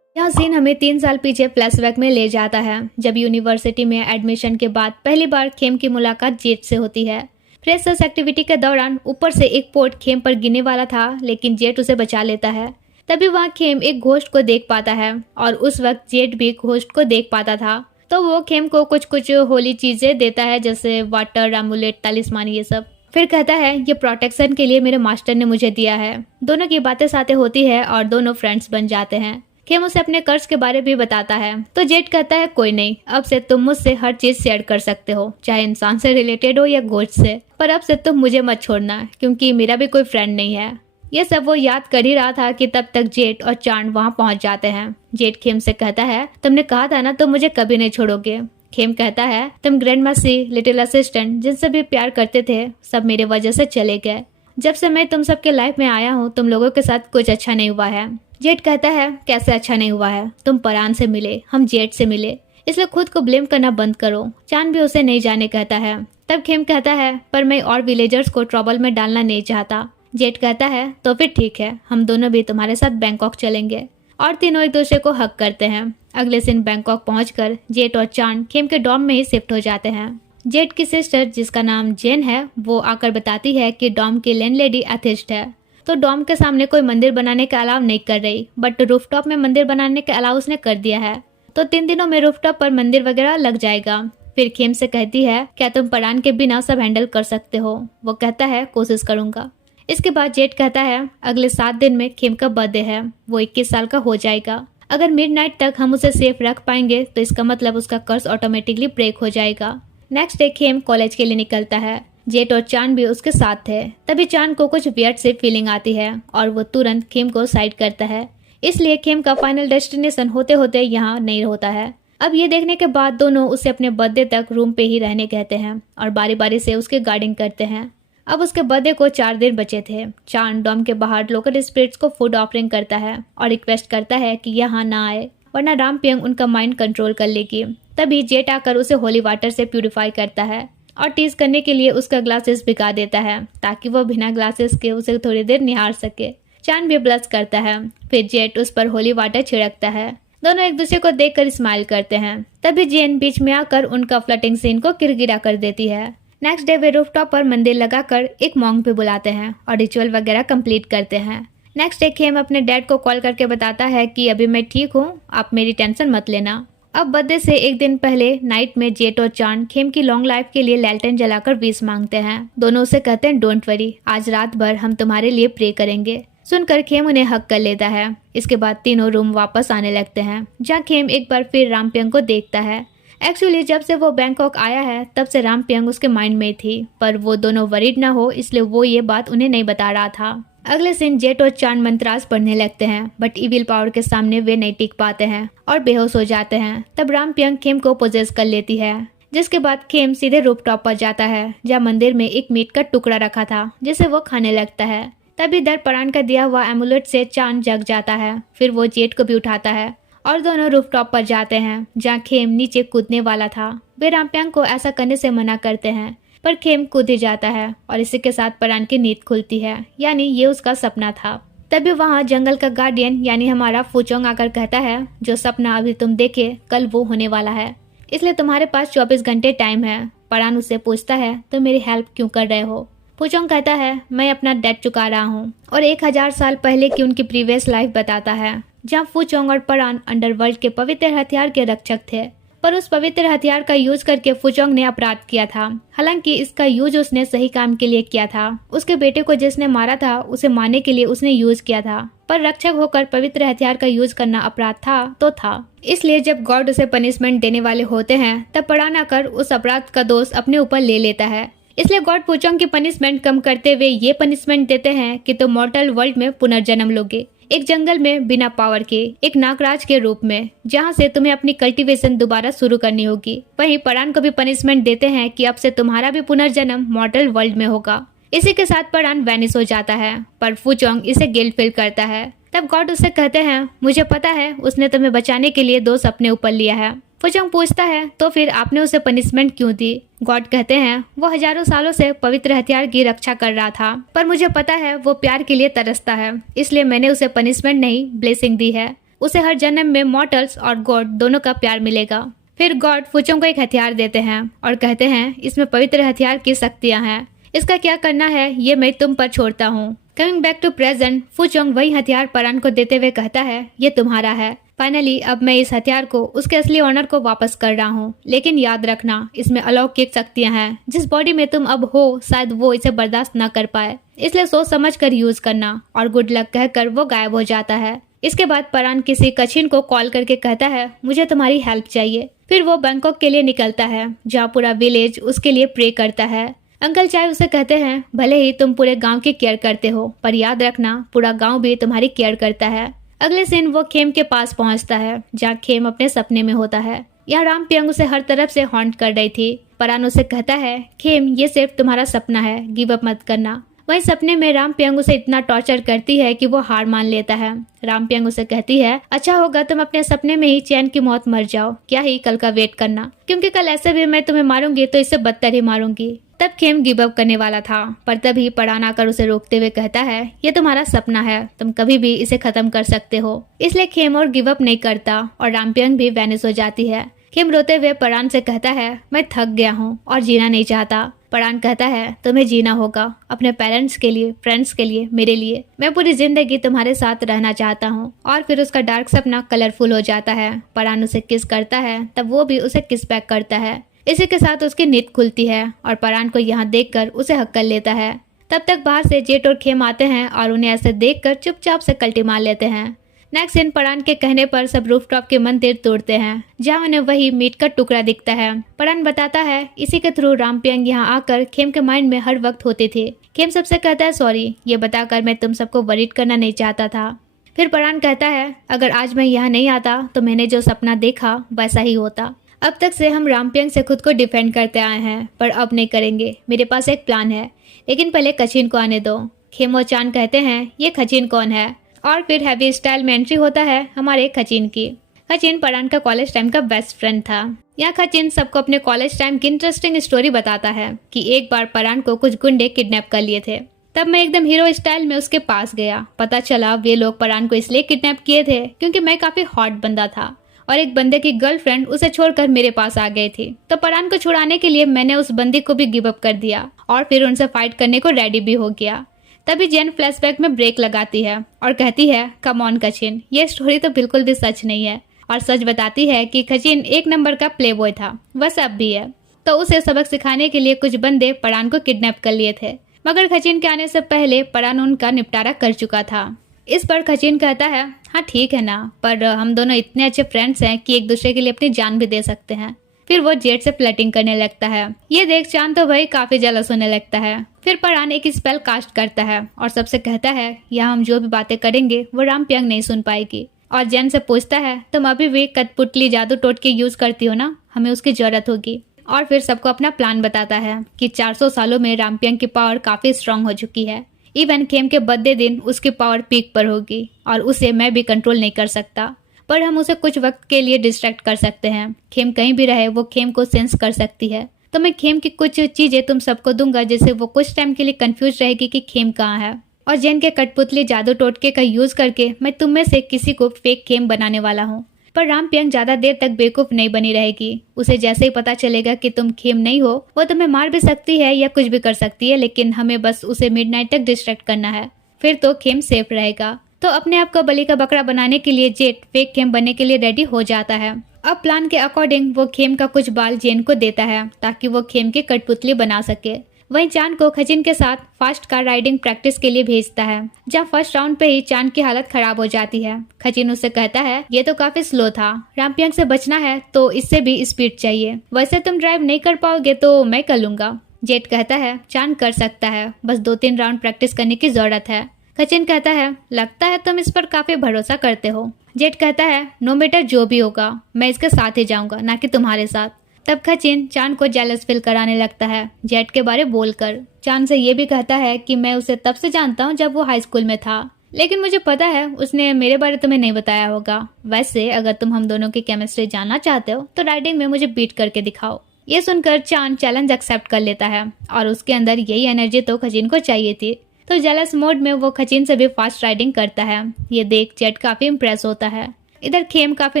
यह सीन हमें 3 साल पीछे फ्लैशबैक में ले जाता है जब यूनिवर्सिटी में एडमिशन के बाद पहली बार खेम की मुलाकात जेट से होती है। फ्रेशर्स एक्टिविटी के दौरान ऊपर से एक पोट खेम पर गिरने वाला था लेकिन जेट उसे बचा लेता है। तभी वहाँ खेम एक घोस्ट को देख पाता है और उस वक्त जेट भी घोस्ट को देख पाता था, तो वो खेम को कुछ कुछ होली चीजें देता है जैसे वाटर, एमुलेट, तालिस्मान ये सब। फिर कहता है ये प्रोटेक्शन के लिए मेरे मास्टर ने मुझे दिया है। दोनों की बातें साथे होती है और दोनों फ्रेंड्स बन जाते हैं। खेम उसे अपने कर्ज के बारे भी बताता है तो जेट कहता है कोई नहीं, अब से तुम मुझसे हर चीज शेयर कर सकते हो, चाहे इंसान से रिलेटेड हो या घोस्ट से, पर अब से तुम मुझे मत छोड़ना क्योंकि मेरा भी कोई फ्रेंड नहीं है। ये सब वो याद कर ही रहा था कि तब तक जेट और चांद वहाँ पहुँच जाते हैं। जेट खेम से कहता है तुमने कहा था ना तुम मुझे कभी नहीं छोड़ोगे। खेम कहता है तुम ग्रैंड मासी, लिटिल असिस्टेंट जिनसे भी प्यार करते थे सब मेरे वजह से चले गए। जब से मैं तुम सबके लाइफ में आया हूँ तुम लोगों के साथ कुछ अच्छा नहीं हुआ है। जेट कहता है कैसे अच्छा नहीं हुआ है, तुम परान से मिले, हम जेट से मिले, इसलिए खुद को ब्लेम करना बंद करो। चांद भी उसे नहीं जाने कहता है। तब खेम कहता है पर मैं और विलेजर्स को ट्रबल में डालना नहीं चाहता। जेट कहता है तो फिर ठीक है, हम दोनों भी तुम्हारे साथ बैंकॉक चलेंगे, और तीनों एक दूसरे को हक करते हैं। अगले दिन बैंकॉक पहुंचकर जेट और चांद खेम के डॉर्म में ही शिफ्ट हो जाते हैं। जेट की सिस्टर जिसका नाम जेन है वो आकर बताती है कि डॉर्म की लैंडलेडी एथिस्ट है, तो डॉर्म के सामने कोई मंदिर बनाने का अलाउ नहीं कर रही, बट रूफटॉप में मंदिर बनाने का अलाउ उसने कर दिया है, तो 3 दिनों में रूफटॉप पर मंदिर वगैरह लग जाएगा। फिर खेम से कहती है क्या तुम परान के बिना सब हैंडल कर सकते हो। वो कहता है कोशिश करूंगा। इसके बाद जेट कहता है अगले 7 दिन में खेम का बर्थडे है, वो 21 साल का हो जाएगा। अगर मिडनाइट तक हम उसे सेफ रख पाएंगे तो इसका मतलब उसका कर्ज ऑटोमेटिकली ब्रेक हो जाएगा। नेक्स्ट डे खेम कॉलेज के लिए निकलता है। जेट और चांद भी उसके साथ थे। तभी चांद को कुछ वियर्ड से फीलिंग आती है और वो तुरंत खेम को साइड करता है, इसलिए खेम का फाइनल डेस्टिनेशन होते होते यहाँ नहीं होता है। अब ये देखने के बाद दोनों उसे अपने बर्थडे तक रूम पे ही रहने कहते हैं और बारी बारी से उसके गार्डिंग करते हैं। अब उसके बर्थडे को 4 दिन बचे थे। चांद डॉम के बाहर लोकल स्पिरिट्स को फूड ऑफरिंग करता है और रिक्वेस्ट करता है कि यहाँ ना आए वरना रामपियंग उनका माइंड कंट्रोल कर लेगी। तभी जेट आकर उसे होली वाटर से प्यूरिफाई करता है और टीज करने के लिए उसका ग्लासेस भिगा देता है ताकि वो बिना ग्लासेस के उसे थोड़ी देर निहार सके। चांद भी ब्लश करता है। फिर जेट उस पर होली वाटर छिड़कता है। दोनों एक दूसरे को देखकर स्माइल करते हैं। तभी जेन बीच में आकर उनका फ्लटिंग सीन को किरकिरा कर देती है। नेक्स्ट डे वे रूफटॉप पर मंदिर लगाकर एक मॉन्क पे बुलाते हैं और रिचुअल वगैरह कंप्लीट करते हैं। नेक्स्ट डे खेम अपने डैड को कॉल करके बताता है कि अभी मैं ठीक हूँ, आप मेरी टेंशन मत लेना। अब बर्थडे से एक दिन पहले नाइट में जेट और चांद खेम की लॉन्ग लाइफ के लिए लैल्टन जलाकर विश मांगते हैं। दोनों उसे कहते हैं डोंट वरी, आज रात भर हम तुम्हारे लिए प्रे करेंगे। सुनकर खेम उन्हें हक कर लेता है। इसके बाद तीनों रूम वापस आने लगते हैं जहाँ खेम एक बार फिर रामपियंग को देखता है। एक्चुअली जब से वो बैंकॉक आया है तब से रामपियंग उसके माइंड में थी, पर वो दोनों वरीड ना हो इसलिए वो ये बात उन्हें नहीं बता रहा था। अगले दिन जेट और चांद मंत्रास पढ़ने लगते हैं, बट इविल पावर के सामने वे नहीं टिक पाते हैं और बेहोश हो जाते हैं। तब रामपियंग खेम को पोजेस कर लेती है, जिसके बाद खेम सीधे रूफटॉप पर जाता है जहाँ मंदिर में एक मीट का टुकड़ा रखा था जिसे वो खाने लगता है। तभी इधर परान का दिया हुआ एमुलेट से चांद जग जाता है। फिर वो जेट को भी उठाता है और दोनों रूफटॉप पर जाते हैं जहाँ खेम नीचे कूदने वाला था। वे रामपियंग को ऐसा करने से मना करते हैं, पर खेम कूद ही जाता है और इसी के साथ परान की नींद खुलती है, यानी ये उसका सपना था। तभी वहाँ जंगल का गार्डियन यानी हमारा फुचोंग आकर कहता है जो सपना अभी तुम देखे कल वो होने वाला है, इसलिए तुम्हारे पास 24 घंटे टाइम है। परान उससे पूछता है तो मेरी हेल्प क्यों कर रहे हो। फुचोंग कहता है मैं अपना डेट चुका रहा हूँ, और 1000 साल पहले की उनकी प्रीवियस लाइफ बताता है जहाँ फुचोंग और परान अंडरवर्ल्ड के पवित्र हथियार के रक्षक थे, पर उस पवित्र हथियार का यूज करके फुचोंग ने अपराध किया था। हालांकि इसका यूज उसने सही काम के लिए किया था। उसके बेटे को जिसने मारा था उसे मारने के लिए उसने यूज किया था, पर रक्षक होकर पवित्र हथियार का यूज करना अपराध था तो था। इसलिए जब गॉड उसे पनिशमेंट देने वाले होते हैं तब पड़ा ना कर उस अपराध का दोष अपने ऊपर ले लेता है। इसलिए गॉड फुचोंग की पनिशमेंट कम करते हुए ये पनिशमेंट देते हैं कि तुम मॉर्टल वर्ल्ड में पुनर्जन्म लोगे, एक जंगल में बिना पावर के, एक नागराज के रूप में, जहां से तुम्हें अपनी कल्टीवेशन दोबारा शुरू करनी होगी। वहीं परान को भी पनिशमेंट देते हैं कि अब से तुम्हारा भी पुनर्जन्म मॉर्टल वर्ल्ड में होगा। इसी के साथ परान वैनिश हो जाता है, पर फुचोंग इसे गिल्ट फील करता है। तब गॉड उसे कहते हैं, मुझे पता है उसने तुम्हें बचाने के लिए दोष अपने ऊपर लिया है। फुचोंग पूछता है, तो फिर आपने उसे पनिशमेंट क्यों दी? गॉड कहते हैं, वो हजारों सालों से पवित्र हथियार की रक्षा कर रहा था, पर मुझे पता है वो प्यार के लिए तरसता है, इसलिए मैंने उसे पनिशमेंट नहीं ब्लेसिंग दी है। उसे हर जन्म में मॉर्टल्स और गॉड दोनों का प्यार मिलेगा। फिर गॉड फुचोंग को एक हथियार देते हैं और कहते हैं, इसमें पवित्र हथियार की शक्तियां हैं, इसका क्या करना है ये मैं तुम पर छोड़ता हूँ। कमिंग बैक टू प्रेजेंट, फुचोंग वही हथियार परान को देते हुए कहता है, ये तुम्हारा है। फाइनली अब मैं इस हथियार को उसके असली ऑनर को वापस कर रहा हूँ, लेकिन याद रखना इसमें अलौकिक शक्तियां हैं। जिस बॉडी में तुम अब हो शायद वो इसे बर्दाश्त न कर पाए, इसलिए सोच समझ कर यूज करना। और गुड लक कहकर वो गायब हो जाता है। इसके बाद परान किसी कछिन को कॉल करके कहता है, मुझे तुम्हारी हेल्प चाहिए। फिर वो बैंकॉक के लिए निकलता है, जहाँ पूरा विलेज उसके लिए प्रे करता है। अंकल चाय उसे कहते हैं, भले ही तुम पूरे गांव की केयर करते हो, पर याद रखना पूरा गांव भी तुम्हारी केयर करता है। अगले दिन वो खेम के पास पहुंचता है, जहाँ खेम अपने सपने में होता है। यहाँ रामप्यंग उसे हर तरफ से हॉन्ट कर रही थी। परान उसे कहता है, खेम ये सिर्फ तुम्हारा सपना है, गिव अप मत करना। वहीं सपने में रामप्यंग उसे इतना टॉर्चर करती है कि वो हार मान लेता है। रामप्यंग उसे कहती है, अच्छा होगा तुम अपने सपने में ही चैन की मौत मर जाओ, क्या ही कल का वेट करना, क्योंकि कल ऐसे भी मैं तुम्हें मारूंगी तो इससे बदतर ही मारूंगी। तब खेम गिव अप करने वाला था, पर तभी परान आकर उसे रोकते हुए कहता है, ये तुम्हारा सपना है, तुम कभी भी इसे खत्म कर सकते हो। इसलिए खेम और गिव अप नहीं करता और रामप्यंग भी वैनिश हो जाती है। खेम रोते हुए परान से कहता है, मैं थक गया हूँ और जीना नहीं चाहता। परान कहता है, तुम्हें जीना होगा, अपने पेरेंट्स के लिए, फ्रेंड्स के लिए, मेरे लिए। मैं पूरी जिंदगी तुम्हारे साथ रहना चाहता हूँ। और फिर उसका डार्क सपना कलरफुल हो जाता है। परान उसे किस करता है, तब वो भी उसे किस बैक करता है। इसी के साथ उसकी नींद खुलती है और परान को यहाँ देखकर उसे हक कर लेता है। तब तक बाहर से जेट और खेम आते हैं और उन्हें ऐसे देखकर चुपचाप से कल्टी मार लेते हैं। नेक्स्ट दिन परान के कहने पर सब रूफटॉप के मंदिर तोड़ते हैं, जहाँ उन्हें वही मीट का टुकड़ा दिखता है। परान बताता है, इसी के थ्रू रामप्यंग यहाँ आकर खेम के माइंड में हर वक्त होते थे। खेम सबसे कहता है, सॉरी, ये बताकर मैं तुम सबको वरीड करना नहीं चाहता था। फिर परान कहता है, अगर आज मैं यहाँ नहीं आता तो मैंने जो सपना देखा वैसा ही होता। अब तक से हम रामप्यंग से खुद को डिफेंड करते आए हैं, पर अब नहीं करेंगे। मेरे पास एक प्लान है, लेकिन पहले कचिन को आने दो। खेम और चान कहते हैं, ये खचिन कौन है? और फिर हैवी स्टाइल में एंट्री होता है हमारे खचिन की। खचिन परान का कॉलेज टाइम का बेस्ट फ्रेंड था। यहाँ खचिन सबको अपने कॉलेज टाइम की इंटरेस्टिंग स्टोरी बताता है कि एक बार परान को कुछ गुंडे किडनैप कर लिए थे। तब मैं एकदम हीरो स्टाइल में उसके पास गया। पता चला वे लोग परान को इसलिए किडनैप किए थे क्योंकि मैं काफी हॉट बंदा था और एक बंदे की गर्लफ्रेंड उसे छोड़कर मेरे पास आ गई थी। तो परान को छुड़ाने के लिए मैंने उस बंदी को भी गिव अप कर दिया और फिर उनसे फाइट करने को रेडी भी हो गया। तभी जेन फ्लैशबैक में ब्रेक लगाती है और कहती है, कम ऑन खचिन, ये स्टोरी तो बिल्कुल भी सच नहीं है। और सच बताती है कि खचिन एक नंबर का प्ले बॉय था, वैसे अब भी है। तो उसे सबक सिखाने के लिए कुछ बंदे परान को किडनैप कर लिए थे, मगर खचिन के आने से पहले परान उनका निपटारा कर चुका था। इस पर खचिन कहता है, हाँ ठीक है ना, पर हम दोनों इतने अच्छे फ्रेंड्स हैं कि एक दूसरे के लिए अपनी जान भी दे सकते हैं। फिर वो जेट से फ्लर्टिंग करने लगता है। ये देख चांद तो भाई काफी जेलस होने लगता है। फिर परान एक स्पेल कास्ट करता है और सबसे कहता है, यहाँ हम जो भी बातें करेंगे वो रामप्यंग नहीं सुन पाएगी। और जेन से पूछता है, तुम अभी भी कठपुतली जादू टोटके यूज करती हो ना, हमें उसकी जरूरत होगी। और फिर सबको अपना प्लान बताता है कि 400 सालों में रामप्यंग की पावर काफी स्ट्रांग हो चुकी है। इवन खेम के बर्थडे दिन उसकी पावर पीक पर होगी और उसे मैं भी कंट्रोल नहीं कर सकता, पर हम उसे कुछ वक्त के लिए डिस्ट्रैक्ट कर सकते हैं। खेम कहीं भी रहे वो खेम को सेंस कर सकती है। तो मैं खेम की कुछ चीजें तुम सबको दूंगा जिससे वो कुछ टाइम के लिए कंफ्यूज रहेगी कि खेम कहाँ है। और जेन के कठपुतली जादू टोटके का यूज करके मैं तुम में से किसी को फेक खेम बनाने वाला हूँ। पर रामप्यंग ज्यादा देर तक बेवकूफ नहीं बनी रहेगी। उसे जैसे ही पता चलेगा कि तुम खेम नहीं हो, वो तुम्हें मार भी सकती है या कुछ भी कर सकती है, लेकिन हमें बस उसे मिडनाइट तक डिस्ट्रैक्ट करना है, फिर तो खेम सेफ रहेगा। तो अपने आप को बलि का बकरा बनाने के लिए जेट फेक खेम बनने के लिए रेडी हो जाता है। अब प्लान के अकॉर्डिंग वो खेम का कुछ बाल जेन को देता है ताकि वो खेम की कठपुतली बना सके। वहीं चांद को खजिन के साथ फास्ट कार राइडिंग प्रैक्टिस के लिए भेजता है, जहाँ फर्स्ट राउंड पे ही चांद की हालत खराब हो जाती है। खजिन उससे कहता है ये तो काफी स्लो था, रामपियंग से बचना है तो इससे भी स्पीड चाहिए, वैसे तुम ड्राइव नहीं कर पाओगे तो मैं कर लूंगा। जेट कहता है चांद कर सकता है, बस 2-3 राउंड प्रैक्टिस करने की जरूरत है। खजिन कहता है लगता है तुम इस पर काफी भरोसा करते हो। जेट कहता है नो मैटर जो भी होगा मैं इसके साथ ही जाऊंगा, ना कि तुम्हारे साथ। तब खजिन चांद को जेलस फील कराने लगता है जेट के बारे बोलकर। चांद से ये भी कहता है कि मैं उसे तब से जानता हूँ जब वो हाई स्कूल में था, लेकिन मुझे पता है उसने मेरे बारे तुम्हें नहीं बताया होगा। वैसे अगर तुम हम दोनों की केमिस्ट्री जानना चाहते हो तो राइडिंग में मुझे बीट करके दिखाओ। ये सुनकर चांद चैलेंज एक्सेप्ट कर लेता है और उसके अंदर यही एनर्जी तो खजिन को चाहिए थी, तो जेलस मोड में वो खजिन से भी फास्ट राइडिंग करता है। ये देख जेट काफी इम्प्रेस होता है। इधर खेम काफी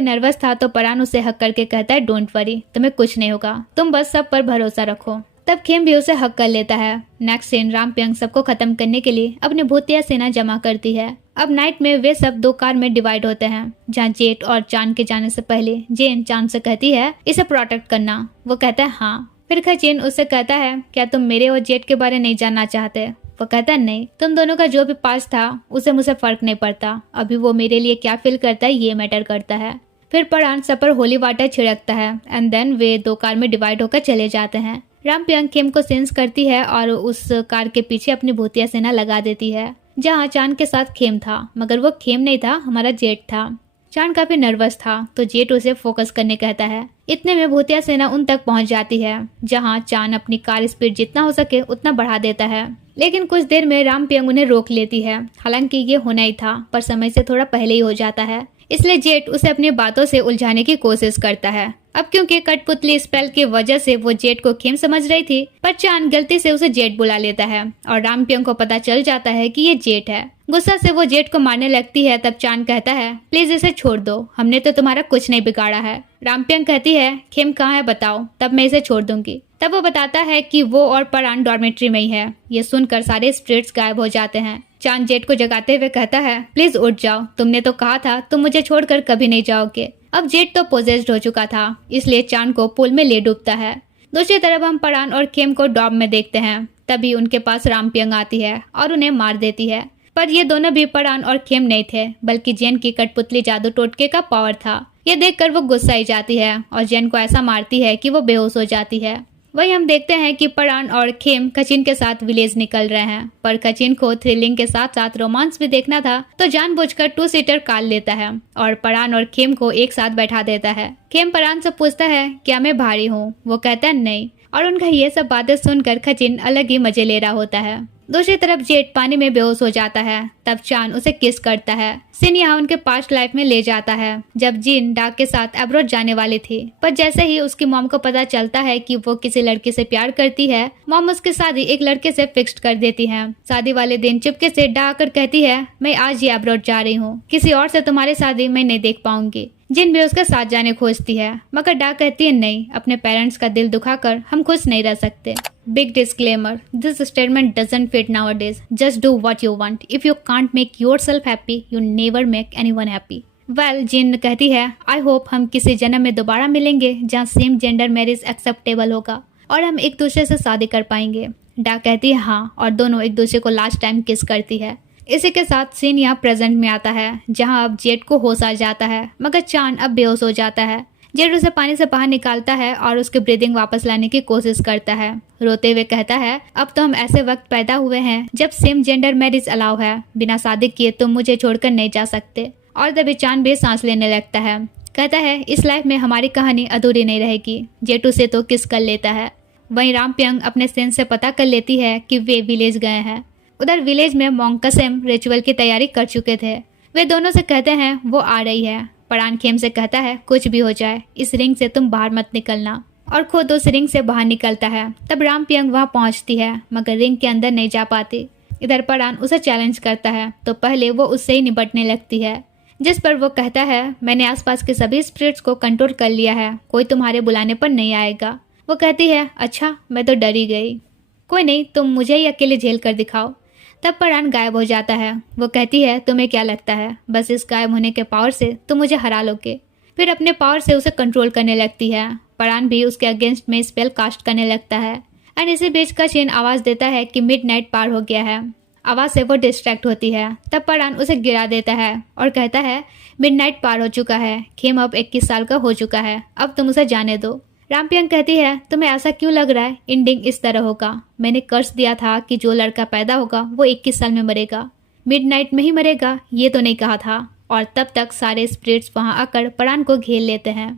नर्वस था तो परान उसे हक करके कहता है डोंट वरी, तुम्हें कुछ नहीं होगा, तुम बस सब पर भरोसा रखो। तब खेम भी उसे हक कर लेता है। नेक्स्ट सीन रामपियंग सबको खत्म करने के लिए अपनी भूतिया सेना जमा करती है। अब नाइट में वे सब 2 कार में डिवाइड होते हैं, जहाँ जेट और चांद के जाने से पहले जेन चांद से कहती है इसे प्रोटेक्ट करना। वो कहता है हाँ। फिर खजिन उससे कहता है क्या तुम मेरे और जेट के बारे नहीं जानना चाहते। वो कहता है नहीं, तुम दोनों का जो भी पास था उसे मुझे फर्क नहीं पड़ता, अभी वो मेरे लिए क्या फील करता है ये मैटर करता है। फिर परान सब पर होली वाटर छिड़कता है एंड देन वे 2 कार में डिवाइड होकर चले जाते हैं। रामपियंग खेम को सेंस करती है और उस कार के पीछे अपनी भूतिया सेना लगा देती है, जहाँ चांद के साथ खेम था, मगर वो खेम नहीं था, हमारा जेट था। चांद काफी नर्वस था तो जेट उसे फोकस करने कहता है। इतने में भूतिया सेना उन तक पहुंच जाती है, जहां चांद अपनी कार स्पीड जितना हो सके उतना बढ़ा देता है, लेकिन कुछ देर में रामपियंग उन्हें रोक लेती है। हालांकि ये होना ही था पर समय से थोड़ा पहले ही हो जाता है, इसलिए जेट उसे अपनी बातों से उलझाने की कोशिश करता है। अब क्योंकि कठपुतली स्पेल की वजह से वो जेट को खेम समझ रही थी, पर चांद गलती से उसे जेट बुला लेता है और रामपियंग को पता चल जाता है कि ये जेट है। गुस्सा से वो जेट को मारने लगती है। तब चांद कहता है प्लीज इसे छोड़ दो, हमने तो तुम्हारा कुछ नहीं बिगाड़ा है। रामपियंग कहती है खेम कहाँ है बताओ, तब मैं इसे छोड़ दूंगी। तब वो बताता है कि वो और परान डॉर्मेट्री में ही है। ये सुनकर सारे स्पिरिट्स गायब हो जाते हैं। चांद जेट को जगाते हुए कहता है प्लीज उठ जाओ, तुमने तो कहा था तुम मुझे छोड़कर कभी नहीं जाओगे। अब जेट तो पोजेस्ड हो चुका था, इसलिए चांद को पूल में ले डूबता है। दूसरी तरफ हम परान और खेम को डॉब में देखते हैं। तभी उनके पास रामपियंग आती है और उन्हें मार देती है, पर ये दोनों भी परान और खेम नहीं थे, बल्कि जेन की कठपुतली जादू टोटके का पावर था। ये देखकर वो गुस्सा ही जाती है और जेन को ऐसा मारती है कि वो बेहोश हो जाती है। वही हम देखते हैं कि परान और खेम खचिन के साथ विलेज निकल रहे हैं, पर खचिन को थ्रिलिंग के साथ साथ रोमांस भी देखना था तो जानबूझकर 2 सीटर कार लेता है और परान और खेम को एक साथ बैठा देता है। खेम परान से पूछता है क्या मैं भारी हूँ, वो कहता है नहीं, और उनका ये सब बातें सुनकर खचिन अलग ही मजे ले रहा होता है। दूसरी तरफ जेट पानी में बेहोश हो जाता है। तब चांद उसे किस करता है। सिन यहाँ उनके पास्ट लाइफ में ले जाता है जब जिन डाक के साथ अब्रॉड जाने वाली थी, पर जैसे ही उसकी मॉम को पता चलता है कि वो किसी लड़की से प्यार करती है, मॉम उसकी शादी एक लड़के से फिक्स्ड कर देती है। शादी वाले दिन चुपके से डा आकर कहती है मैं आज ही अब्रॉड जा रही हूँ, किसी और से तुम्हारी शादी मैं नहीं देख पाऊंगी। जिन भी उसके साथ जाने खोजती है, मगर डा कहती है नहीं, अपने पेरेंट्स का दिल दुखाकर हम खुश नहीं रह सकते। Big disclaimer, this statement doesn't fit nowadays. Just do what you want. If you can't make yourself happy, you never make anyone happy. Well, जिन कहती है I hope हम किसी जन्म में दोबारा मिलेंगे जहाँ सेम जेंडर मैरिज एक्सेप्टेबल होगा और हम एक दूसरे से शादी कर पाएंगे। डा कहती है हाँ, और दोनों एक दूसरे को लास्ट टाइम किस करती है। इसी के साथ सीन यहाँ प्रेजेंट में आता है, जहाँ अब जेट को होश आ जाता है, मगर चांद अब बेहोश हो जाता है। जेट उसे पानी से बाहर निकालता है और उसकी ब्रीदिंग वापस लाने की कोशिश करता है। रोते हुए कहता है अब तो हम ऐसे वक्त पैदा हुए हैं जब सेम जेंडर मैरिज अलाउ है, बिना शादी किए तुम मुझे छोड़कर नहीं जा सकते। और तभी चांद भी सांस लेने लगता है। कहता है इस लाइफ में हमारी कहानी अधूरी नहीं रहेगी। जेट उसे तो किस कर लेता है। वहीं रामपियंग अपने सेंस से पता कर लेती है कि वे विलेज गए हैं। उधर विलेज में मोंकसम रिचुअल की तैयारी कर चुके थे। वे दोनों से कहते हैं वो आ रही है। परान खेम से कहता है कुछ भी हो जाए इस रिंग से तुम बाहर मत निकलना, और खुद उस रिंग से बाहर निकलता है। तब रामपियंग वहां पहुंचती है, मगर रिंग के अंदर नहीं जा पाती। इधर परान उसे चैलेंज करता है तो पहले वो उससे ही निपटने लगती है, जिस पर वो कहता है मैंने आसपास के सभी स्पिरिट्स को कंट्रोल कर लिया है, कोई तुम्हारे बुलाने पर नहीं आएगा। वो कहती है अच्छा, मैं तो डर ही गई। कोई नहीं, तुम मुझे ही अकेले झेल कर दिखाओ। तब परान गायब हो जाता है। वो कहती है तुम्हें क्या लगता है बस इस गायब होने के पावर से तुम मुझे हरा लोगे। फिर अपने पावर से उसे कंट्रोल करने लगती है। परान भी उसके अगेंस्ट में स्पेल कास्ट करने लगता है। एंड इसी बीच कशिन आवाज देता है कि मिडनाइट पार हो गया है। आवाज से वो डिस्ट्रैक्ट होती है। तब परान उसे गिरा देता है और कहता है मिडनाइट पार हो चुका है, खेम अब 21 साल का हो चुका है, अब तुम उसे जाने दो। रामपियंग कहती है तुम्हें ऐसा क्यों लग रहा है, एंडिंग इस तरह होगा। मैंने कर्ज दिया था कि जो लड़का पैदा होगा वो 21 साल में मरेगा, मिडनाइट में ही मरेगा, ये तो नहीं कहा था। और तब तक सारे स्पिरिट्स वहां आकर परान को घेर लेते हैं।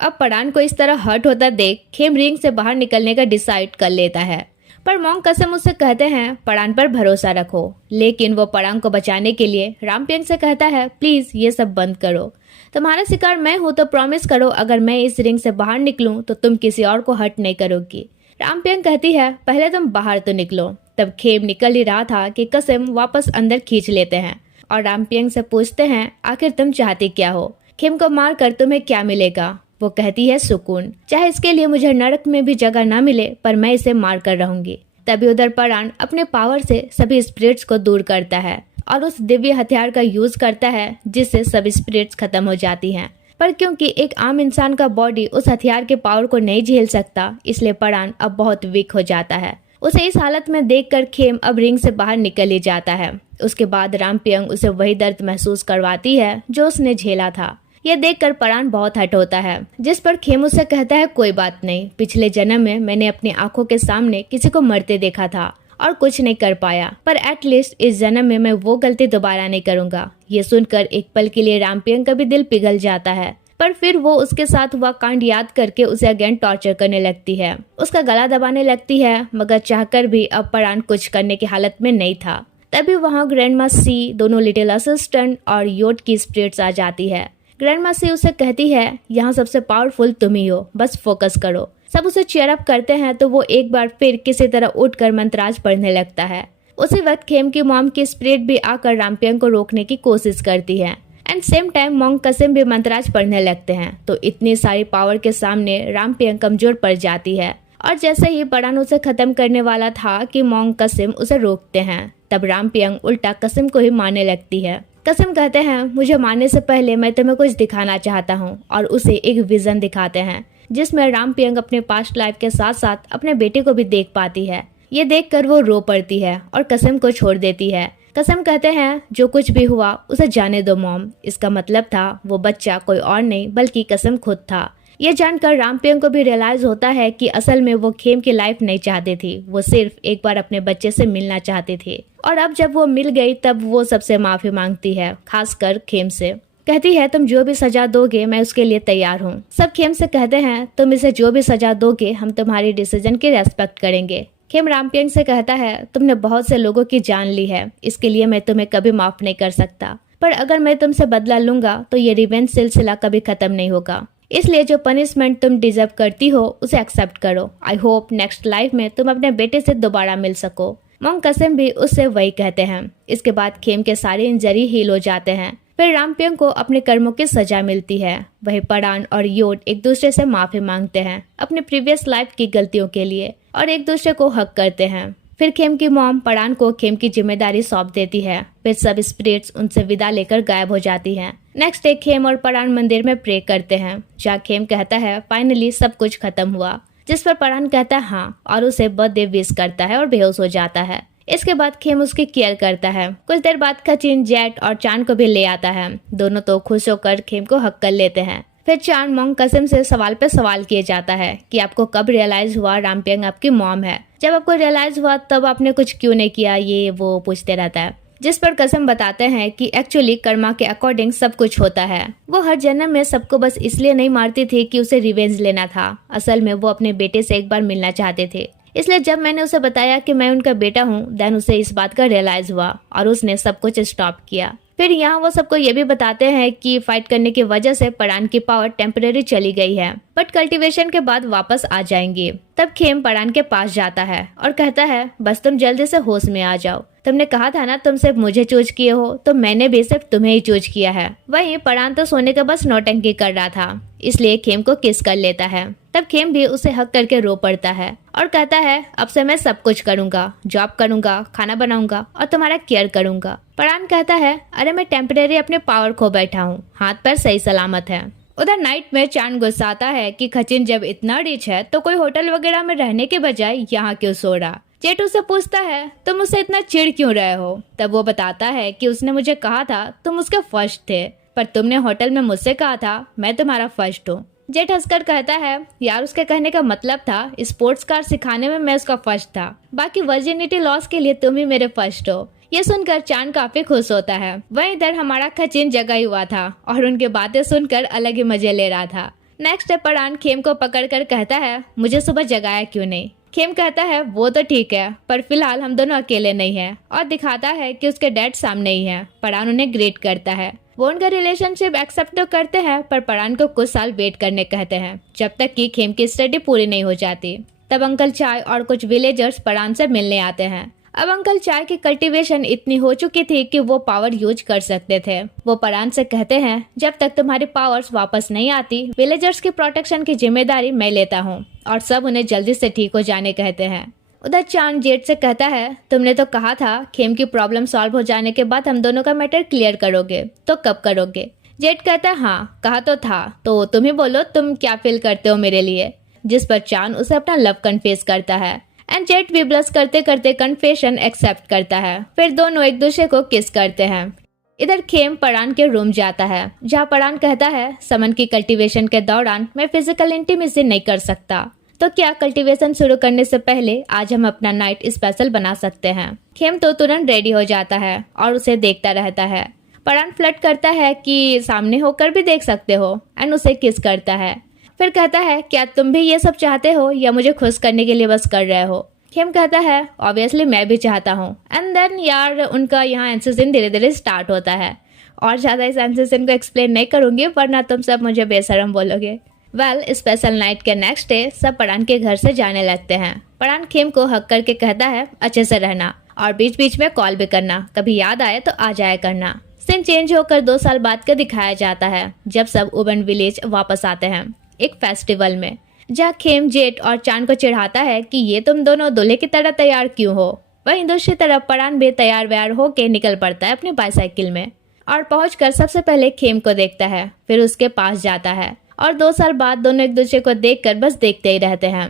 अब परान को इस तरह हर्ट होता देख खेम रिंग से बाहर निकलने का डिसाइड कर लेता है। पर मोंग कसम उससे कहते हैं परान पर भरोसा रखो, लेकिन वो परान को बचाने के लिए रामपियंग से कहता है प्लीज ये सब बंद करो, तुम्हारा शिकार मैं हूं तो प्रॉमिस करो अगर मैं इस रिंग से बाहर निकलूं तो तुम किसी और को हर्ट नहीं करोगी। रामपियंग कहती है पहले तुम बाहर तो निकलो। तब खेम निकल ही रहा था कि कसम वापस अंदर खींच लेते हैं और रामपियंग से पूछते हैं आखिर तुम चाहती क्या हो, खेम को मार कर तुम्हें क्या मिलेगा। वो कहती है सुकून, चाहे इसके लिए मुझे नरक में भी जगह ना मिले पर मैं इसे मार कर रहूंगी। तभी उधर परान अपने पावर से सभी स्पिरिट्स को दूर करता है और उस दिव्य हथियार का यूज करता है जिससे सभी स्पिरिट्स खत्म हो जाती हैं। पर क्योंकि एक आम इंसान का बॉडी उस हथियार के पावर को नहीं झेल सकता, इसलिए परान अब बहुत वीक हो जाता है। उसे इस हालत में देखकर खेम अब रिंग से बाहर निकल ही जाता है। उसके बाद रामपियंग उसे वही दर्द महसूस करवाती है जो उसने झेला था। यह देखकर परान बहुत हर्ट होता है, जिस पर खेम उससे कहता है कोई बात नहीं, पिछले जन्म में मैंने अपनी आंखों के सामने किसी को मरते देखा था और कुछ नहीं कर पाया, पर एटलीस्ट इस जन्म में मैं वो गलती दोबारा नहीं करूंगा। ये सुनकर एक पल के लिए रामपियंग का भी दिल पिघल जाता है, पर फिर वो उसके साथ हुआ कांड याद करके उसे अगेन टॉर्चर करने लगती है, उसका गला दबाने लगती है, मगर चाहकर भी अब परान कुछ करने की हालत में नहीं था। तभी वहाँ ग्रैंडमा सी, दोनों लिटिल असिस्टेंट और योट की स्पिरिट्स आ जाती है। ग्रैंडमा सी उसे कहती है यहाँ सबसे पावरफुल तुम ही हो, बस फोकस करो। सब उसे चीयर अप करते हैं तो वो एक बार फिर किसी तरह उठकर मंत्राज पढ़ने लगता है। उसी वक्त खेम की मॉम की स्पिरिट भी आकर रामपियंग को रोकने की कोशिश करती है एंड सेम टाइम मोंग कसम भी मंत्राज पढ़ने लगते हैं। तो इतनी सारी पावर के सामने रामपियंग कमजोर पड़ जाती है और जैसे ही परान उसे खत्म करने वाला था कि मोंग कसम उसे रोकते हैं, तब रामपियंग उल्टा कसम को ही मारने लगती है। कसम कहते हैं मुझे मारने से पहले मैं तुम्हें कुछ दिखाना चाहता हूँ और उसे एक विजन दिखाते हैं जिसमें रामपियंग अपने पास्ट लाइफ के साथ साथ अपने बेटे को भी देख पाती है। ये देखकर वो रो पड़ती है और कसम को छोड़ देती है। कसम कहते हैं जो कुछ भी हुआ उसे जाने दो मॉम। इसका मतलब था वो बच्चा कोई और नहीं बल्कि कसम खुद था। ये जानकर रामपियंग को भी रियलाइज होता है कि असल में वो खेम की लाइफ नहीं चाहते थे, वो सिर्फ एक बार अपने बच्चे से मिलना चाहते थे। और अब जब वो मिल गई तब वो सबसे माफी मांगती है, खासकर खेम से। कहती है तुम जो भी सजा दोगे मैं उसके लिए तैयार हूँ। सब खेम से कहते हैं तुम इसे जो भी सजा दोगे हम तुम्हारी डिसीजन की रेस्पेक्ट करेंगे। खेम रामपियंग से कहता है तुमने बहुत से लोगों की जान ली है, इसके लिए मैं तुम्हें कभी माफ नहीं कर सकता, पर अगर मैं तुमसे बदला लूंगा तो ये रिवेंज सिलसिला कभी खत्म नहीं होगा। इसलिए जो पनिशमेंट तुम डिजर्व करती हो उसे एक्सेप्ट करो। आई होप नेक्स्ट लाइफ में तुम अपने बेटे से दोबारा मिल सको। मोंग कसम भी उससे वही कहते हैं। इसके बाद खेम के सारे इंजरी हील हो जाते हैं। फिर रामपियंग को अपने कर्मों की सजा मिलती है। वही परान और योट एक दूसरे से माफी मांगते हैं अपने प्रीवियस लाइफ की गलतियों के लिए और एक दूसरे को हक करते हैं। फिर खेम की मॉम परान को खेम की जिम्मेदारी सौंप देती है। फिर सब स्पिरिट्स उनसे विदा लेकर गायब हो जाती हैं। नेक्स्ट डे खेम और परान मंदिर में प्रे करते हैं, जहाँ खेम कहता है फाइनली सब कुछ खत्म हुआ, जिस पर परान कहता है हाँ और उसे बर्थडे विश करता है और बेहोश हो जाता है। इसके बाद खेम उसकी केयर करता है। कुछ देर बाद खचिन, जेट और चांद को भी ले आता है। दोनों तो खुश होकर खेम को हक कर लेते हैं। फिर चांद मोंग कसम से सवाल पे सवाल किए जाता है कि आपको कब रियलाइज हुआ रामपियंग आपकी मॉम है, जब आपको रियलाइज हुआ तब आपने कुछ क्यों नहीं किया, ये वो पूछते रहता है। जिस पर कसम बताते हैं कि एक्चुअली कर्मा के अकॉर्डिंग सब कुछ होता है। वो हर जन्म में सबको बस इसलिए नहीं मारती थी कि उसे रिवेंज लेना था, असल में वो अपने बेटे से एक बार मिलना चाहते थे। इसलिए जब मैंने उसे बताया कि मैं उनका बेटा हूँ, देन उसे इस बात का रियलाइज हुआ और उसने सब कुछ स्टॉप किया। फिर यहाँ वो सबको ये भी बताते हैं कि फाइट करने की वजह से परान की पावर टेम्परेरी चली गई है, बट कल्टीवेशन के बाद वापस आ जाएंगी। तब खेम परान के पास जाता है और कहता है बस तुम जल्दी से होश में आ जाओ, तुमने कहा था ना तुम सिर्फ मुझे चूज किए हो, तो मैंने भी सिर्फ तुम्हें ही चूज किया है। वहीं परान तो सोने का बस नौटंकी कर रहा था, इसलिए खेम को किस कर लेता है। तब खेम भी उसे हक करके रो पड़ता है और कहता है अब से मैं सब कुछ करूंगा, जॉब करूंगा, खाना बनाऊंगा और तुम्हारा केयर करूंगा। परान कहता है अरे मैं टेम्परेरी अपने पावर खो बैठा हूँ, हाथ पैर सही सलामत है। उधर नाइट में चांद गुस्साता है कि खचिन जब इतना रिच है तो कोई होटल वगैरह में रहने के बजाय यहाँ क्यों सो रहा। जेट उससे पूछता है तुम मुझसे इतना चिढ़ क्यों रहे हो। तब वो बताता है कि उसने मुझे कहा था तुम उसके फर्स्ट थे, पर तुमने होटल में मुझसे कहा था मैं तुम्हारा फर्स्ट हूँ। जेट हंसकर कहता है यार उसके कहने का मतलब था स्पोर्ट्स कार सिखाने में मैं उसका फर्स्ट था, बाकी वर्जिनिटी लॉस के लिए तुम ही मेरे फर्स्ट हो। ये सुनकर चांद काफी खुश होता है। वहीं इधर हमारा खचिन जगा ही हुआ था और उनकी बातें सुनकर अलग ही मजे ले रहा था। नेक्स्ट डे परान खेम को पकड़कर कहता है मुझे सुबह जगाया क्यों नहीं। खेम कहता है वो तो ठीक है पर फिलहाल हम दोनों अकेले नहीं हैं, और दिखाता है कि उसके डैड सामने ही है। परान उन्हें ग्रेट करता है। वो उनका रिलेशनशिप एक्सेप्ट तो करते हैं पर परान को कुछ साल वेट करने कहते हैं जब तक कि खेम की स्टडी पूरी नहीं हो जाती। तब अंकल चाय और कुछ विलेजर्स परान से मिलने आते हैं। अब अंकल चाय की कल्टीवेशन इतनी हो चुकी थी कि वो पावर यूज कर सकते थे। वो परान से कहते हैं जब तक तुम्हारी पावर्स वापस नहीं आती विलेजर्स की प्रोटेक्शन की जिम्मेदारी मैं लेता हूँ, और सब उन्हें जल्दी से ठीक हो जाने कहते हैं। उधर चांद जेट से कहता है तुमने तो कहा था खेम की प्रॉब्लम सॉल्व हो जाने के बाद हम दोनों का मैटर क्लियर करोगे, तो कब करोगे। जेट कहता है हाँ कहा तो था, तो तुम ही बोलो तुम क्या फील करते हो मेरे लिए। जिस पर चांद उसे अपना लव कन्फेस करता है एंड जेट भी ब्लश करते करते कन्फेशन एक्सेप्ट करता है। फिर दोनों एक दूसरे को किस करते हैं। इधर खेम परान के रूम जाता है जहाँ परान कहता है समन की कल्टीवेशन के दौरान मैं फिजिकल इंटीमेसी नहीं कर सकता, तो क्या कल्टीवेशन शुरू करने से पहले आज हम अपना नाइट स्पेशल बना सकते हैं। खेम तो तुरंत रेडी हो जाता है और उसे देखता रहता है। परान फ्लर्ट करता है कि सामने होकर भी देख सकते हो एंड उसे किस करता है। फिर कहता है क्या तुम भी ये सब चाहते हो या मुझे खुश करने के लिए बस कर रहे हो। खेम कहता है ऑब्वियसली मैं भी चाहता हूँ। एंड देन यार उनका यहाँ एंसेसिन धीरे धीरे स्टार्ट होता है, और ज्यादा इस एंसेसिन को एक्सप्लेन नहीं करूंगी वरना तुम सब मुझे बेशरम बोलोगे। स्पेशल नाइट के नेक्स्ट डे सब परान के घर से जाने लगते हैं। परान खेम को हक करके कहता है अच्छे से रहना और बीच बीच में कॉल भी करना, कभी याद आए तो आ जाया करना। सीन चेंज होकर 2 साल बाद का दिखाया जाता है जब सब उबन विलेज वापस आते हैं एक फेस्टिवल में, जहाँ खेम जेट और चांद को चिढ़ाता है कि ये तुम दोनों दूल्हे की तरह तैयार क्यों हो। वहीं दूसरी तरफ परान भी तैयार व्यार होके निकल पड़ता है अपनी बाईसाइकिल में और पहुंचकर सबसे पहले खेम को देखता है, फिर उसके पास जाता है और 2 साल बाद दोनों एक दूसरे को देखकर बस देखते ही रहते हैं।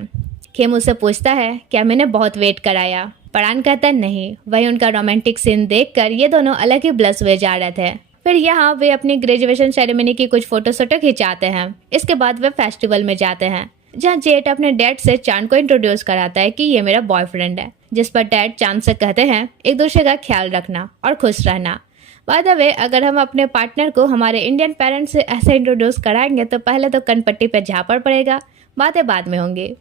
खेम उससे पूछता है क्या मैंने बहुत वेट कराया। परान कहता है नहीं। वहीं उनका रोमांटिक सीन देखकर ये दोनों अलग ही ब्लश हुए जा रहे थे। फिर यहाँ वे अपनी ग्रेजुएशन सेरेमनी की कुछ फोटो खिंचाते हैं। इसके बाद वे फेस्टिवल में जाते हैं जहाँ जेट अपने डैड से चांद को इंट्रोड्यूस कराता है कि ये मेरा बॉयफ्रेंड है, जिस पर डैड चांद से कहते हैं एक दूसरे का ख्याल रखना और खुश रहना। बाय द वे अगर हम अपने पार्टनर को हमारे इंडियन पेरेंट्स से ऐसे इंट्रोड्यूस कराएंगे तो पहले तो कनपट्टी पे झापड़ पड़ेगा, बातें बाद में होंगी।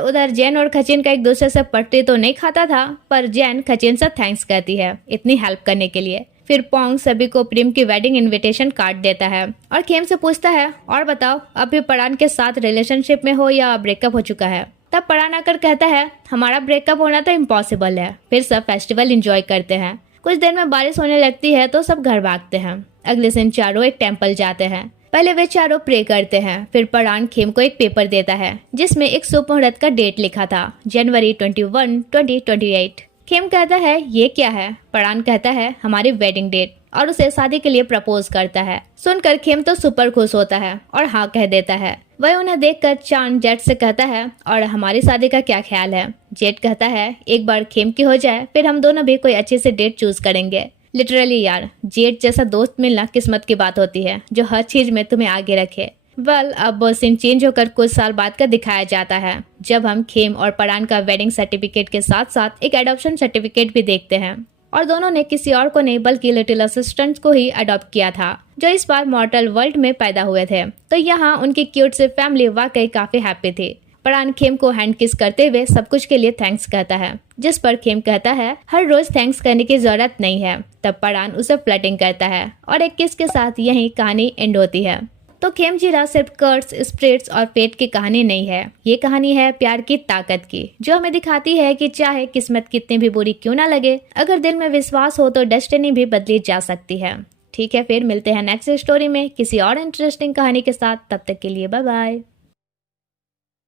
उधर जैन और खचिन का एक दूसरे से पट्टी तो नहीं खाता था, पर जैन खचिन से थैंक्स कहती है इतनी हेल्प करने के लिए। फिर पोंग सभी को प्रेम की वेडिंग इनविटेशन कार्ड देता है और खेम से पूछता है और बताओ अभी परान के साथ रिलेशनशिप में हो या ब्रेकअप हो चुका है। तब परान आकर कहता है हमारा ब्रेकअप होना तो इम्पॉसिबल है। फिर सब फेस्टिवल एंजॉय करते हैं। कुछ देर में बारिश होने लगती है तो सब घर भागते हैं। अगले दिन चारों एक टेम्पल जाते हैं। पहले वे चारों प्रे करते हैं। फिर परान खेम को एक पेपर देता है जिसमें एक शुभ मुहूर्त का डेट लिखा था, जनवरी 21, 2028। खेम कहता है ये क्या है। परान कहता है हमारी वेडिंग डेट और उसे शादी के लिए प्रपोज करता है। सुनकर खेम तो सुपर खुश होता है और हाँ कह देता है। वह उन्हें देखकर चांद जेट से कहता है और हमारी शादी का क्या ख्याल है। जेट कहता है एक बार खेम की हो जाए फिर हम दोनों भी कोई अच्छी सी डेट चूज करेंगे। लिटरली यार जेट जैसा दोस्त मिलना किस्मत की बात होती है जो हर चीज में तुम्हें आगे रखे। अब वो सीन चेंज होकर कुछ साल बाद का दिखाया जाता है जब हम खेम और परान का वेडिंग सर्टिफिकेट के साथ साथ एक एडॉप्शन सर्टिफिकेट भी देखते हैं। और दोनों ने किसी और को नहीं बल्कि लिटिल असिस्टेंट को ही अडॉप्ट किया था जो इस बार मॉर्टल वर्ल्ड में पैदा हुए थे। तो यहाँ उनकी क्यूट सी फैमिली वाकई काफी हैप्पी थी। परान खेम को हैंड किस करते हुए सब कुछ के लिए थैंक्स कहता है, जिस पर खेम कहता है हर रोज थैंक्स करने की जरूरत नहीं है। तब परान उसे फ्लर्टिंग करता है और एक किस के साथ यही कहानी एंड होती है। तो खेम जीरा सिर्फ कर्स, स्पिरिट्स और फेट की कहानी नहीं है, ये कहानी है प्यार की ताकत की, जो हमें दिखाती है कि चाहे किस्मत कितनी भी बुरी क्यों ना लगे, अगर दिल में विश्वास हो तो डेस्टिनी भी बदली जा सकती है। ठीक है, फिर मिलते हैं नेक्स्ट स्टोरी में किसी और इंटरेस्टिंग कहानी के साथ। तब तक के लिए बाय बाय।